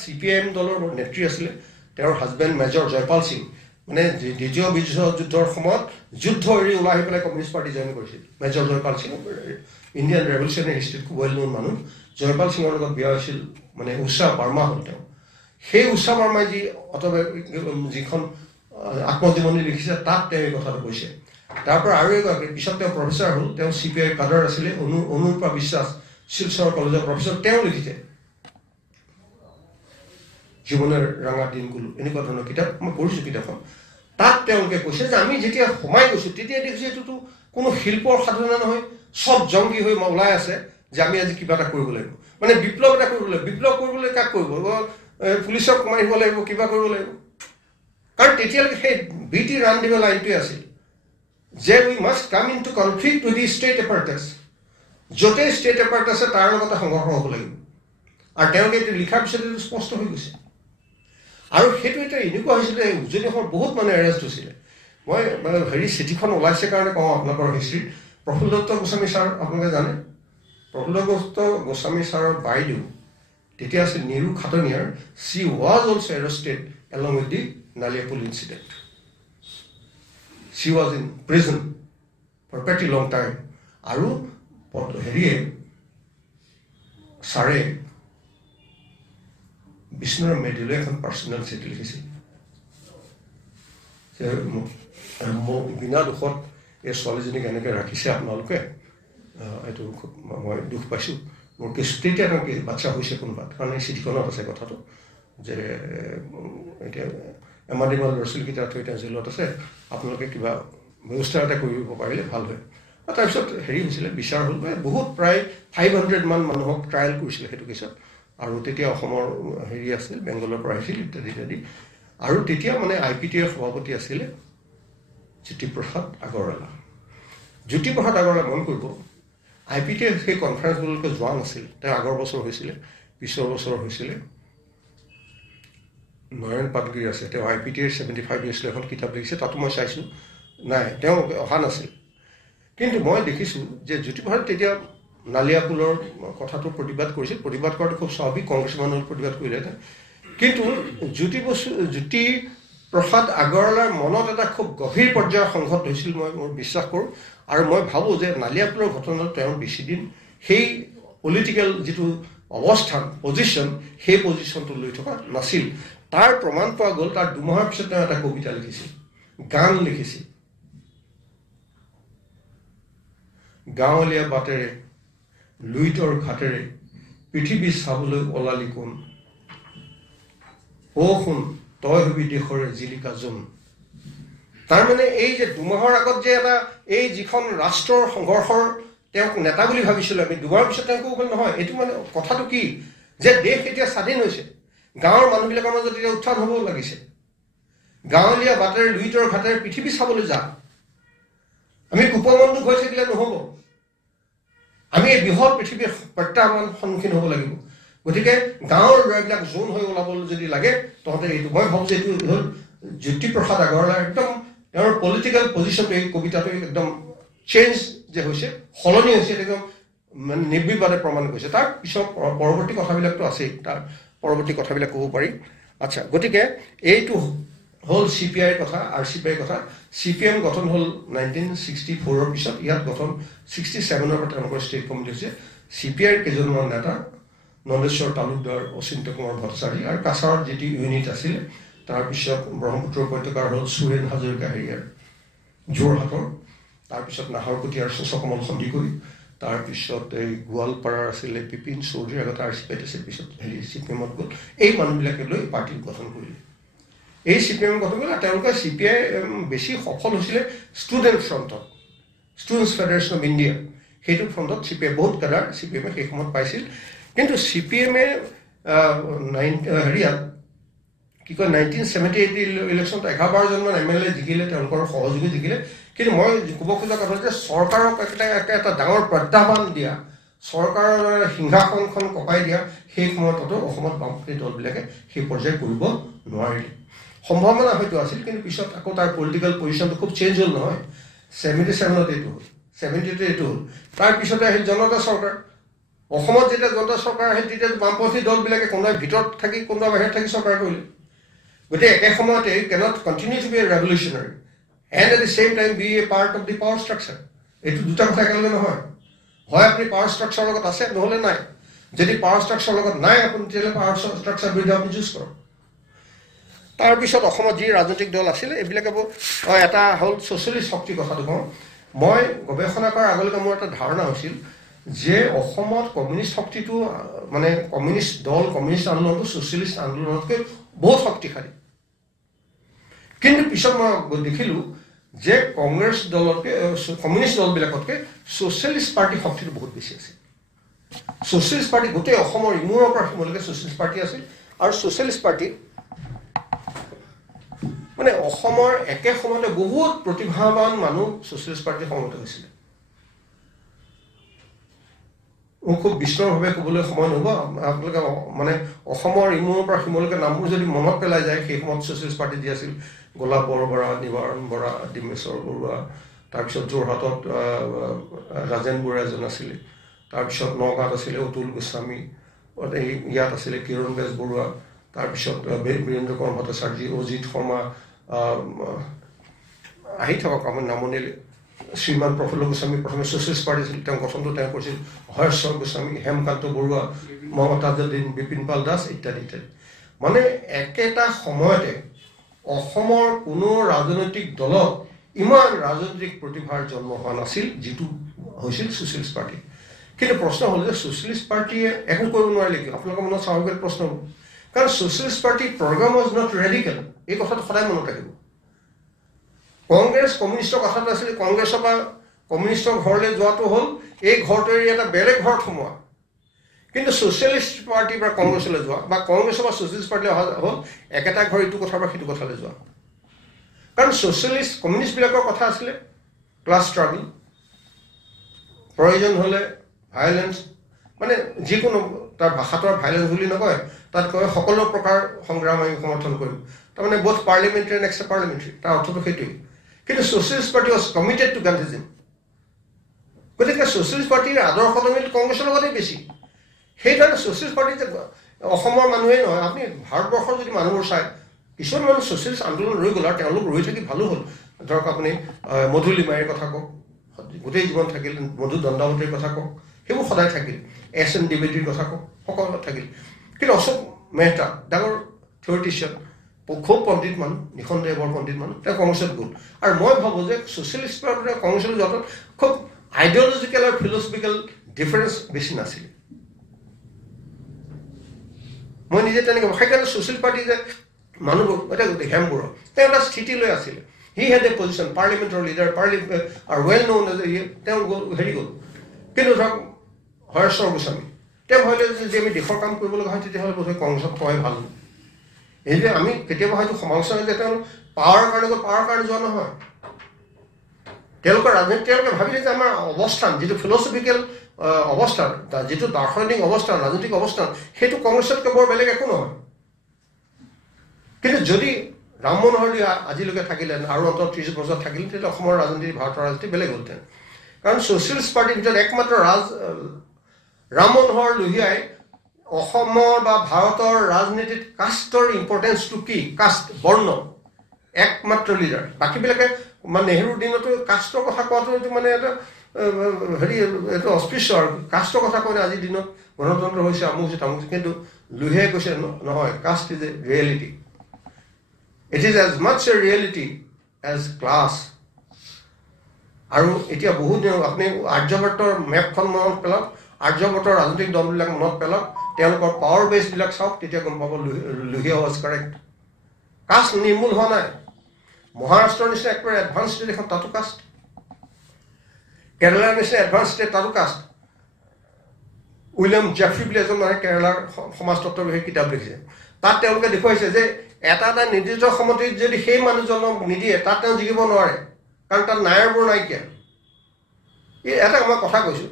CPIM দলৰ নেত্ৰী আছিলে। তেওঁৰ হাজবেণ্ড মেজৰ জয়পাল সিং, মানে দ্বিতীয় বিশ্বযুদ্ধৰ সময়ত যুদ্ধ এৰি ওলাই আহি পেলাই কমিউনিষ্ট পাৰ্টি জইন কৰিছিল। মেজৰ জয়পাল সিং ইণ্ডিয়ান ৰেভলিউচনাৰী হিষ্ট্ৰীত খুব ৱেল নোন মানুহ। জয়পাল সিঙৰ লগত বিয়া হৈছিল, মানে উষা বাৰ্মা হ'ল তেওঁ। সেই উষা বাৰ্মাই যিখন আত্মজীৱনী লিখিছে তাত তেওঁ এই কথাটো কৈছে। তাৰ পৰা আৰু এগৰাকী পিছত তেওঁ প্ৰফেচাৰ হ'ল, তেওঁ CPI কাডাৰ আছিলে, অনুপা বিশ্বাস শিলচৰ কলেজৰ প্ৰফেচাৰ। তেওঁ লিখিছে জীৱনৰ ৰঙা দিনগুলো, এনেকুৱা ধৰণৰ কিতাপ মই পঢ়িছোঁ কিতাপখন। তাত তেওঁলোকে কৈছে যে আমি যেতিয়া সোমাই গৈছোঁ তেতিয়া দেখিছোঁ এইটোতো কোনো শিল্পৰ সাধনা নহয়, চব জংগী হৈ ওলাই আছে যে আমি আজি কিবা এটা কৰিব লাগিব, মানে বিপ্লৱ এটা কৰিব লাগিব। বিপ্লৱ কৰিবলৈ কাক কৰিব, পুলিচক মাৰিব লাগিব, কিবা কৰিব লাগিব। কাৰণ তেতিয়ালৈকে সেই BT ৰামদেৱৰ লাইনটোৱে আছিল যে we must come into conflict with the state apparatus. য'তেই ষ্টেট এপাৰ্ট আছে তাৰ লগতে সংঘৰ্ষ হ'ব লাগিব। আৰু তেওঁলোকে এইটো লিখাৰ পিছত এইটো স্পষ্ট হৈ গৈছে। আৰু সেইটো এটা এনেকুৱা হৈছিলে, উজনি অসমৰ বহুত মানুহ এৰেষ্ট হৈছিলে। মই হেৰি চিঠিখন ওলাইছে কাৰণে কওঁ আপোনালোকৰ হিষ্ট্ৰী। প্ৰফুল্ল দত্ত গোস্বামী ছাৰ আপোনালোকে জানে, প্ৰফুল্ল দত্ত গোস্বামী ছাৰৰ বাইদেউ তেতিয়া আছিল Niru Khataniar. She was also arrested along with the Naliapur incident. She was in prison for a pretty long time. আৰু হেৰিয়ে ছাৰে বিষ্ণুৰাম মেধিলৈ এখন পাৰ্চনেল চিঠি লিখিছিল যে মোক বিনা দুখত এই ছোৱালীজনীক এনেকৈ ৰাখিছে আপোনালোকে, এইটো খুব মই দুখ পাইছোঁ। মোৰ তেতিয়া তেওঁ বাচ্ছা হৈছে কোনোবাত, কাৰণ এই চিঠিখনত আছে কথাটো যে এতিয়া এমাদিমাল ল'ৰা ছোৱালীকেইটা থৈ এতিয়া জেলত আছে, আপোনালোকে কিবা ব্যৱস্থা এটা কৰিব পাৰিলে ভাল হয়। তাৰপিছত হেৰি হৈছিলে, বিচাৰ হ'ল, বহুত প্ৰায় 500 মান মানুহক ট্ৰায়েল কৰিছিলে সেইটো কেছত। আৰু তেতিয়া অসমৰ হেৰি আছিল, বেংগলৰ পৰা আহিছিল ইত্যাদি ইত্যাদি। আৰু তেতিয়া মানে IPTৰ সভাপতি আছিলে জ্যোতিপ্ৰসাদ আগৰৱালা। জ্যোতিপ্ৰসাদ আগৰৱালা মন কৰিব, IPTৰ সেই কনফাৰেঞ্চবোৰলৈকে যোৱা নাছিল। তেওঁ আগৰ বছৰ হৈছিলে, পিছৰ বছৰ হৈছিলে। নয়ন পাটগিৰি আছে, তেওঁ IPTৰ 75 years এখন কিতাপ লিখিছে, তাতো মই চাইছোঁ, নাই তেওঁ অহা নাছিল। কিন্তু মই দেখিছোঁ যে জ্যোতিপ্ৰসাদ তেতিয়া নালিয়াপুলৰ কথাটো প্ৰতিবাদ কৰিছিল। প্ৰতিবাদ কৰাটো খুব স্বাভাৱিক, কংগ্ৰেছ মানুহৰ প্ৰতিবাদ কৰিলেহেঁতেন। কিন্তু জ্যোতিপ্ৰসাদ আগৰৱালাৰ মনত এটা খুব গভীৰ পৰ্যায়ৰ সংঘাত হৈছিল, মই মোৰ বিশ্বাস কৰোঁ। আৰু মই ভাবোঁ যে নালিয়াপুলৰ ঘটনাত তেওঁ বেছিদিন সেই পলিটিকেল যিটো অৱস্থান, পজিশ্যন, সেই পজিশ্যনটো লৈ থকা নাছিল। তাৰ প্ৰমাণ পোৱা গ'ল, তাৰ দুমাহৰ পিছত তেওঁ এটা কবিতা লিখিছিল, গান লিখিছিল। গাঁৱলীয়া বাটেৰে লুইতৰ ঘাটেৰে পৃথিৱী চাবলৈ ওলালি কোন, অ শুন তই হবি দেশৰে জিলিকা জোন। তাৰমানে এই যে দুমাহৰ আগত যে এটা এই যিখন ৰাষ্ট্ৰৰ সংঘৰ্ষৰ তেওঁক নেতা বুলি ভাবিছিলোঁ আমি, দুবাৰৰ পিছত তেওঁ ক'ব নহয়। এইটো মানে কথাটো কি যে দেশ এতিয়া স্বাধীন হৈছে, গাঁৱৰ মানুহবিলাকৰ মাজত এতিয়া উত্থান হ'ব লাগিছে, গাঁৱলীয়া বাটেৰে লুইতৰ ঘাটেৰে পৃথিৱী চাবলৈ যাম। আমি কুপমণ্ডুক হৈ থাকিলে নহ'ব, আমি এই বৃহৎ পৃথিৱীৰ প্ৰত্যাহ্বান সন্মুখীন হ'ব লাগিব। গতিকে গাঁৱৰ ল'ৰাবিলাক জোন হৈ ওলাবলৈ যদি লাগে, তহঁতে এইটো, মই ভাবোঁ যে এইটো হ'ল জ্যোতিপ্ৰসাদ আগৰৱালাৰ একদম তেওঁৰ পলিটিকেল পজিশ্যনটো, এই কবিতাটো একদম চেঞ্জ যে হৈছে, সলনি হৈছে, একদম মানে নিৰ্বিবাদে প্ৰমাণ কৰিছে। তাৰ পিছত পৰৱৰ্তী কথাবিলাকতো আছেই, তাৰ পৰৱৰ্তী কথাবিলাক ক'ব পাৰি। আচ্ছা, গতিকে এইটো হ'ল CPIৰ কথা, RCPIৰ কথা। CPM গঠন হ'ল 1964 পিছত, ইয়াত গঠন 67 পৰা তেওঁলোকৰ ষ্টেট কমিটি হৈছে। CPIৰ কেইজনমান নেতা নন্দেশ্বৰ তালুকদাৰ, অচিন্ত কুমাৰ ভট্টাচাৰী আৰু কাছাৰৰ যিটো ইউনিট আছিলে, তাৰপিছত ব্ৰহ্মপুত্ৰ উপত্যকাৰ হ'ল সুৰেন হাজৰিকা হেৰিয়াৰ যোৰহাটৰ, তাৰপিছত নাহৰকটীয়াৰ শশকমল সন্দিকৈ, তাৰপিছত এই গোৱালপাৰাৰ আছিলে বিপিন চৌধুৰী, আগতে RCPIত আছিল, পিছত CPMত গ'ল। এই মানুহবিলাকে লৈ পাৰ্টি গঠন কৰিলে। এই CPM গঠন কৰিলে। তেওঁলোকে CPI বেছি সফল হৈছিলে ষ্টুডেণ্ট ফ্ৰণ্টত, ষ্টুডেণ্টছ ফেডাৰেশ্যন অফ ইণ্ডিয়া, সেইটো ফ্ৰণ্টত CPI বহুত কাদাৰ CPMে সেই সময়ত পাইছিল। কিন্তু CPMে হেৰিয়াত কি কয় 1978 ইলেকশ্যনত 11জনমান MLA জিকিলে, তেওঁলোকৰ সহযোগী জিকিলে। কিন্তু মই ক'ব খোজা কথা যে চৰকাৰক এটা ডাঙৰ প্ৰত্যাহ্বান দিয়া, চৰকাৰৰ সিংহাসনখন কপাই দিয়া, সেই সময়তো অসমত বামপন্থী দলবিলাকে সেই পৰ্যায় কৰিব নোৱাৰিলে। সম্ভাৱনা হয়তো আছিল, কিন্তু পিছত আকৌ তাৰ পলিটিকেল পজিশ্যনটো খুব চেঞ্জ হ'ল নহয়। 77ত এইটো হ'ল, 70তে এইটো হ'ল, তাৰপিছতে আহিল জনতা চৰকাৰ। অসমত যেতিয়া জনতা চৰকাৰ আহিল, তেতিয়া বামপন্থী দলবিলাকে কোনোবাই ভিতৰত থাকি কোনোবা বাহিৰত থাকি চৰকাৰ কৰিলে। গতিকে একে সময়তে cannot continue to be a revolutionary and at the same time be a part of the power structure. এইটো দুটা কথা একেলগে নহয়। হয় আপুনি পাৱাৰ ষ্ট্ৰাকচাৰৰ লগত আছে, নহ'লে নাই। যদি পাৱাৰ ষ্ট্ৰাকচাৰৰ লগত নাই আপুনি, তেতিয়াহ'লে পাৱাৰ ষ্ট্ৰাকচাৰ বিৰুদ্ধে আপুনি যুঁজ কৰক। তাৰপিছত অসমত যি ৰাজনৈতিক দল আছিলে, এইবিলাকে এটা হ'ল ছ'চিয়েলিষ্ট শক্তিৰ কথাটো কওঁ। মই গৱেষণা কৰাৰ আগলৈকে মোৰ এটা ধাৰণা হৈছিল যে অসমত কমিউনিষ্ট শক্তিটো, মানে কমিউনিষ্ট দল, কমিউনিষ্ট আন্দোলনটো ছ'চিয়েলিষ্ট আন্দোলনতকৈ বহুত শক্তিশালী। কিন্তু পিছত মই দেখিলোঁ যে কংগ্ৰেছ দলতকৈ, কমিউনিষ্ট দলবিলাকতকৈ ছ'চিয়েলিষ্ট পাৰ্টিৰ শক্তিটো বহুত বেছি আছিল। ছ'চিয়েলিষ্ট পাৰ্টি গোটেই অসমৰ ইমূৰৰ পৰা সিমূৰলৈকে ছ'চিয়েলিষ্ট পাৰ্টি আছিল। আৰু ছ'চিয়েলিষ্ট পাৰ্টি মানে অসমৰ একে সময়তে বহুত প্ৰতিভাৱান মানুহ ছ'চিয়েলিষ্ট পাৰ্টিৰ সমমত হৈছিলে। মোৰ খুব বিস্তৰভাৱে ক'বলৈ সময় নহ'ব, আপোনালোকে মানে অসমৰ ইমূৰৰ পৰা সিমূৰলৈকে নামবোৰ যদি মনত পেলাই যায়, সেই সময়ত ছ'চিয়েলিষ্ট পাৰ্টি যি আছিল, গোলাপ বৰবৰা, নিবাৰণ বৰা, ডিমেশ্বৰ বৰুৱা, তাৰপিছত যোৰহাটত ৰাজেন বৰা এজন আছিলে, তাৰপিছত নগাঁৱত আছিলে অতুল গোস্বামী, ইয়াত আছিলে কিৰণ বেজবৰুৱা, তাৰপিছত বীৰেন্দ্ৰ কুমাৰ ভট্টাচাৰ্যী, অজিত শৰ্মা, আহি থাকক আমাৰ নামনিলে, শ্ৰীমান প্ৰফুল্ল গোস্বামী প্ৰথমে ছ'চিয়েলিষ্ট পাৰ্টি আছিল, তেওঁ গঠনটো তেওঁ কৰিছিল, হৰেশ্বৰ গোস্বামী, হেমকান্ত বৰুৱা, মহম্মদ তাজুদ্দিন, বিপিন পাল দাস ইত্যাদি ইত্যাদি। মানে একেটা সময়তে অসমৰ কোনো ৰাজনৈতিক দলত ইমান ৰাজনৈতিক প্ৰতিভাৰ জন্ম হোৱা নাছিল, যিটো হৈছিল ছ'চিয়েলিষ্ট পাৰ্টি। কিন্তু প্ৰশ্ন হ'ল যে ছ'চিয়েলিষ্ট পাৰ্টীয়ে একো কৰিব নোৱাৰিলে কিয়? আপোনালোকৰ মনত স্বাভাৱিক প্ৰশ্ন হ'ব, কাৰণ ছ'চিয়েলিষ্ট পাৰ্টিৰ প্ৰগ্ৰাম ৱাজ নট ৰেডিকেল। এই কথাটো সদায় মনত ৰাখিব। কংগ্ৰেছ কমিউনিষ্টৰ কথাটো আছিলে, কংগ্ৰেছৰ পৰা কমিউনিষ্টৰ ঘৰলৈ যোৱাটো হ'ল এই ঘৰটো এৰি এটা বেলেগ ঘৰত সোমোৱা। কিন্তু ছ'চিয়েলিষ্ট পাৰ্টিৰ পৰা কংগ্ৰেছলৈ যোৱা বা কংগ্ৰেছৰ পৰা ছ'চিয়েলিষ্ট পাৰ্টিলৈ অহা হ'ল একেটা ঘৰ ইটো কথাৰ পৰা সিটো কথালৈ যোৱা। কাৰণ ছ'চিয়েলিষ্ট কমিউনিষ্টবিলাকৰ কথা আছিলে ক্লাছ ষ্ট্ৰাগল, প্ৰয়োজন হ'লে ভায়লেঞ্চ, মানে যিকোনো, তাৰ ভাষাটো আৰু ভায়লেঞ্চ বুলি নকয়, তাত কয় সকলো প্ৰকাৰ সংগ্ৰাম আমি সমৰ্থন কৰিম, তাৰমানে both parliamentary and extra parliamentary, তাৰ অৰ্থটো সেইটোৱেই। কিন্তু socialist party was committed to Gandhism. গতিকে ছ'চিয়েলিষ্ট পাৰ্টিৰ আদৰ্শটো মিল কংগ্ৰেছৰ লগতেই বেছি। সেইকাৰণে ছ'চিয়েলিষ্ট পাৰ্টি যে অসমৰ মানুহেই নহয়, আপুনি ভাৰতবৰ্ষৰ যদি মানুহবোৰ চায়, কিছুমান মানুহ ছ'চিয়েলিষ্ট আন্দোলন ৰৈ গ'ল, আৰু তেওঁলোক ৰৈ থাকি ভালো হ'ল। ধৰক আপুনি মধু লিমাৰীৰ কথা কওক, গোটেই জীৱন থাকিল, মধু দণ্ডাৱতীৰ কথা কওক, সেইবোৰ সদায় থাকিল, SN দ্বিবেদীৰ কথা কওক, সকলো থাকিল। কিন্তু অশোক মেহতা ডাঙৰ থিয়ৰিটিচিয়ান, খুব পণ্ডিত মানুহ, নিঃসন্দেহে পণ্ডিত মানুহ, তেওঁ কংগ্ৰেছত গ'ল। আৰু মই ভাবোঁ যে ছ'চিয়েলিষ্ট পাৰ্টি কংগ্ৰেছলৈ যোৱাটো খুব আইডিঅলজিকেল আৰু ফিলচফিকেল ডিফাৰেঞ্চ বেছি নাছিলে। মই নিজে তেনেকৈ, সেইকাৰণে ছ'চিয়েল পাৰ্টি যে মানুহবোৰ, এতিয়া হেমবৰুৱা, তেওঁ এটা স্থিতি লৈ আছিলে, হি হেড এ পজিশ্যন, পাৰ্লিমেণ্টৰ লিডাৰ, আৰু ৱেল ন'ন, তেওঁ গ'ল, হেৰি গ'ল, কিন্তু ধৰক হৰেশ্বৰ গোস্বামী তেওঁ ভাবিলে যদি আমি দেশৰ কাম কৰিব লগা হয় তেতিয়াহ'লে বোধহয় কংগ্ৰেছত থোৱাই ভাল। এই যে আমি কেতিয়াবা হয়তো সমালোচনা যে তেওঁ পাৱাৰ কাৰণে যোৱা নহয়, তেওঁলোকৰ ৰাজনীতি তেওঁলোকে ভাবিলে যে আমাৰ অৱস্থান যিটো ফিলচফিকেল অৱস্থান, যিটো দাৰ্শনিক অৱস্থান, ৰাজনৈতিক অৱস্থান, সেইটো কংগ্ৰেছতকৈ বৰ বেলেগ একো নহয়। কিন্তু যদি ৰাম মনোহৰ লোহিয়া আজিলৈকে থাকিলে আৰু অন্তত 30 বছৰ থাকিলে তেতিয়া অসমৰ ৰাজনীতি, ভাৰতৰ ৰাজনীতি বেলেগ হ'লহেঁতেন। কাৰণ ছ'চিয়েলিষ্ট পাৰ্টিৰ ভিতৰত একমাত্ৰ ৰাম মনোহৰ লোহিয়াই অসমৰ বা ভাৰতৰ ৰাজনীতিত কাষ্টৰ ইম্পৰ্টেঞ্চটো কি, কাষ্ট বৰ্ণ একমাত্ৰ লিডাৰ। বাকীবিলাকে মানে নেহৰুৰ দিনতো কাষ্টৰ কথা কোৱাটো এইটো মানে এটা এইটো অস্পৃশ্য আৰু কাষ্টৰ কথা কয় আজিৰ দিনত গণতন্ত্ৰ হৈছে আমুক হৈছে তামুক হৈছে, কিন্তু লোহিয়াই কৈছে নহয়, caste is a reality, it is as much a reality as class. আৰু এতিয়া বহুত দিন আপুনি আৰ্যভট্টৰ মেপখন মনত পেলাওক, আৰ্যভট্টৰ ৰাজনৈতিক দলবিলাক মনত পেলাওক, তেওঁলোকৰ পাৱাৰ বেছবিলাক চাওক, তেতিয়া গম পাব লোহিয়া ৱাজ কাৰেক্ট। কাষ্ট নিৰ্মূল হোৱা নাই। মহাৰাষ্ট্ৰৰ নিচিনা একেবাৰে এডভান্স ষ্টেট এখন তাতো কাষ্ট, কেৰালাৰ নিচিনা এডভান্স ষ্টেট তাতো কাষ্ট। উইলিয়াম জেফ্ৰি বুলি এজন মানে কেৰালাৰ সমাজতত্বৰ বিষয়ে কিতাপ লিখিছে, তাত তেওঁলোকে দেখুৱাইছে যে এটা নিৰ্দিষ্ট সমষ্টিত যদি সেই মানুহজনক নিদিয়ে তাত তেওঁ জিকিব নোৱাৰে, কাৰণ তাত নায়ৰবোৰ নাইকিয়া। এটা মই কথা কৈছোঁ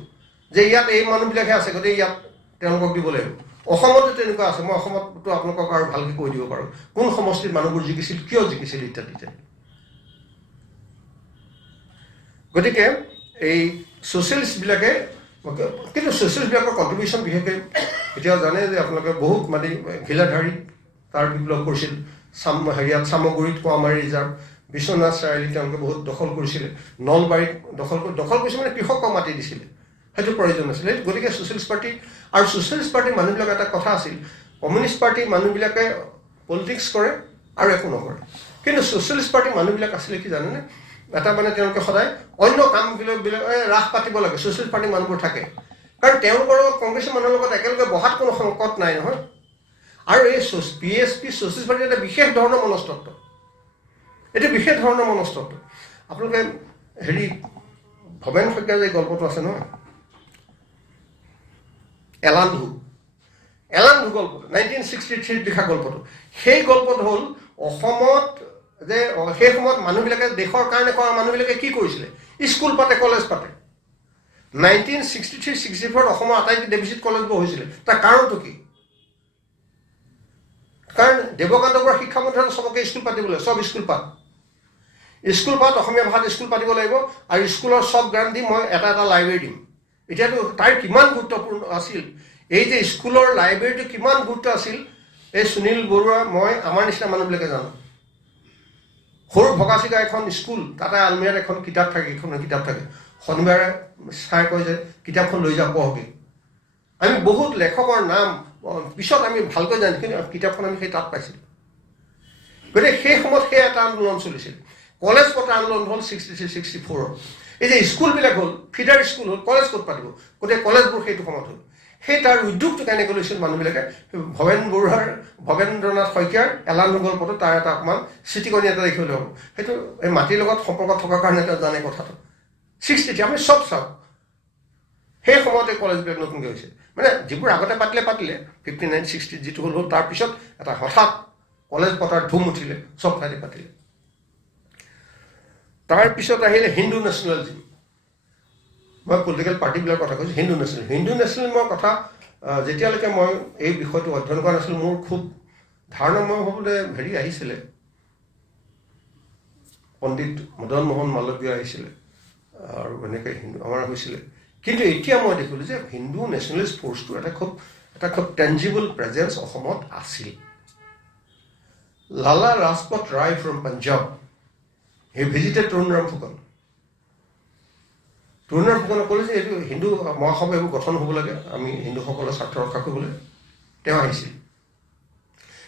যে ইয়াত এই মানুহবিলাকহে আছে, গতিকে ইয়াত তেওঁলোকক দিব লাগিব। অসমতো তেনেকুৱা আছে, মই অসমতো আপোনালোকক আৰু ভালকৈ কৈ দিব পাৰোঁ কোন সমষ্টিত মানুহবোৰ জিকিছিল, কিয় জিকিছিল ইত্যাদি ইত্যাদি। গতিকে এই ছ'চিয়েলিষ্টবিলাকে, কিন্তু ছ'চিয়েলিষ্টবিলাকৰ কণ্ট্ৰিবিউশ্যন বিশেষকৈ এতিয়া জানে যে আপোনালোকে বহুত মানে ঘিলাধাৰী তাৰ বিপ্লৱ কৰিছিল, হেৰিয়াত চামগুৰিত কোৱামাৰী ৰিজাৰ্ভ, বিশ্বনাথ চাৰিআলি তেওঁলোকে বহুত দখল কৰিছিলে, নলবাৰীত দখল কৰিছিল মানে কৃষকক মাতি দিছিলে, সেইটো প্ৰয়োজন আছিলে। গতিকে ছ'চিয়েলিষ্ট পাৰ্টি আৰু ছ'চিয়েলিষ্ট পাৰ্টিৰ মানুহবিলাকৰ এটা কথা আছিল, কমিউনিষ্ট পাৰ্টিৰ মানুহবিলাকে পলিটিক্স কৰে আৰু একো নকৰে, কিন্তু ছ'চিয়েলিষ্ট পাৰ্টিৰ মানুহবিলাক আছিলে কি জানেনে, এটা মানে তেওঁলোকে সদায় অন্য কামবিলাক ৰাস পাতিব লাগে। ছ'চিয়েলিষ্ট পাৰ্টিৰ মানুহবোৰ থাকে, কাৰণ তেওঁলোকৰ লগত কংগ্ৰেছৰ মানুহৰ লগত একেলগে বহাত কোনো সংকট নাই নহয়। আৰু এই PSP ছ'চিয়েলিষ্ট পাৰ্টিৰ এটা বিশেষ ধৰণৰ মনস্তত্ব, এইটো বিশেষ ধৰণৰ মনস্তত্ব। আপোনালোকে ভৱেন শইকীয়াৰ যে গল্পটো আছে নহয়, এলান্ধু গল্পটো 1963 লিখা গল্পটো, সেই গল্পটো হ'ল অসমত যে সেই সময়ত মানুহবিলাকে দেশৰ কাৰণে কৰা মানুহবিলাকে কি কৰিছিলে, স্কুল পাতে, কলেজ পাতে। 1963-64 অসমৰ আটাইতকৈ ডেফিচিট কলেজবোৰ হৈছিলে, তাৰ কাৰণটো কি? কাৰণ দেৱকান্ত বৰুৱাৰ শিক্ষামন্ত্ৰী চবকে স্কুল পাতিবলৈ, চব স্কুল পাত, অসমীয়া ভাষাত স্কুল পাতিব লাগিব, আৰু স্কুলৰ চব গ্ৰাণ্ট দি মই এটা লাইব্ৰেৰী দিম। এতিয়াতো তাৰ কিমান গুৰুত্বপূৰ্ণ আছিল, এই যে স্কুলৰ লাইব্ৰেৰীটো কিমান গুৰুত্ব আছিল, এই সুনীল বৰুৱা, মই, আমাৰ নিচিনা মানুহবিলাকে জানো। সৰু ভগাচিকা এখন স্কুল, তাতে আলমিৰাত এখন কিতাপ থাকে, শনিবাৰে চাই কয় যে কিতাপখন লৈ যাওঁ পঢ়কে। আমি বহুত লেখকৰ নাম পিছত আমি ভালকৈ জানো, কিন্তু কিতাপখন আমি সেই তাত পাইছিলোঁ। গতিকে সেই সময়ত সেই এটা আন্দোলন চলিছিল। কলেজ পতা আন্দোলন হ'ল 63-64। এই যে স্কুলবিলাক হ'ল, ফিডাৰ স্কুল হ'ল, কলেজ ক'ত পাতিব, গতিকে কলেজবোৰ সেইটো সময়ত হ'ল। সেই তাৰ উদ্যোগটো কেনেকৈ লৈছিল মানুহবিলাকে, ভৱেন্দ্ৰনাথ শইকীয়াৰ এলান্ধু গল্পটো তাৰ এটা অকণমান চিটিকণি এটা দেখিবলৈ হ'ব। সেইটো এই মাটিৰ লগত সম্পৰ্ক থকাৰ কাৰণে এটা জানে কথাটো। 63 আমি চব চাওঁ, সেই সময়তে কলেজবিলাক নতুনকৈ হৈছে, মানে যিবোৰ আগতে পাতিলে 59-60 যিটো হ'ল তাৰপিছত এটা হঠাৎ কলেজ পতাৰ ধুম উঠিলে, চব ঠাইতে পাতিলে। তাৰপিছত আহিলে হিন্দু নেশ্যনেলিজিম। মই পলিটিকেল পাৰ্টিবিলাকৰ কথা কৈছোঁ, হিন্দু নেশ্যনেলিজমৰ কথা যেতিয়ালৈকে মই এই বিষয়টো অধ্যয়ন কৰা নাছিলোঁ, মোৰ খুব ধাৰণা, মই ভাবোঁতে আহিছিলে, পণ্ডিত মদন মোহন মালৱীয় আহিছিলে, আৰু এনেকৈ আমাৰ হৈছিলে। কিন্তু এতিয়া মই দেখিলোঁ যে হিন্দু নেশ্যনেলিষ্ট ফ'ৰ্চটো এটা খুব টেঞ্জিবল প্ৰেজেঞ্চ অসমত আছিল। Lala Lajpat Rai from Punjab, he visited Tarunram Phukan. Tarunram ফুকনে ক'লে যে এইটো হিন্দু মহাসভা এইবোৰ গঠন হ'ব লাগে, আমি হিন্দুসকলৰ স্বাৰ্থ ৰক্ষা কৰিবলৈ। তেওঁ আহিছিল,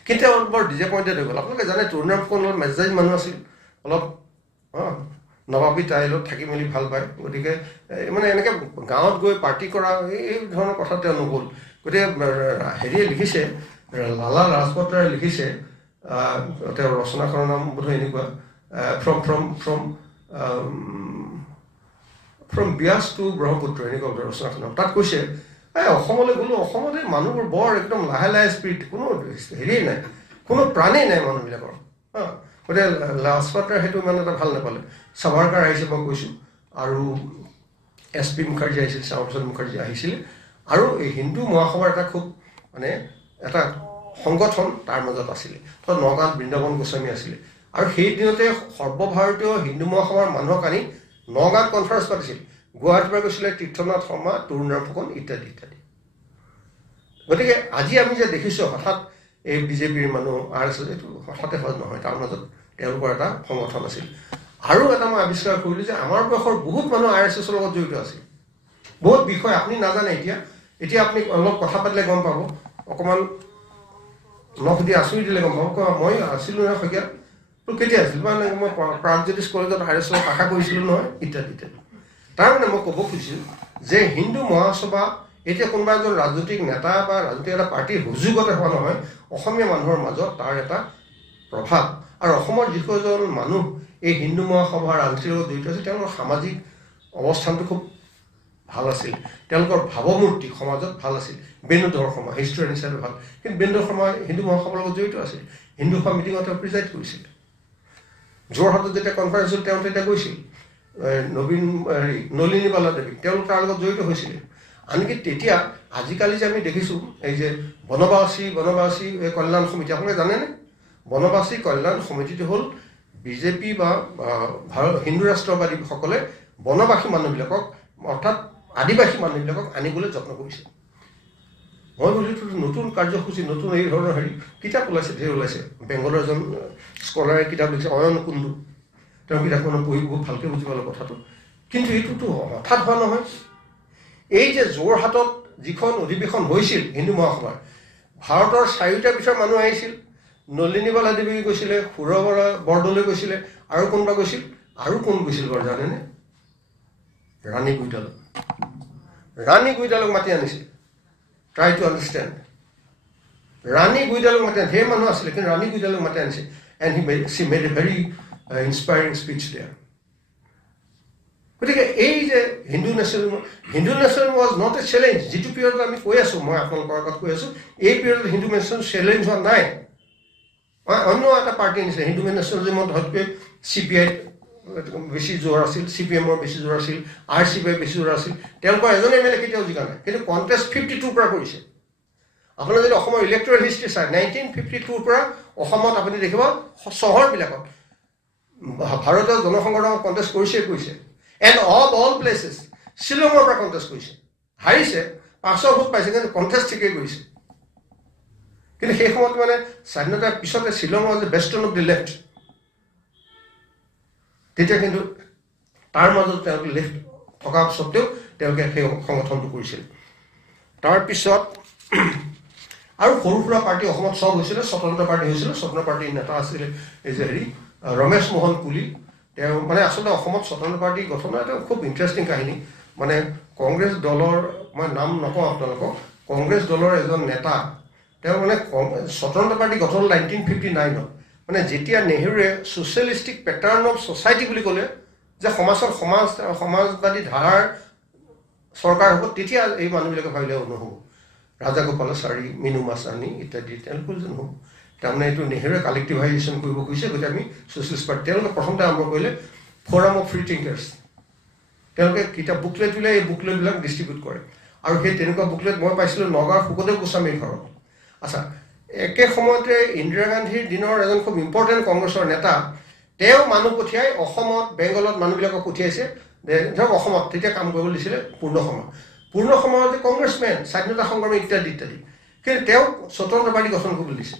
কিন্তু তেওঁ বৰ ডিজএপইণ্টেড হৈ গ'ল। আপোনালোকে জানে তৰুণৰাম ফুকন অলপ মেজাজ মানুহ আছিল, অলপ নবাবী টাইলত থাকি মেলি ভাল পায়, গতিকে মানে এনেকৈ গাঁৱত গৈ পাৰ্টি কৰা এই ধৰণৰ কথা তেওঁ নগ'ল। গতিকে লিখিছে, লালা লাজপত ৰায়ে লিখিছে, তেওঁৰ ৰচনাখনৰ নাম বোধহয় এনেকুৱা, from from Beas to Brahmaputra এনেকুৱা ৰচনাখন তাত কৈছে অসমলৈ গ'লো অসমতে মানুহবোৰ বৰ একদম লাহে লাহে স্পিৰিট কোনো হেৰিয়েই নাই কোনো প্ৰাণেই নাই মানুহবিলাকৰ গতিকে লাজপাত ৰায় সেইটো ইমান এটা ভাল নাপালে সাভাৰকাৰ আহিছে মই কৈছোঁ আৰু SP মুখাৰ্জী আহিছিল শ্যামাপ্ৰসাদ মুখাৰ্জী আহিছিলে আৰু এই হিন্দু মহাসভাৰ এটা খুব মানে এটা সংগঠন তাৰ মাজত আছিলে তো নগাঁৱত বৃন্দাবন গোস্বামী আছিলে আৰু সেই দিনতে সৰ্বভাৰতীয় হিন্দু মহাসভাৰ মানুহক আনি নগাঁৱত কনফাৰেন্স পাতিছিল গুৱাহাটীৰ পৰা গৈছিলে তীৰ্থনাথ শৰ্মা তৰুণৰাম ফুকন ইত্যাদি ইত্যাদি গতিকে আজি আমি যে দেখিছোঁ হঠাৎ এই বিজেপিৰ মানুহ RSS এইটো হঠাতে হয় নহয় তাৰ মাজত তেওঁলোকৰ এটা সংগঠন আছিল আৰু এটা মই আৱিষ্কাৰ কৰিলোঁ যে আমাৰ বয়সৰ বহুত মানুহ RSSৰ লগত জড়িত আছিল বহুত বিষয় আপুনি নাজানে এতিয়া আপুনি অলপ কথা পাতিলে গম পাব অকণমান নখদি আচুৰি দিলে গম পাব মই আছিলোঁ নহয় শইকীয়া তো কেতিয়া আছিল মানে মই প্ৰাগজ্যোতিষ কলেজত RSSৰ শাখা কৰিছিলোঁ নহয় ইত্যাদি ইত্যাদি তাৰমানে মই ক'ব খুজিছোঁ যে হিন্দু মহাসভা এতিয়া কোনোবা এজন ৰাজনৈতিক নেতা বা ৰাজনৈতিক এটা পাৰ্টিৰ সুযোগতে হোৱা নহয় অসমীয়া মানুহৰ মাজত তাৰ এটা প্ৰভাৱ আৰু অসমৰ যিকেইজন মানুহ এই হিন্দু মহাসভাৰ ৰাজনীতিৰ লগত জড়িত আছিল তেওঁলোকৰ সামাজিক অৱস্থানটো খুব ভাল আছিল তেওঁলোকৰ ভাৱমূৰ্তি সমাজত ভাল আছিল বেণুধৰ শৰ্মা হিষ্টৰিয়ান হিচাপে ভাল কিন্তু বেণুধৰ শৰ্মা হিন্দু মহাসভাৰ লগত জড়িত আছিল হিন্দু সভা মিটিঙত তেওঁ প্ৰিজাইড কৰিছিল যোৰহাটত যেতিয়া কনফাৰেন্স হ'ল তেওঁ তেতিয়া গৈছিল নলিনী বালা দেৱী তেওঁলোক তাৰ লগত জড়িত হৈছিলে আনকি তেতিয়া আজিকালি যে আমি দেখিছোঁ এই যে বনবাসী কল্যাণ সমিতি আপোনালোকে জানেনে বনবাসী কল্যাণ সমিতিটো হ'ল বিজেপি বা হিন্দু ৰাষ্ট্ৰবাদীসকলে বনবাসী মানুহবিলাকক অৰ্থাৎ আদিবাসী মানুহবিলাকক আনিবলৈ যত্ন কৰিছে মই বুলিতো নতুন কাৰ্যসূচী নতুন এই ধৰণৰ হেৰি কিতাপ ওলাইছে ধেৰ ওলাইছে বেংগলৰ এজন স্কলাৰে কিতাপ লিখিছে অয়ন কুণ্ডু তেওঁ কিতাপখনত পঢ়ি বহুত ভালকৈ বুজি পালে কথাটো কিন্তু এইটোতো হঠাৎ হোৱা নহয় এই যে যোৰহাটত যিখন অধিৱেশন হৈছিল হিন্দু মহাসভাৰ ভাৰতৰ 4টা বিষয়ৰ মানুহ আহিছিল নলিনীবালা দেৱী গৈছিলে সুৰবৰা বৰদলৈ গৈছিলে আৰু কোনোবা গৈছিল আৰু কোন গৈছিল বাৰু জানেনে ৰাণী গুইডালক মাতি আনিছিল ট্ৰাই টু আণ্ডাৰষ্টেণ্ড ৰাণী গুইডালক মাতি আনি ধেৰ মানুহ আছিলে কিন্তু ৰাণী গুইডালক মাতি আনিছিল and he made a very inspiring speech there গতিকে এই যে Hindu nationalism was not a challenge যিটো পিৰিয়ডত আমি কৈ আছোঁ মই আপোনালোকৰ আগত কৈ আছোঁ এই পিৰিয়ডত হিন্দু নেশ্যনেল চেলেঞ্জ হোৱা নাই অন্য এটা পাৰ্টি নিছিলে হিন্দু নেশ্যনেলিজমত হয়তো CPI বেছি জোৰ আছিল CPMৰ বেছি জোৰ আছিল RCPI বেছি জোৰ আছিল তেওঁলোকৰ এজন MLA কেতিয়াও জিকা নাই কিন্তু কণ্টেষ্ট 52ৰ পৰা কৰিছে আপোনাৰ যদি অসমৰ ইলেক্টৰেল হিষ্ট্ৰী চায় 1952ৰ পৰা অসমত আপুনি দেখিব চহৰবিলাকত ভাৰতীয় জনসংগঠনত কণ্টেষ্ট কৰিছে এণ্ড অল প্লেচেছ শ্বিলঙৰ পৰা কণ্টেষ্ট কৰিছে হাৰিছে 500 ভোট পাইছে কিন্তু কণ্টেষ্ট ঠিকেই কৰিছে কিন্তু সেই সময়ত মানে স্বাধীনতাৰ পিছতে শ্বিলং ৱাজ দ্য বেষ্টন অফ দি লেফ্ট তেতিয়া কিন্তু তাৰ মাজত তেওঁলোকে লেফ্ট থকা স্বত্তেও তেওঁলোকে সেই সংগঠনটো কৰিছিল তাৰপিছত আৰু সৰু সুৰা পাৰ্টি অসমত সব হৈছিলে স্বতন্ত্ৰ পাৰ্টি হৈছিলে স্বতন্ত্ৰ পাৰ্টিৰ নেতা আছিলে এই যে হেৰি ৰমেশ মোহন কুলি তেওঁ মানে আচলতে অসমত স্বতন্ত্ৰ পাৰ্টি গঠনৰ এটা খুব ইণ্টাৰেষ্টিং কাহিনী মানে কংগ্ৰেছ দলৰ মই নাম নকওঁ আপোনালোকক কংগ্ৰেছ দলৰ এজন নেতা তেওঁ মানে স্বতন্ত্ৰ পাৰ্টি গঠন 1959ত মানে যেতিয়া নেহৰুৱে ছ'চিয়েলিষ্টিক পেটাৰ্ণ অফ ছ'চাইটি বুলি ক'লে যে সমাজবাদী ধাৰাৰ চৰকাৰ হ'ব তেতিয়া এই মানুহবিলাকে ভাবিলে নহ'ব ৰাজাগোপালাচাৰী মিনু মাছানী ইত্যাদি তেওঁলোকৰ যে নহ'ব তাৰমানে এইটো নেহৰুৱে কালেক্টিভাইজেশ্যন কৰিব খুজিছে গতিকে আমি ছ'চিয়েলিষ্ট পাৰ্টি তেওঁলোকে প্ৰথমতে আৰম্ভ কৰিলে ফ'ৰাম অফ ফ্ৰী থিংকাৰ্ছ তেওঁলোকে কিতাপ বুকলেট উলিয়াই এই বুকলেটবিলাক ডিষ্ট্ৰিবিউট কৰে আৰু সেই তেনেকুৱা বুকলেট মই পাইছিলোঁ নগাঁৱৰ শুকদেৱ গোস্বামীৰ ঘৰত আচ্ছা একে সময়তে ইন্দিৰা গান্ধীৰ দিনৰ এজন খুব ইম্পৰ্টেণ্ট কংগ্ৰেছৰ নেতা তেওঁ মানুহ পঠিয়াই অসমত বেংগলত মানুহবিলাকক পঠিয়াইছে ধৰক অসমত তেতিয়া কাম কৰিব দিছিলে পূৰ্ণ সময়তে কংগ্ৰেছমেন স্বাধীনতা সংগ্ৰামী ইত্যাদি ইত্যাদি কিন্তু তেওঁ স্বতন্ত্ৰ পাৰ্টি গঠন কৰিবলৈ দিছে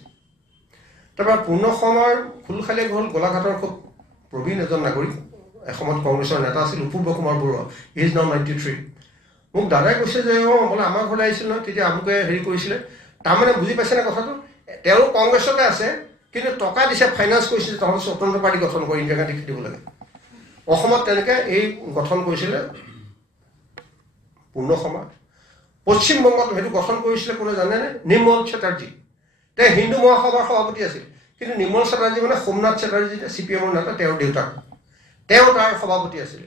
তাৰপৰা পূৰ্ণ সময়ৰ ফুলখালীয়া হ'ল গোলাঘাটৰ খুব প্ৰবীণ এজন নাগৰিক এসময়ত কংগ্ৰেছৰ নেতা আছিল অপূৰ্ব কুমাৰ বৰুৱা ইজ নাও 93 মোক দাদাই কৈছে যে বোলে আমাৰ ঘৰলৈ আহিছিল নহয় তেতিয়া আমুকে হেৰি কৰিছিলে তাৰমানে বুজি পাইছেনে কথাটো তেওঁ কংগ্ৰেছতে আছে কিন্তু টকা দিছে ফাইনেন্স কৰিছে তহঁতে স্বতন্ত্ৰ পাৰ্টি গঠন কৰি ইন্দিৰা গান্ধীক দিব লাগে অসমত তেনেকৈ এই গঠন কৰিছিলে পূৰ্ণ সমাজ পশ্চিমবংগত সেইটো গঠন কৰিছিলে কোনে জানেনে নিৰ্মল চেটাৰ্জী তেওঁ হিন্দু মহাসভাৰ সভাপতি আছিল কিন্তু নিৰ্মল চেটাৰ্জী মানে সোমনাথ চেটাৰ্জী CPMৰ নেতা তেওঁৰ দেউতাক তেওঁ তাৰ সভাপতি আছিলে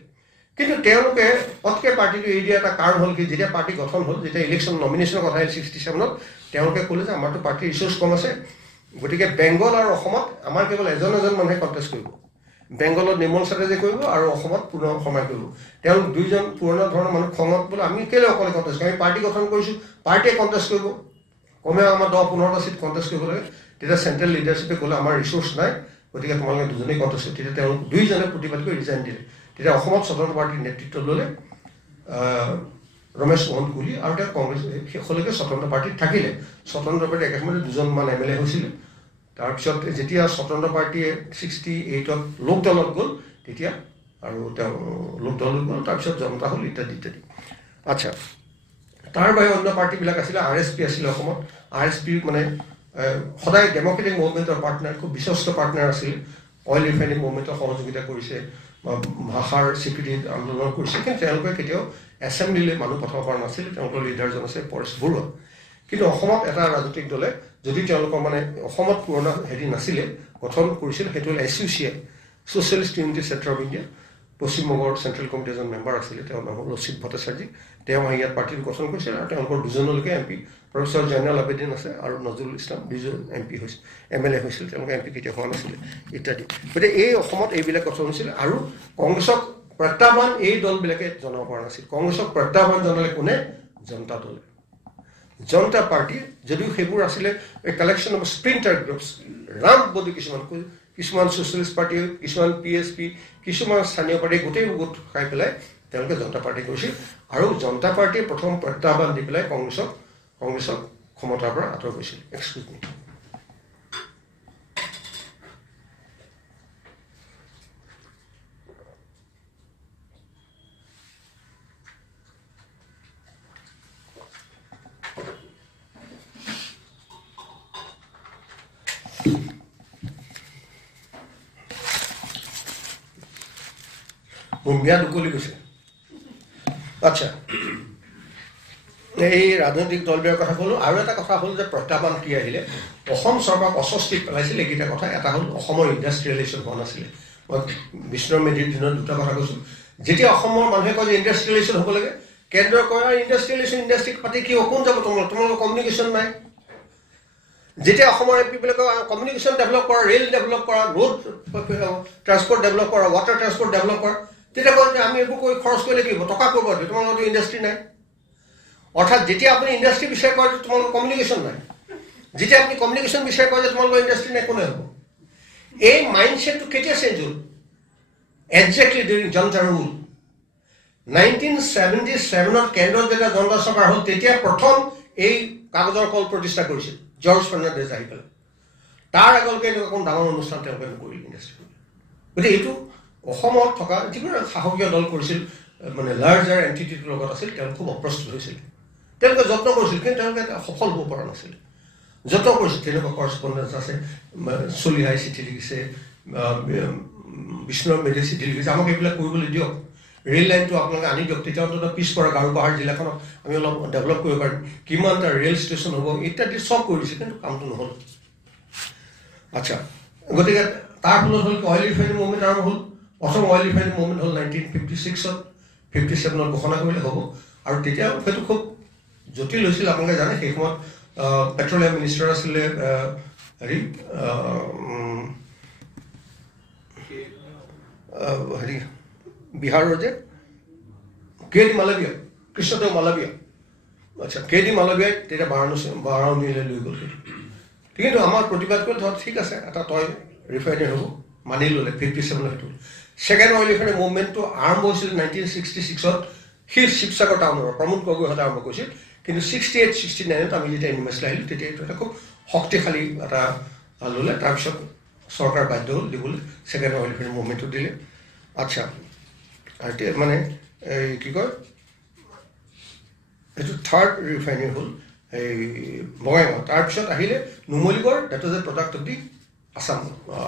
কিন্তু তেওঁলোকে পটকে পাৰ্টিটো এৰি দিয়া এটা কাৰণ হ'ল কি যেতিয়া পাৰ্টি গঠন হ'ল যেতিয়া ইলেকশ্যন নমিনেশ্যনৰ কথা আহিল 67ত তেওঁলোকে ক'লে যে আমাৰতো পাৰ্টিৰ ৰিচোৰ্চ কম আছে গতিকে বেংগল আৰু অসমত আমাৰ কেৱল এজন মানুহে কণ্টেষ্ট কৰিব বেংগলত নিৰ্মল চাটাৰ্জী কৰিব আৰু অসমত পুনৰ সময় কৰিব তেওঁলোক দুইজন পুৰণা ধৰণৰ মানুহ খঙত বোলে আমি কেলে অকলে কণ্টেষ্ট কৰিম আমি পাৰ্টি গঠন কৰিছোঁ পাৰ্টিয়ে কণ্টেষ্ট কৰিব কমেও আমাৰ 10-15টা চিট কণ্টেষ্ট কৰিব লাগে তেতিয়া চেণ্ট্ৰেল লিডাৰশ্বিপে ক'লে আমাৰ ৰিচোৰ্চ নাই গতিকে তোমালোকে দুজনেই কণ্টেষ্ট কৰিব তেতিয়া তেওঁলোক দুইজনে প্ৰতিবাদ কৰি ৰিজাইন দিলে তেতিয়া অসমত স্বতন্ত্ৰ পাৰ্টিৰ নেতৃত্ব ল'লে ৰমেশ মোহন কুলি আৰু তেওঁ কংগ্ৰেছ শেষলৈকে স্বতন্ত্ৰ পাৰ্টিত থাকিলে স্বতন্ত্ৰ পাৰ্টি একে সময়তে দুজনমান MLA হৈছিলে তাৰপিছত যেতিয়া স্বতন্ত্ৰ পাৰ্টিয়ে 68ত লোকদলত গ'ল তেতিয়া আৰু তেওঁ লোকদলত গ'ল তাৰপিছত জনতা হ'ল ইত্যাদি ইত্যাদি আচ্ছা তাৰ বাহিৰে অন্য পাৰ্টিবিলাক আছিলে RSP আছিলে অসমত RSP মানে সদায় ডেমক্ৰেটিক মুভমেণ্টৰ পাৰ্টনাৰ খুব বিশ্বস্ত পাৰ্টনাৰ আছিল অইল ৰিফাইনিং মুভমেণ্টৰ সহযোগিতা কৰিছে ভাষাৰ স্বীকৃতি আন্দোলন কৰিছে কিন্তু তেওঁলোকে কেতিয়াও এছেম্বলিলৈ মানুহ পঠাব পৰা নাছিল তেওঁলোকৰ লিডাৰজন আছে পৰেশ বৰুৱা কিন্তু অসমত এটা ৰাজনৈতিক দলে যদি তেওঁলোকৰ মানে অসমত পুৰণা হেৰি নাছিলে গঠন কৰিছিল সেইটো হ'ল SUCI socialist unity centre of India পশ্চিমবংগৰ চেণ্ট্ৰেল কমিটিৰ এজন মেম্বাৰ আছিলে তেওঁৰ নাম হ'ল লচিত ভট্টাচাৰ্যী তেওঁ ইয়াত পাৰ্টিটো গঠন কৰিছিল আৰু তেওঁলোকৰ দুজনলৈকে MP প্ৰফেচৰ জয়নাল আবেদিন আছে আৰু নজৰুল ইছলাম দুজন MP হৈছিল MLA হৈছিল তেওঁলোকে MP কেতিয়া হোৱা নাছিলে ইত্যাদি গতিকে এই অসমত এইবিলাক গঠন হৈছিল আৰু কংগ্ৰেছক প্ৰত্যাহ্বান এই দলবিলাকে জনাব পৰা নাছিল কংগ্ৰেছক প্ৰত্যাহ্বান জনালে কোনে জনতা দলে জনতা পাৰ্টি যদিও সেইবোৰ আছিলে এ collection of sprinter groups Ram body কিছুমান ছ'চিয়েলিষ্ট পাৰ্টি কিছুমান PSP কিছুমান স্থানীয় পাৰ্টি গোটেই গোট খাই পেলাই তেওঁলোকে জনতা পাৰ্টি কৰিছিল আৰু জনতা পাৰ্টিয়ে প্ৰথম প্ৰত্যাহ্বান দি পেলাই কংগ্ৰেছক ক্ষমতাৰ পৰা আঁতৰ কৰিছিল এক্সকিউজ মি ম্যাদ উকলি গৈছে আচ্ছা এই ৰাজনৈতিক দলবিলাকৰ কথা ক'লোঁ আৰু এটা কথা হ'ল যে প্ৰত্যাহ্বান কি আহিলে অসম চৰকাৰক অস্বস্তিত পেলাইছিল এইকেইটা কথা এটা হ'ল অসমৰ ইণ্ডাষ্ট্ৰিয়েলাইজেশ্যন হোৱা নাছিলে মই বিষ্ণুৰ মেধিৰ দিনত দুটা কথা কৈছোঁ যেতিয়া অসমৰ মানুহে কয় যে ইণ্ডাষ্ট্ৰিয়েলাইজেশ্যন হ'ব লাগে কেন্দ্ৰই কয় ইণ্ডাষ্ট্ৰিয়েলাইজেশ্যন ইণ্ডাষ্ট্ৰিক পাতি কি অকণ যাব তোমালোকৰ কমিউনিকেশ্যন নাই যেতিয়া অসমৰ MPবিলাকে কমিউনিকেশ্যন ডেভেলপ কৰা ৰেল ডেভেলপ কৰা ৰোড ট্ৰান্সপৰ্ট ডেভেলপ কৰা ৱাটাৰ ট্ৰান্সপৰ্ট ডেভেলপ কৰা তেতিয়া কয় যে আমি এইবোৰ কৰি খৰচ কৰিলে কি হ'ব টকা কৰিব তোমালোকৰ ইণ্ডাষ্ট্ৰি নাই অৰ্থাৎ যেতিয়া আপুনি ইণ্ডাষ্ট্ৰি বিচাৰ কৰে তোমালোকৰ কমিউনিকেশ্যন নাই যেতিয়া আপুনি কমিউনিকেশ্যন বিচাৰ কৰে যে তোমালোকৰ ইণ্ডাষ্ট্ৰি নাই কোনে হ'ব এই মাইণ্ডছেটটো কেতিয়া চেঞ্জ হ'ল একজেক্টলি ডিউৰিং জনতা ৰুল 1977ত কেন্দ্ৰত যেতিয়া জনতা চৰকাৰ হ'ল তেতিয়া প্ৰথম এই কাগজৰ কল প্ৰতিষ্ঠা কৰিছিল জৰ্জ ফাৰ্ণাণ্ডেজ আহি পেলাই তাৰ আগলৈকে এনেকুৱা কোনো ডাঙৰ অনুষ্ঠান তেওঁলোকে নকৰিল ইণ্ডাষ্ট্ৰি গতিকে এইটো অসমত থকা যিবোৰ সাহসীয় দল কৰিছিল মানে লাৰ্জাৰ এণ্টিটিটোৰ লগত আছিল তেওঁলোক খুব অপ্ৰস্তুত হৈছিল তেওঁলোকে যত্ন কৰিছিল কিন্তু তেওঁলোকে সফল হ'ব পৰা নাছিল যত্ন কৰিছিল তেনেকুৱা কৰস্পণ্ডেঞ্চ আছে চলিহাই চিঠি লিখিছে বিষ্ণুৰ মেধিয়ে চিঠি লিখিছে আমাক এইবিলাক কৰিবলৈ দিয়ক ৰেল লাইনটো আপোনালোকে আনি দিয়ক তেতিয়া অন্তত পিছপৰা গাৰো পাহাৰ জিলাখনক আমি অলপ ডেভেলপ কৰিব পাৰিম কিমান এটা ৰেল ষ্টেচন হ'ব ইত্যাদি চব কৰি দিছে কিন্তু কামটো নহ'ল আচ্ছা গতিকে তাৰ ফলত হ'ল অইল ৰিফাইনিং মুভমেণ্ট আৰম্ভ হ'ল প্ৰথম অইল ৰিফাইনিং মুভমেণ্ট হ'ল 1956ত 57ত ঘোষণা কৰিলে হ'ব আৰু তেতিয়া সেইটো খুব জটিল হৈছিল আপোনালোকে জানে সেই সময়ত পেট্ৰলিয়াম মিনিষ্টাৰ আছিলে হেৰি বিহাৰৰ যে KD মালৱিয়া কৃষ্ণদেৱ মালৱিয়া আচ্ছা KD মালৱিয়াই তেতিয়া বাৰাণসীলৈ লৈ গ'ল কিন্তু আমাৰ প্ৰতিবাদ কৰিলে ধৰক ঠিক আছে এটা তই ৰিফাইনাৰী হ'ব মানি ল'লে 57ত সেইটো ছেকেণ্ড অইল ৰিফাইনাৰী মুভমেণ্টটো আৰম্ভ হৈছিল 1966ত সেই শিৱসাগৰ টাউনৰ প্ৰমোদ গগৈহঁতে আৰম্ভ কৰিছিল কিন্তু 68-69ত আমি যেতিয়া ইউনিভাৰ্চিটি আহিলোঁ তেতিয়া এইটো এটা খুব শক্তিশালী এটা ল'লে তাৰপিছত চৰকাৰ বাধ্য হ'ল দিবলৈ ছেকেণ্ড অইল ৰিফাইনাৰী মুভমেণ্টটো দিলে আচ্ছা আৰু এতিয়া মানে এই কি কয় এইটো থাৰ্ড ৰিফাইনাৰী হ'ল এই বঙাইগাঁও তাৰপিছত আহিলে Numaligarh that is a product of the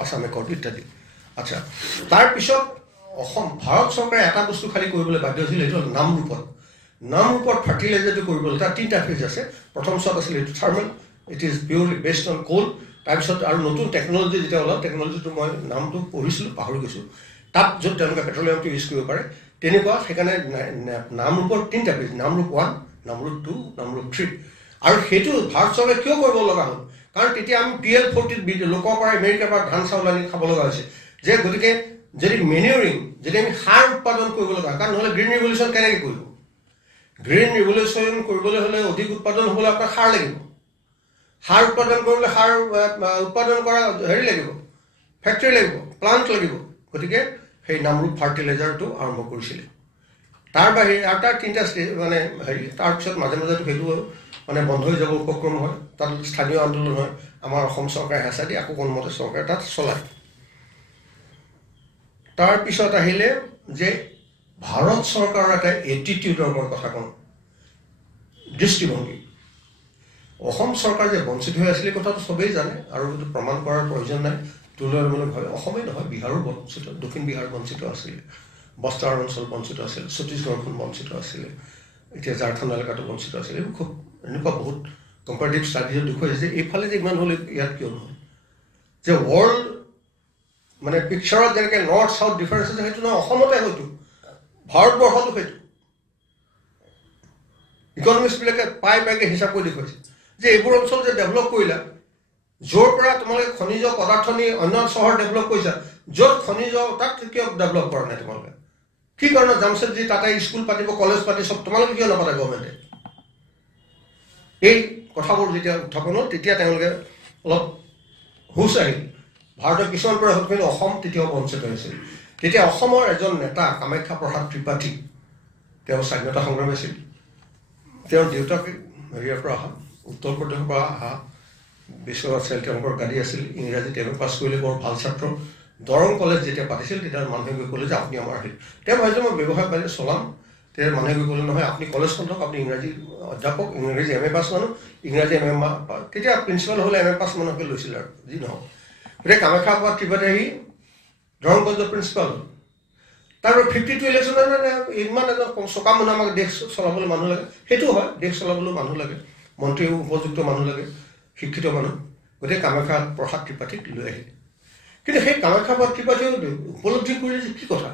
Assam accord ইত্যাদি আচ্ছা তাৰপিছত অসম ভাৰত চৰকাৰে এটা বস্তু খালী কৰিবলৈ বাধ্য হৈছিল এইটো হ'ল নামৰূপত ফাৰ্টিলাইজাৰটো কৰিবলৈ তাৰ তিনিটা ফেজ আছে প্ৰথম চত আছিলে এইটো thermal it is purely based on coal তাৰপিছত আৰু নতুন টেকন'লজি যেতিয়া ওলাল টেকন'লজিটো মই নামটো পঢ়িছিলোঁ পাহৰি গৈছোঁ তাত য'ত তেওঁলোকে পেট্ৰলিয়ামটো ইউজ কৰিব পাৰে তেনেকুৱা সেইকাৰণে নামৰূপৰ 3টা পেজ, নামৰূপ 1, নামৰূপ 2, নামৰূপ 3। আৰু সেইটো ভাৰত চৰকাৰে কিয় কৰিব লগা হ'ল? কাৰণ তেতিয়া আমি PL40 লোকৰ পৰা আমেৰিকাৰ পৰা ধান চাউল আনি খাব লগা হৈছে। যে গতিকে যদি মেনিউৰিং, যদি আমি সাৰ উৎপাদন কৰিব লগা হয়, কাৰণ নহ'লে গ্ৰীণ ৰিভলিউশ্যন কেনেকৈ কৰিব? গ্ৰীণ ৰিভলিউশ্যন কৰিবলৈ হ'লে অধিক উৎপাদন হ'বলৈ আপোনাৰ সাৰ লাগিব। সাৰ উৎপাদন কৰিবলৈ সাৰ উৎপাদন কৰা হেৰি লাগিব, ফেক্টৰী লাগিব, প্লাণ্ট লাগিব। গতিকে সেই নামৰূপ ফাৰ্টিলাইজাৰটো আৰম্ভ কৰিছিলে। তাৰ বাহিৰে আৰু তাৰ 3টা মানে হেৰি, তাৰপিছত মাজে মাজেতো সেইটো মানে বন্ধ হৈ যাব উপক্ৰম হয়, তাত স্থানীয় আন্দোলন হয়, আমাৰ অসম চৰকাৰে হেঁচা দি আকৌ কোনোমতে চৰকাৰে তাত চলায়। তাৰপিছত আহিলে যে ভাৰত চৰকাৰৰ এটা এটিটিউডৰ মই কথা কওঁ, দৃষ্টিভংগী। অসম চৰকাৰ যে বঞ্চিত হৈ আছিলে কথাটো চবেই জানে, আৰু এইটো প্ৰমাণ কৰাৰ প্ৰয়োজন নাই। তুলনামূলকভাৱে অসমেই নহয়, বিহাৰো বঞ্চিত, দক্ষিণ বিহাৰ বঞ্চিত আছিলে, বস্তাৰ অঞ্চল বঞ্চিত আছিল, ছত্তীশগড়খন বঞ্চিত আছিলে, এতিয়া ঝাৰখণ্ড এলেকাটো বঞ্চিত আছিলে। এইবোৰ খুব এনেকুৱা বহুত কম্পাৰেটিভ ষ্টাডিজত দেখুৱাইছে যে এইফালে যে ইমান হ'লে ইয়াত কিয় নহয়। যে ৱৰ্ল্ড মানে পিকচাৰত যেনেকৈ নৰ্থ চাউথ ডিফাৰেঞ্চ আছে, সেইটো নহয়, অসমতে হয়তো, ভাৰতবৰ্ষতো সেইটো ইকনমিষ্টবিলাকে পাইকে হিচাপ কৰি দেখুৱাইছে যে এইবোৰ অঞ্চল যে ডেভেলপ কৰিলা, য'ৰ পৰা তোমালোকে খনিজ পদাৰ্থ নি অন্য চহৰ ডেভেলপ কৰিছা, য'ত খনিজ তাত কিয় ডেভেলপ কৰা নাই তোমালোকে? কি কাৰণত জামছেদজী তাতে স্কুল পাতিব, কলেজ পাতি চব তোমালোকে কিয় নাপাতে গভৰ্ণমেণ্টে? এই কথাবোৰ যেতিয়া উত্থাপন হ'ল, তেতিয়া তেওঁলোকে অলপ হুচ আহিল। ভাৰতৰ কিছুমান পৰা হ'ল, কিন্তু অসম তেতিয়াও বঞ্চিত হৈছিল। তেতিয়া অসমৰ এজন নেতা কামাখ্যা প্ৰসাদ ত্ৰিপাঠী, তেওঁ স্বাধীনতা সংগ্ৰামী আছিল। তেওঁৰ দেউতাক হেৰিয়াৰ পৰা অহা, উত্তৰ প্ৰদেশৰ পৰা অহা বিশ্বনাথ আছিল, তেওঁলোকৰ গাড়ী আছিল। ইংৰাজীত MA পাছ কৰিলে, বৰ ভাল ছাত্ৰ। দৰং কলেজ যেতিয়া পাতিছিল, তেতিয়া মানুহে গৈ ক'লে যে আপুনি আমাৰ হেৰি, তেওঁ ভাবিছে মই ব্যৱসায় বাণিজ্য চলাম। তেতিয়া মানুহে গৈ ক'লে নহয়, আপুনি কলেজখন থওক, আপুনি ইংৰাজী অধ্যাপক, ইংৰাজী MA পাছ মানুহ, ইংৰাজী MA তেতিয়া প্ৰিন্সিপাল হ'লে MA পাছ মানুহকে লৈছিল আৰু যি নহওক। গতিকে কামাখ্যা প্ৰসাদ ত্ৰিপাঠী আহি দৰং কলেজৰ প্ৰিন্সিপাল হ'ল। তাৰপৰা 52 ইলেকশ্যনত ইমান এজন চকা মানুহ, আমাক দেশ চলাবলৈ মানুহ লাগে, সেইটো হয়, দেশ চলাবলৈ মানুহ লাগে, মন্ত্ৰীও উপযুক্ত মানুহ লাগে, শিক্ষিত মানুহ। গতিকে কামাখ্যা প্ৰসাদ ত্ৰিপাঠীক লৈ আহিলে। কিন্তু সেই কামাখ্যা প্ৰসাদ ত্ৰিপাঠীয়ে উপলব্ধি কৰিলে যে কি কথা,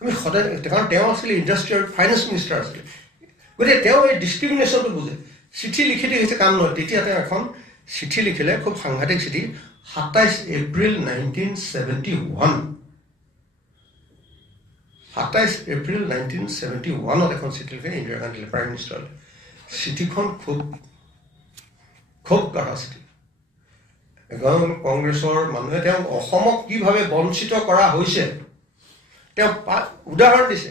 আমি সদায়, কাৰণ তেওঁ আছিলে ইণ্ডাষ্ট্ৰি আৰু ফাইনেন্স মিনিষ্টাৰ আছিলে। গতিকে তেওঁ এই ডিছক্ৰিমিনেশ্যনটো বুজে। চিঠি লিখি দি হৈছে কাম নহয়। তেতিয়া তেওঁ এখন চিঠি লিখিলে, খুব সাংঘাতিক চিঠি, 27 এপ্ৰিল 1971। 27 এপ্ৰিল 1971 এখন চিঠি লিখে ইন্দিৰা গান্ধীলে, প্ৰাইম মিনিষ্টাৰলৈ। চিঠিখন খুব কাঢ়া চিঠি। এজন কংগ্ৰেছৰ মানুহে তেওঁক অসমক কিভাৱে বঞ্চিত কৰা হৈছে তেওঁ উদাহৰণ দিছে,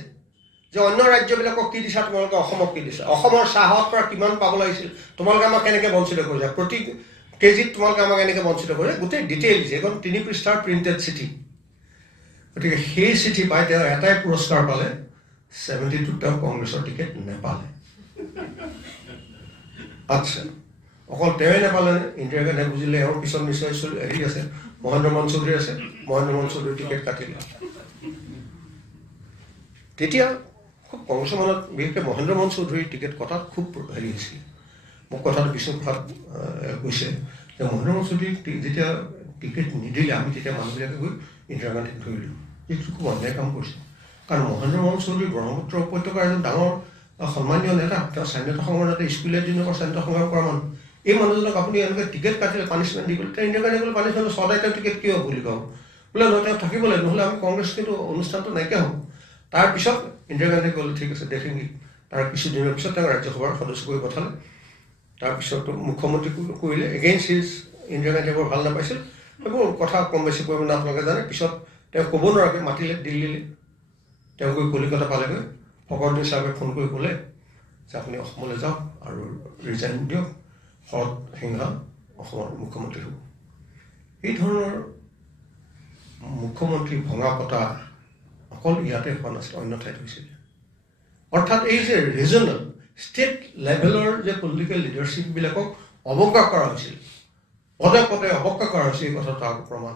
যে অন্য ৰাজ্যবিলাকক কি দিছা, তোমালোকে অসমক কি দিছা, অসমৰ চাহৰ পৰা কিমান পাব লাগিছিল, তোমালোকে আমাক কেনেকৈ বঞ্চিত কৰিছা, প্ৰতি কেজিত তোমালোকে আমাক এনেকৈ বঞ্চিত কৰিছা, গোটেই ডিটেইল দিছে। এখন 3 পৃষ্ঠাৰ প্ৰিণ্টেড চিঠি। গতিকে সেই চিঠি পাই তেওঁ এটাই পুৰস্কাৰ পালে, 72 তেওঁ কংগ্ৰেছৰ টিকেট নেপালে। আচ্ছা, অকল তেওঁৱে নাপালে, ইন্দিৰা গান্ধীয়ে বুজিলে এওঁৰ পিছত নিশ্চয় হেৰি আছে, মহেন্দ্ৰ মোহন চৌধুৰী আছে, মহেন্দ্ৰ মোহন চৌধুৰী টিকেট কাটিলে। তেতিয়া খুব কংগ্ৰেছৰ মনত, বিশেষকৈ মহেন্দ্ৰ মোহন চৌধুৰীৰ টিকেট কটাত খুব হেৰি হৈছিলে। মোক কথাটো বিষ্ণুপ্ৰসাদ কৈছে যে মহেন্দ্ৰ মোহন চৌধুৰীক যেতিয়া টিকেট নিদিলে, আমি তেতিয়া মানুহবিলাকে গৈ ইন্দিৰা গান্ধীক ধৰিলোঁ। এইটো খুব অন্যায় কাম কৰিছে। কাৰণ মহেন্দ্ৰ মোহন চৌধুৰী ব্ৰহ্মপুত্ৰ উপত্যকাৰ এজন ডাঙৰ সন্মানীয় নেতা, তেওঁ স্বাধীনতা সংগ্ৰাম নেতা, স্কুলীয়া দিনৰ পৰা স্বাধীনতা সংগ্ৰাম কৰা মানুহ। এই মানুহজনক আপুনি এনেকৈ টিকেট কাটিলে, পানিছমেণ্ট দি গ'লে, তেওঁ ইন্দিৰা গান্ধী গ'লে পানিছমেণ্ট সদায় তেওঁ টিকেট কিয় বুলি কওঁ বোলে, নহয় তেওঁ থাকিব লাগে, নহ'লে আমি কংগ্ৰেছ কিন্তু অনুষ্ঠানটো নাইকিয়া হ'ব। তাৰপিছত ইন্দিৰা গান্ধীয়ে ক'লে ঠিক আছে দেখি, তাৰ কিছুদিনৰ পিছত তেওঁ ৰাজ্যসভাৰ সদস্য কৰি পঠালে। তাৰপিছত মুখ্যমন্ত্ৰী কৰিলে, এগেইনষ্ট হিজ, ইন্দিৰা গান্ধীয়ে বৰ ভাল নাপাইছিল। এইবোৰ কথা কম বেছি পৰিমাণে আপোনালোকে জানে। পিছত তেওঁ ক'ব নোৱাৰাকৈ মাতিলে দিল্লীলৈ, তেওঁ গৈ কলিকতা পালেগৈ। ফখৰুদ্দিন চাহাবে ফোন কৰি ক'লে যে আপুনি অসমলৈ যাওক আৰু ৰিজাইন দিয়ক, শৰৎ সিংহা অসমৰ মুখ্যমন্ত্ৰী হ'ব। এই ধৰণৰ মুখ্যমন্ত্ৰী ভঙা পতা অকল ইয়াতে হোৱা নাছিল, অন্য ঠাইত হৈছিল। অৰ্থাৎ এই যে ৰিজনেল ষ্টেট লেভেলৰ যে পলিটিকেল লিডাৰশ্বিপবিলাকক অৱজ্ঞা কৰা হৈছিল, পদে পদে অৱজ্ঞা কৰা হৈছিল, এই কথাটো তাৰ প্ৰমাণ।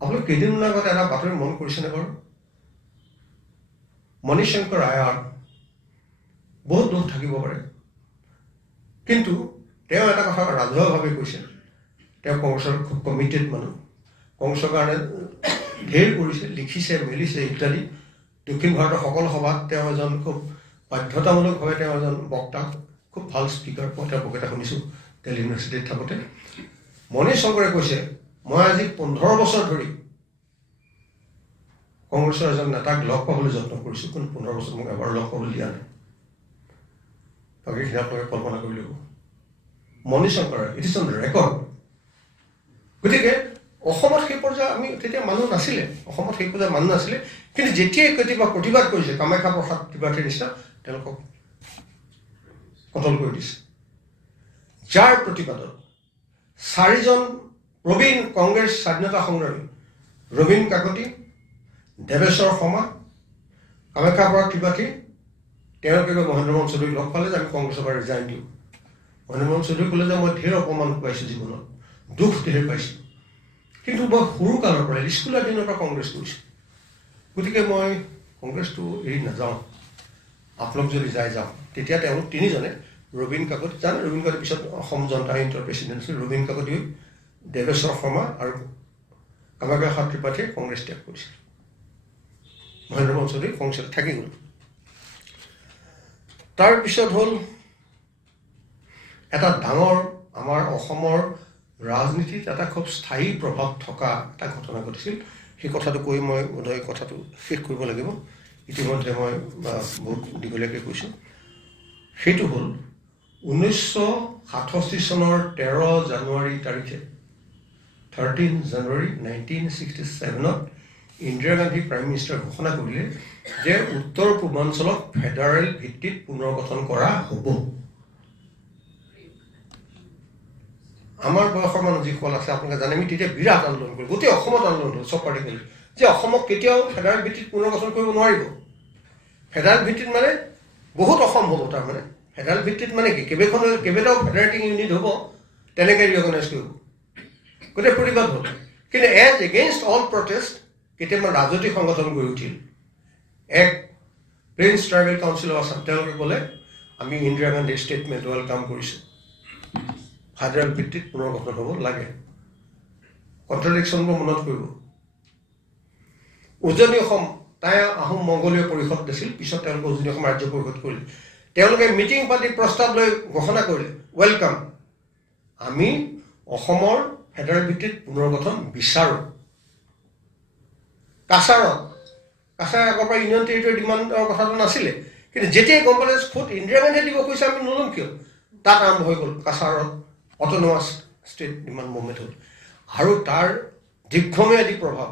আপুনি কেইদিনমান আগতে এটা বাতৰি মন কৰিছেনে বাৰু? মণিশংকৰ আয়াৰ বহুত দুখ থাকিব পাৰে, কিন্তু তেওঁ এটা কথা ৰাজহুৱাভাৱে কৈছে, তেওঁ কংগ্ৰেছৰ খুব কমিটেড মানুহ, কংগ্ৰেছৰ কাৰণে ঢেৰ কৰিছে, লিখিছে, মেলিছে ইত্যাদি। দক্ষিণ ভাৰতৰ সকলো সভাত তেওঁ এজন খুব বাধ্যতামূলকভাৱে তেওঁ এজন বক্তা, খুব ভাল স্পীকাৰ। মই তেওঁৰ বক্তৃতা শুনিছোঁ দিল্লী ইউনিভাৰ্চিটিত থাকোঁতে। মণি শংকৰে কৈছে, মই আজি 15 বছৰ ধৰি কংগ্ৰেছৰ এজন নেতাক লগ পাবলৈ যত্ন কৰিছোঁ, কিন্তু 15 বছৰ মোক এবাৰ লগ পাবলৈ দিয়া নাই। বাকীখিনি আপোনালোকে কল্পনা কৰি ল'ব। মণি শংকৰে, ইট ইজ অন ৰেকৰ্ড। গতিকে অসমত সেই পৰ্যায়ে আমি তেতিয়া মানুহ নাছিলে, অসমত সেই পৰ্যায়ে মানুহ নাছিলে, কিন্তু যেতিয়াই কেতিয়াবা প্ৰতিবাদ কৰিছে কামাখ্যা প্ৰসাদ ত্ৰিপাঠীৰ নিচিনা, তেওঁলোকক কটল কৰি দিছে। যাৰ প্ৰতিবাদত 4জন প্ৰবীণ কংগ্ৰেছ স্বাধীনতা সংগ্ৰামী, ৰবীন কাকতি, দেৱেশ্বৰ শৰ্মা, কামাখ্যা প্ৰসাদ ত্ৰিপাঠী, তেওঁলোকে গৈ মহেন্দ্ৰ মোহন চৌধুৰীক লগ পালে যে আমি কংগ্ৰেছৰ পৰা ৰিজাইন দিওঁ। মহেন্দ্ৰ মোহন চৌধুৰী ক'লে যে মই ঢেৰ অপমান পাইছোঁ জীৱনত, দুখ ঢেৰ পাইছোঁ, কিন্তু মই সৰু কালৰ পৰা স্কুলৰ দিনৰ পৰা কংগ্ৰেছ কৰিছোঁ, গতিকে মই কংগ্ৰেছটো এৰি নাযাওঁ, আপোনালোক যদি যাওঁ। তেতিয়া তেওঁলোক 3জনে, ৰবীন কাকতি, জানে ৰবীন কাকতি পিছত অসম জনতা ইউনিটৰ প্ৰেচিডেণ্ট আছিল, ৰবীন কাকতি, দেৱেশ্বৰ শৰ্মা আৰু কামাখ্যা প্ৰসাদ ত্ৰিপাঠীয়ে কংগ্ৰেছ ত্যাগ কৰিছিল। মহেন্দ্ৰ মোহন চৌধুৰী কংগ্ৰেছত থাকি গ'ল। তাৰপিছত হ'ল এটা ডাঙৰ আমাৰ অসমৰ ৰাজনীতিত এটা খুব স্থায়ী প্ৰভাৱ থকা এটা ঘটনা ঘটিছিল। সেই কথাটো কৈ মই বোধহয় কথাটো শেষ কৰিব লাগিব, ইতিমধ্যে মই বহুত দীঘলীয়াকৈ কৈছোঁ। সেইটো হ'ল 1967 চনৰ 13 জানুৱাৰী তাৰিখে, 13 জানুৱাৰী 1967ত ইন্দিৰা গান্ধী প্ৰাইম মিনিষ্টাৰ ঘোষণা কৰিলে যে উত্তৰ পূৰ্বাঞ্চলক ফেডাৰেল ভিত্তিত পুনৰ গঠন কৰা হ'ব। আমাৰ বয়সৰ মানুহ যিসকল আছে আপোনালোকে জানে, আমি তেতিয়া বিৰাট আন্দোলন কৰিলোঁ, গোটেই অসমত আন্দোলন হ'ল, চব পাৰ্টি কৰিলোঁ যে অসমক কেতিয়াও ফেডাৰেল ভিত্তিত পুনৰ গঠন কৰিব নোৱাৰিব। ফেডাৰেল ভিত্তিত মানে বহুত অসম হ'ব, তাৰমানে ফেডাৰেল ভিত্তিত মানে কি, কেইবাটাও ফেডাৰেটিং ইউনিট হ'ব, তেনেকৈ ৰিঅৰ্গেনাইজ কৰিব, গোটেই প্ৰতিবাদ হ'ল। কিন্তু এজ এগেইনষ্ট অল প্ৰটেষ্ট কেতিয়াবা ৰাজনৈতিক সংগঠন গৈ উঠিল। এক prince tribal council of Assam, তেওঁলোকে ক'লে আমি ইন্দিৰা গান্ধীৰ ষ্টেটমেণ্ট ৱেলকাম কৰিছোঁ, ফেডাৰেল ভিত্তিত পুনৰ গঠন হ'ব লাগে। কণ্ট্ৰাডিকশ্যনবোৰ মনত কৰিব। উজনি অসম, তাই আহোম মংগোলীয় পৰিষদ দিছিল, পিছত তেওঁলোকে উজনি অসম ৰাজ্য পৰিষদ কৰিলে। তেওঁলোকে মিটিং পাতি প্ৰস্তাৱ লৈ ঘোষণা কৰিলে ৱেলকাম, আমি অসমৰ ফেডাৰেল ভিত্তিত পুনৰ গঠন বিচাৰোঁ। কাছাৰ আগৰ পৰা ইউনিয়ন টেৰিটৰী ডিমাণ্ডৰ কথাটো নাছিলে, কিন্তু যেতিয়াই গম পালে খুদ ইন্দিৰা গান্ধীয়ে দিব কৈছে আমি নল'ম কিয়, তাত আৰম্ভ হৈ গ'ল কাছাৰত অট'নমাছ ষ্টেট ডিমাণ্ড মুভমেণ্ট হ'ল, আৰু তাৰ দীৰ্ঘম্যাদী প্ৰভাৱ।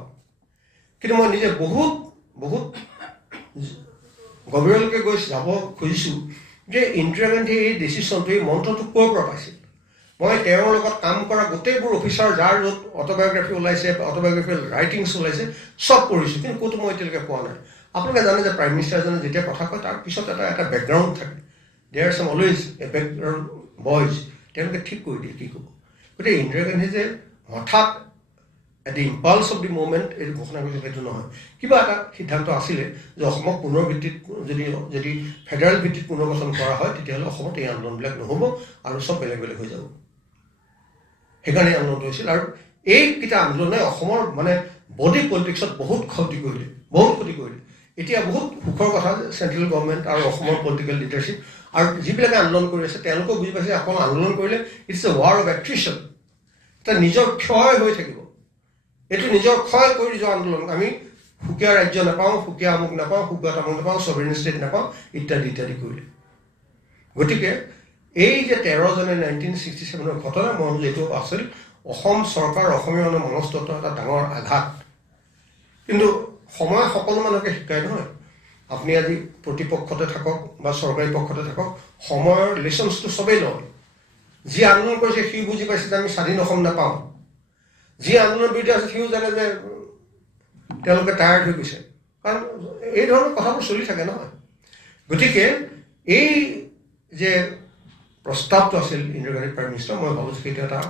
কিন্তু মই নিজে বহুত গভীৰলৈকে গৈ যাব খুজিছোঁ যে ইন্দিৰা গান্ধীয়ে এই ডিচিশ্যনটো, এই মন্ত্ৰটো ক'ৰ পৰা পাইছিল। মই তেওঁৰ লগত কাম কৰা গোটেইবোৰ অফিচাৰ, যাৰ য'ত অট'বায়'গ্ৰাফি ওলাইছে, অট'বায়'গ্ৰাফিকেল ৰাইটিংছ ওলাইছে, চব পঢ়িছোঁ, কিন্তু ক'তো মই এতিয়ালৈকে পোৱা নাই। আপোনালোকে জানে যে প্ৰাইম মিনিষ্টাৰজনে যেতিয়া কথা কয় তাৰ পিছত এটা বেকগ্ৰাউণ্ড থাকে, দেয়াৰ আৰ চাম অলৱেজ এ বেকগ্ৰাউণ্ড ভইচ, তেওঁলোকে ঠিক কৰি দিয়ে কি ক'ব। গতিকে ইন্দিৰা গান্ধী যে হঠাৎ at the impulse of the movement এইটো ঘোষণা কৰিছিল, সেইটো নহয়। কিবা এটা সিদ্ধান্ত আছিলে যে অসমক পুনৰ ভিত্তিত যদি ফেডাৰেল ভিত্তিত পুনৰ গঠন কৰা হয়, তেতিয়াহ'লে অসমত এই আন্দোলনবিলাক নহ'ব আৰু চব বেলেগ বেলেগ হৈ যাব। সেইকাৰণে আন্দোলনটো হৈছিল, আৰু এইকেইটা আন্দোলনে অসমৰ মানে বডি পলিটিক্সত বহুত ক্ষতি কৰিলে। এতিয়া বহুত সুখৰ কথা যে চেণ্ট্ৰেল গভৰ্ণমেণ্ট আৰু অসমৰ পলিটিকেল লিডাৰশ্বিপ আৰু যিবিলাকে আন্দোলন কৰি আছে তেওঁলোকেও বুজি পাইছে অকল আন্দোলন কৰিলে ইটছ এ ৱাৰ অফ এট্ৰিশ্যন, এটা নিজৰ ক্ষয় হৈ থাকিব। এইটো নিজৰ ক্ষয় কৰি যোৱা আন্দোলন। আমি সুকীয়া ৰাজ্য নাপাওঁ, সুকীয়া আমুক নাপাওঁ, সুকীয়া তামুক নাপাওঁ, ছভেৰেইন ষ্টেট নাপাওঁ, ইত্যাদি ইত্যাদি কৰিলে। গতিকে এই যে 13 জানুৱাৰী 1967 ঘটনা, মই যিটো আছিল অসম চৰকাৰ, অসমীয়া মানুহৰ মনস্তত্বৰ এটা ডাঙৰ আঘাত। কিন্তু সময় সকলো মানুহকে শিকায় নহয়। আপুনি আজি প্ৰতিপক্ষতে থাকক বা চৰকাৰী পক্ষতে থাকক, সময়ৰ লেচনছটো চবেই লয়। যি আন্দোলন কৰিছে সিও বুজি পাইছে যে আমি স্বাধীন অসম নাপাওঁ, যি আন্দোলনৰ বিৰুদ্ধে আছে সিও জানে যে তেওঁলোকে টায়াৰ্ড হৈ গৈছে, কাৰণ এই ধৰণৰ কথাবোৰ চলি থাকে নহয়। গতিকে এই যে প্ৰস্তাৱটো আছিল ইন্দিৰা গান্ধী প্ৰাইম মিনিষ্টাৰ, মই ভাবোঁ যে সেইটো এটা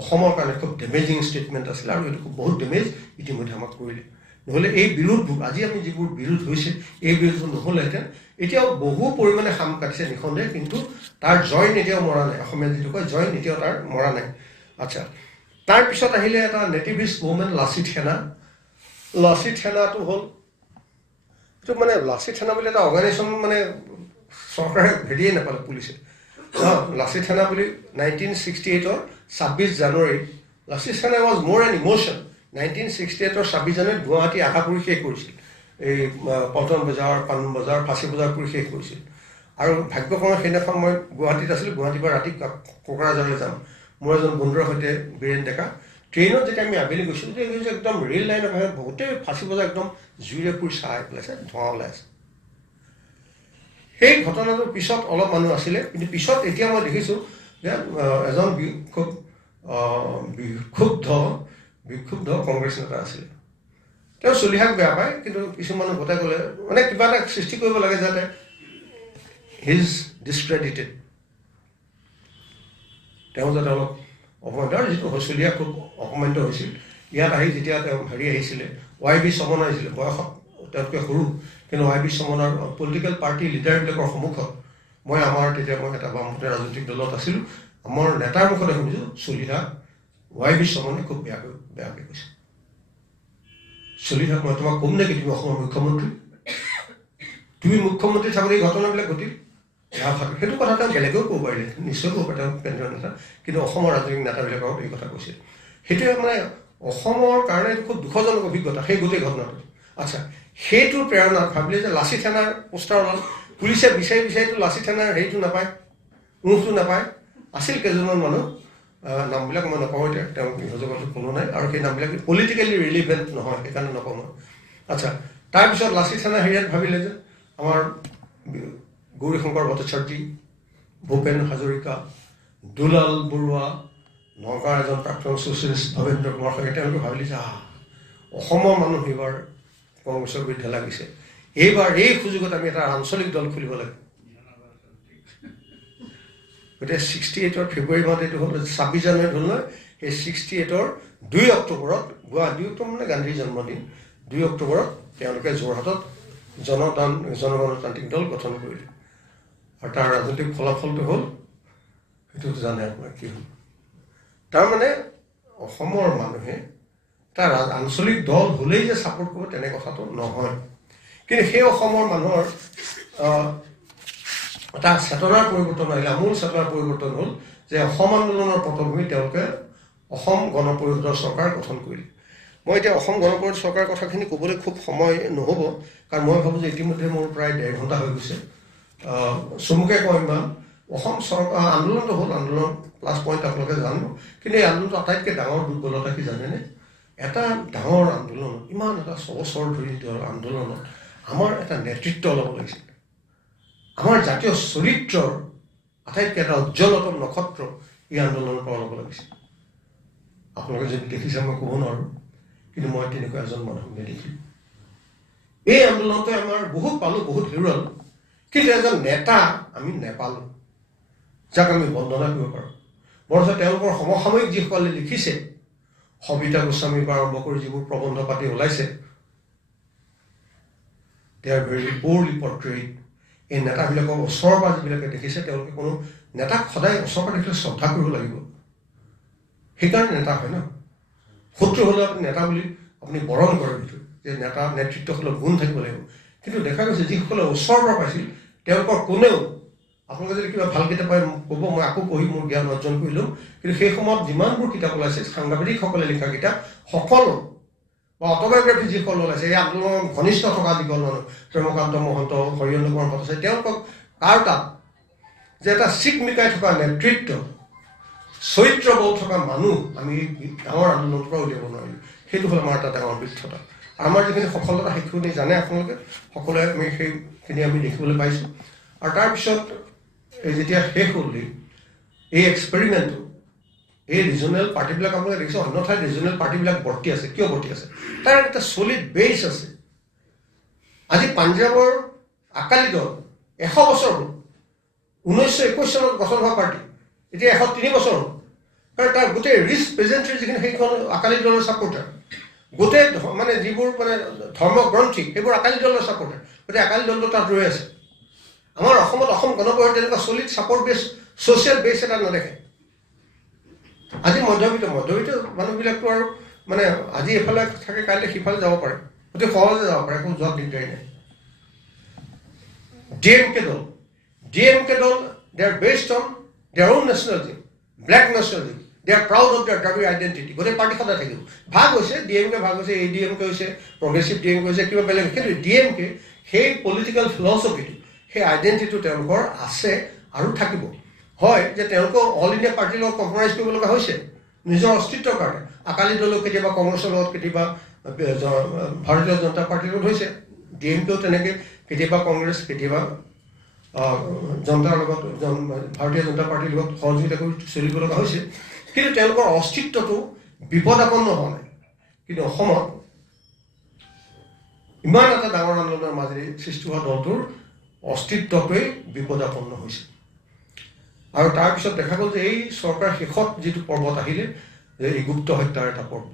অসমৰ কাৰণে খুব ডেমেজিং ষ্টেটমেণ্ট আছিল, আৰু এইটো খুব বহুত ডেমেজ ইতিমধ্যে আমাক কৰিলে। নহ'লে এই বিৰোধবোৰ, আজি আমি যিবোৰ বিৰোধ হৈছে, এই বিৰোধবোৰ নহ'লেহেঁতেন এতিয়াও বহু পৰিমাণে সাম কাটিছে নিঃসন্দেহে, কিন্তু তাৰ জইন এতিয়াও মৰা নাই। অসমীয়া যিটো কয় জইন এতিয়াও তাৰ মৰা নাই। আচ্ছা, তাৰপিছত আহিলে এটা নেটিভিষ্ট মুভমেণ্ট, লাচিত সেনা। লাচিত সেনাটো হ'ল এইটো মানে লাচিত থানা বুলি এটা অৰ্গেনাইজেশ্যন মানে চৰকাৰে হেৰিয়ে নাপালে পুলিচে লাচিত থানা বুলি 1968 26 জানুৱাৰীত লাচিত থানা ৱাজ মোৰ এন ইমোশ্যন 1968 26 জানুৱাৰীত গুৱাহাটী আধা কৰি শেষ কৰিছিল এই পল্টন বজাৰ পাণ বজাৰ ফাঁচী বজাৰ কৰি শেষ কৰিছিল আৰু ভাগ্যক্ৰমে সেইদিনাখন মই গুৱাহাটীত আছিলোঁ গুৱাহাটীৰ পৰা ৰাতি কোকৰাঝাৰলৈ যাম মোৰ এজন বন্ধুৰ সৈতে বীৰেন ডেকা ট্ৰেইনত যেতিয়া আমি আবেলি গৈছিলোঁ তেতিয়া একদম ৰেল লাইনৰ বাহিৰত বহুতেই ফাঁচী বজাৰ একদম জুইৰে পুৰি চাই পেলাইছে ধোঁৱা ওলাই আছে সেই ঘটনাটোৰ পিছত অলপ মানুহ আছিলে কিন্তু পিছত এতিয়া মই দেখিছোঁ যে এজন বিক্ষুব্ধ কংগ্ৰেছ নেতা আছিলে তেওঁ চলিহাক বেয়া পায় কিন্তু কিছুমানে গোটাই গ'লে মানে কিবা এটা সৃষ্টি কৰিব লাগে যাতে হিজ ডিছক্ৰেডিটেড তেওঁ যাতে অলপ অপমানিত আৰু যিটো চলিহা খুব অপমানিত হৈছিল ইয়াত আহি যেতিয়া তেওঁ হেৰি আহিছিলে YB চমন আহিছিলে বয়সত তেওঁতকৈ সৰু কিন্তু YB চমনৰ পলিটিকেল পাৰ্টি লিডাৰবিলাকৰ সন্মুখত মই তেতিয়া মই এটা বামপন্থী ৰাজনৈতিক দলত আছিলোঁ আমাৰ নেতাৰ মুখতে শুনিছোঁ চলিহা YB চমনে খুব বেয়াকৈ কৈছে চলিহাক মই তোমাক কম নেকি তুমি অসমৰ মুখ্যমন্ত্ৰী তুমি মুখ্যমন্ত্ৰী চাকৰি ঘটনাবিলাক ঘটিল সেইটো কথা তেওঁ বেলেগেও ক'ব পাৰিলে নিশ্চয় ক'ব পাৰে তেওঁ কেন্দ্ৰীয় নেতা কিন্তু অসমৰ ৰাজনৈতিক নেতাবিলাকক এই কথা কৈছিল সেইটোৱে মানে অসমৰ কাৰণে খুব দুখজনক অভিজ্ঞতা সেই গোটেই ঘটনাটো আচ্ছা সেইটো প্ৰেৰণাত ভাবিলে যে লাচিত থানাৰ পোষ্টাৰ ওলাল পুলিচে বিচাৰিতো লাচিত থানাৰ হেৰিটো নাপায় মুখটো নাপায় আছিল কেইজনমান মানুহ নামবিলাক মই নকওঁ এতিয়া তেওঁ গৃহজগতত কোনো নাই আৰু সেই নামবিলাক পলিটিকেলি ৰিলিভেণ্ট নহয় সেইকাৰণে নকওঁ মই আচ্ছা তাৰপিছত লাচিত থানা হেৰিয়াত ভাবিলে যে আমাৰ গৌৰীশংকৰ ভট্টাচাৰ্যী ভূপেন হাজৰিকা দুলাল বৰুৱা নগাঁৱৰ এজন প্ৰাক্তন ছ'চিয়েলিষ্ট ভৱেন্দ্ৰ কুমাৰ শইকীয়া তেওঁলোকে ভাবিলে যে অসমৰ মানুহ এইবাৰ কংগ্ৰেছৰ বিৰুদ্ধে লাগিছে এইবাৰ এই সুযোগত আমি এটা আঞ্চলিক দল খুলিব লাগে গতিকে 68 ফেব্ৰুৱাৰী মাহত এইটো হ'ল 26 জানুৱাৰীত হ'ল নহয় সেই 68 2 অক্টোবৰত 2 অক্টোবৰ মানে গান্ধীৰ জন্মদিন 2 অক্টোবৰত তেওঁলোকে যোৰহাটত জনগণতান্ত্ৰিক দল গঠন কৰিলে আৰু তাৰ ৰাজনৈতিক ফলাফলটো হ'ল সেইটো জানে আপোনাৰ কি হ'ল তাৰমানে অসমৰ মানুহে এটা আঞ্চলিক দল হ'লেই যে ছাপোৰ্ট কৰিব তেনে কথাটো নহয় কিন্তু সেই অসমৰ মানুহৰ এটা চেতনাৰ পৰিৱৰ্তন আহিলে আমূল চেতনাৰ পৰিৱৰ্তন হ'ল যে অসম আন্দোলনৰ পটভূমিত তেওঁলোকে অসম গণ পৰিষদৰ চৰকাৰ গঠন কৰিলে মই এতিয়া অসম গণ পৰিষদ চৰকাৰৰ কথাখিনি ক'বলৈ খুব সময় নহ'ব কাৰণ মই ভাবোঁ যে ইতিমধ্যে মোৰ প্ৰায় 1.5 ঘণ্টা হৈ গৈছে চমুকে কওঁ ইমান অসম চৰকাৰ আন্দোলনটো হ'ল আন্দোলন প্লাছ পইণ্ট আপোনালোকে জানো কিন্তু এই আন্দোলনটো আটাইতকৈ ডাঙৰ দুৰ্বলতা কি জানেনে এটা ডাঙৰ আন্দোলন ইমান এটা 6 বছৰ ধৰি আন্দোলনত আমাৰ এটা নেতৃত্ব ল'ব লাগিছিল আমাৰ জাতীয় চৰিত্ৰৰ আটাইতকৈ এটা উজ্জ্বলতম নক্ষত্ৰ এই আন্দোলনৰ পৰা ল'ব লাগিছিল আপোনালোকে যদি দেখিছে মই ক'ব নোৱাৰোঁ কিন্তু মই তেনেকুৱা এজন মানুহ নেদেখিলোঁ এই আন্দোলনটোৱে আমাৰ বহুত পালোঁ বহুত হেৰুৱালোঁ কিন্তু এজন নেতা আমি নেপালোঁ যাক আমি বন্দনা কৰিব পাৰোঁ বৰঞ্চ তেওঁলোকৰ সমসাময়িক যিসকলে লিখিছে সবিতা গোস্বামীৰ পৰা আৰম্ভ কৰি যিবোৰ প্ৰবন্ধ পাতি ওলাইছে দে আৰ ভেৰি প'ৰলি পৰ্ট্ৰেইট এই নেতাবিলাকৰ ওচৰৰ পৰা যিবিলাকে দেখিছে তেওঁলোকে কোনো নেতাক সদায় ওচৰৰ পৰা দেখিলে শ্ৰদ্ধা কৰিব লাগিব সেইকাৰণে নেতা হয় ন শত্ৰু হ'লে আপুনি নেতা বুলি আপুনি বৰণ কৰে সেইটো যে নেতা নেতৃত্বসকলৰ গুণ থাকিব লাগিব কিন্তু দেখা গৈছে যিসকলে ওচৰৰ পৰা পাইছিল তেওঁলোকৰ কোনেও আপোনালোকে যদি কিবা ভাল কিতাপ পায় ক'ব মই আকৌ পঢ়ি মোৰ জ্ঞান অৰ্জন কৰিলোঁ কিন্তু সেই সময়ত যিমানবোৰ কিতাপ ওলাইছে সাংবাদিকসকলে লিখা কিতাপ সকলো বা অট'বায়'গ্ৰাফী যিসকল ওলাইছে এই আন্দোলনৰ ঘনিষ্ঠ থকা যিসকল মানুহ প্ৰেমকান্ত মহন্ত হৰিয়েন্দ্ৰ কুমাৰ ভট্টাচাৰ্য তেওঁলোকক কাৰ তাত যে এটা চিকমিকাই থকা নেতৃত্ব চৰিত্ৰবল থকা মানুহ আমি ডাঙৰ আন্দোলনৰ পৰা উলিয়াব নোৱাৰিলোঁ সেইটো হ'ল আমাৰ এটা ডাঙৰ ব্যৰ্থতা আমাৰ যিখিনি সফলতা সেইখিনি জানে আপোনালোকে সকলোৱে আমি সেইখিনি আমি দেখিবলৈ পাইছোঁ আৰু তাৰপিছত যেতিয়া শেষ হ'ল এই এক্সপেৰিমেণ্টটো এই ৰিজনেল পাৰ্টিবিলাক আপোনালোকে দেখিছে অন্য ঠাইত ৰিজনেল পাৰ্টিবিলাক বৰ্তি আছে কিয় বৰ্তি আছে তাৰ এটা চলিড বেছ আছে আজি পাঞ্জাৱৰ আকালি দল 100 বছৰ হ'ল 1921 চনত গঠন হোৱা পাৰ্টি এতিয়া 103 বছৰ হ'ল কাৰণ তাৰ গোটেই ৰিচ প্ৰেজেণ্ট্ৰি যিখিনি সেইখন আকালি দলৰ ছাপোৰ্টাৰ গোটেই মানে যিবোৰ মানে ধৰ্মগ্ৰন্থী সেইবোৰ আকালি দলৰ ছাপোৰ্টাৰ গতিকে আকালি দলটো তাত ৰৈ আছে আমাৰ অসমত অসম গণ পৰিষদ তেনেকুৱা চলিড ছাপোৰ্ট বেছ ছ'চিয়েল বেছ এটা নেদেখে আজি মধ্যবিত্ত মানুহবিলাকতো আৰু মানে আজি এফালে থাকে কাইলৈ সিফালে যাব পাৰে অতি সহজে যাব পাৰে কোনো যোৱাত দিগদাৰী নাই DMK দল, they are based on their own nationalism, black nationalism. They are proud of their Dravid identity. গোটেই পাৰ্টি সদায় থাকিব। ভাগ হৈছে DMK, ভাগ হৈছে ADMK, হৈছে প্ৰগ্ৰেছিভ DMK, হৈছে কিবা বেলেগ। কিন্তু DMK সেই পলিটিকেল ফিলচফিটো, সেই আইডেণ্টিটিটো তেওঁলোকৰ আছে আৰু থাকিব। হয় যে তেওঁলোকক অল ইণ্ডিয়া পাৰ্টিৰ লগত কম্প্ৰমাইজ কৰিব লগা হৈছে নিজৰ অস্তিত্বৰ কাৰণে। আকালি দলক কেতিয়াবা কংগ্ৰেছৰ লগত, কেতিয়াবা ভাৰতীয় জনতা পাৰ্টিৰ লগত হৈছে। DMKও তেনেকৈ কেতিয়াবা কংগ্ৰেছ, কেতিয়াবা জনতাৰ লগত, ভাৰতীয় জনতা পাৰ্টিৰ লগত সহযোগিতা কৰি চলিব লগা হৈছে। কিন্তু তেওঁলোকৰ অস্তিত্বটো বিপদাপন্ন হোৱা নাই। কিন্তু অসমত ইমান এটা ডাঙৰ আন্দোলনৰ মাজেৰে সৃষ্টি হোৱা দলটোৰ অস্তিত্বটোৱেই বিপদাপন্ন হৈছে। আৰু তাৰপিছত দেখা গ'ল যে এই চৰকাৰ শেষত যিটো পৰ্বত আহিলে, যে এই গুপ্ত হত্যাৰ এটা পৰ্ব,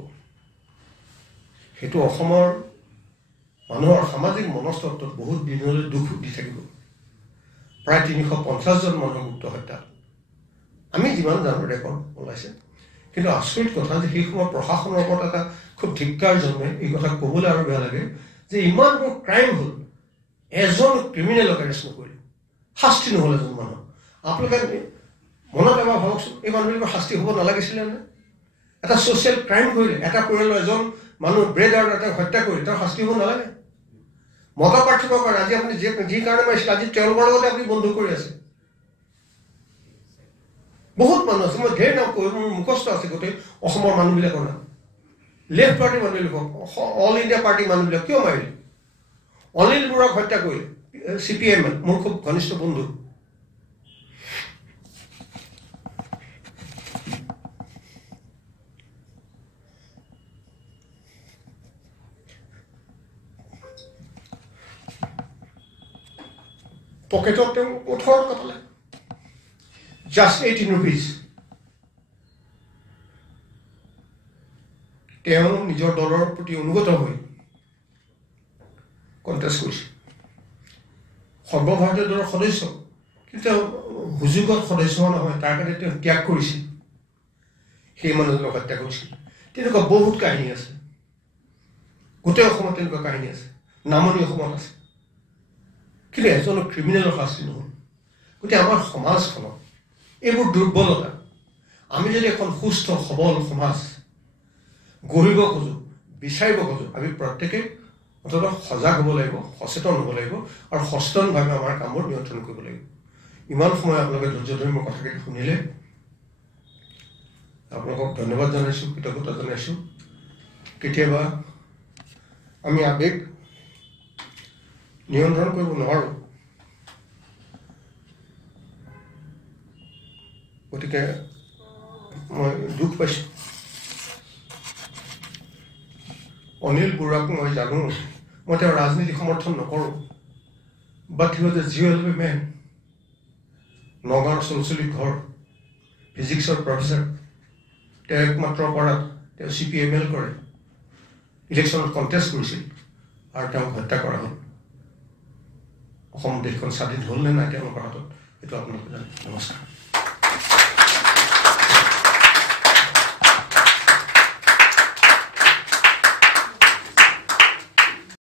সেইটো অসমৰ মানুহৰ সামাজিক মনস্তত্বত বহুত দিনলৈ দুখ দি থাকিব। প্ৰায় 350জন মানুহৰ গুপ্ত হত্যা আমি যিমান জানো ৰেকৰ্ড ওলাইছে। কিন্তু আচৰিত কথা যে সেই সময়ত প্ৰশাসনৰ ওপৰত এটা খুব ধিক্কাৰ জন্মে। এই কথা ক'বলৈ আৰু বেয়া লাগে যে ইমানবোৰ ক্ৰাইম হ'ল, এজন ক্ৰিমিনেলক এৰেষ্ট নকৰিলে, শাস্তি নহ'ল এজন মানুহ। আপোনালোকে মনত এবাৰ ভাবকচোন, এই মানুহবিলাকৰ শাস্তি হ'ব নালাগিছিলে নে? এটা ছ'চিয়েল ক্ৰাইম কৰিলে, এটা পৰিয়ালৰ এজন মানুহ ব্ৰেড আৰু এটা হত্যা কৰিলে, তাৰ শাস্তি হ'ব নালাগে? মত পাৰ্থক্য কৰে। আজি আপুনি যি কাৰণে মাৰিছিলে, আজি তেওঁলোকৰ লগতে আপুনি বন্ধু কৰি আছে। বহুত মানুহ আছে, মই ধেৰ নাম কৈ, মোৰ মুখস্থ আছে গোটেই অসমৰ মানুহবিলাকৰ নাম। লেফ্ট পাৰ্টিৰ মানুহবিলাকক, অল ইণ্ডিয়া পাৰ্টিৰ মানুহবিলাক কিয় মাৰিলে? অনিল বৰুৱাক হত্যা কৰিলে CPM, মোৰ খুব ঘনিষ্ঠ বন্ধু। পকেটত তেওঁ 18 টকা পালে, জাষ্ট 18 rupees। তেওঁ নিজৰ দলৰ প্ৰতি অনুগত হৈ কণ্টেষ্ট কৰিছে, সৰ্বভাৰতীয় দলৰ সদস্য। কিন্তু তেওঁ সুযোগত সদস্য হোৱা নহয়, তাৰ কাৰণে তেওঁ ত্যাগ কৰিছিল, সেই মানুহজনক হত্যা কৰিছিল। তেনেকুৱা বহুত কাহিনী আছে, গোটেই অসমত তেনেকুৱা কাহিনী আছে, নামনি অসমত আছে। কিন্তু এজন ক্ৰিমিনেলৰ শাস্তি নহ'ল। গতিকে আমাৰ সমাজখনত এইবোৰ দুৰ্বলতা। আমি যদি এখন সুস্থ সবল সমাজ গঢ়িব খোজোঁ, বিচাৰিব খোজোঁ, আমি প্ৰত্যেকেই অন্ততঃ সজাগ হ'ব লাগিব, সচেতন হ'ব লাগিব, আৰু সচেতনভাৱে আমাৰ কামবোৰ নিয়ন্ত্ৰণ কৰিব লাগিব। ইমান সময় আপোনালোকে ধৈৰ্য ধৰি মোৰ কথাকেইটা শুনিলে, আপোনালোকক ধন্যবাদ জনাইছোঁ, কৃতজ্ঞতা জনাইছোঁ। কেতিয়াবা আমি আৱেগ নিয়ন্ত্ৰণ কৰিব নোৱাৰোঁ। গতিকে মই দুখ পাইছোঁ। অনিল বৰুৱাক মই জানো, মই তেওঁৰ ৰাজনীতি সমৰ্থন নকৰোঁ, but he was a jeweller man. নগাঁৱৰ চলচলিত ঘৰ, ফিজিক্সৰ প্ৰফেচাৰ। তেওঁ একমাত্ৰ অপৰাধ, তেওঁ CPML কৰে, ইলেকশ্যনত কণ্টেষ্ট কৰিছিল, আৰু তেওঁক হত্যা কৰা হ'ল। অসম দেশখন স্বাধীন হ'ল নে নাই তেওঁলোকৰ হাতত, এইটো আপোনালোকে জানে। নমস্কাৰ।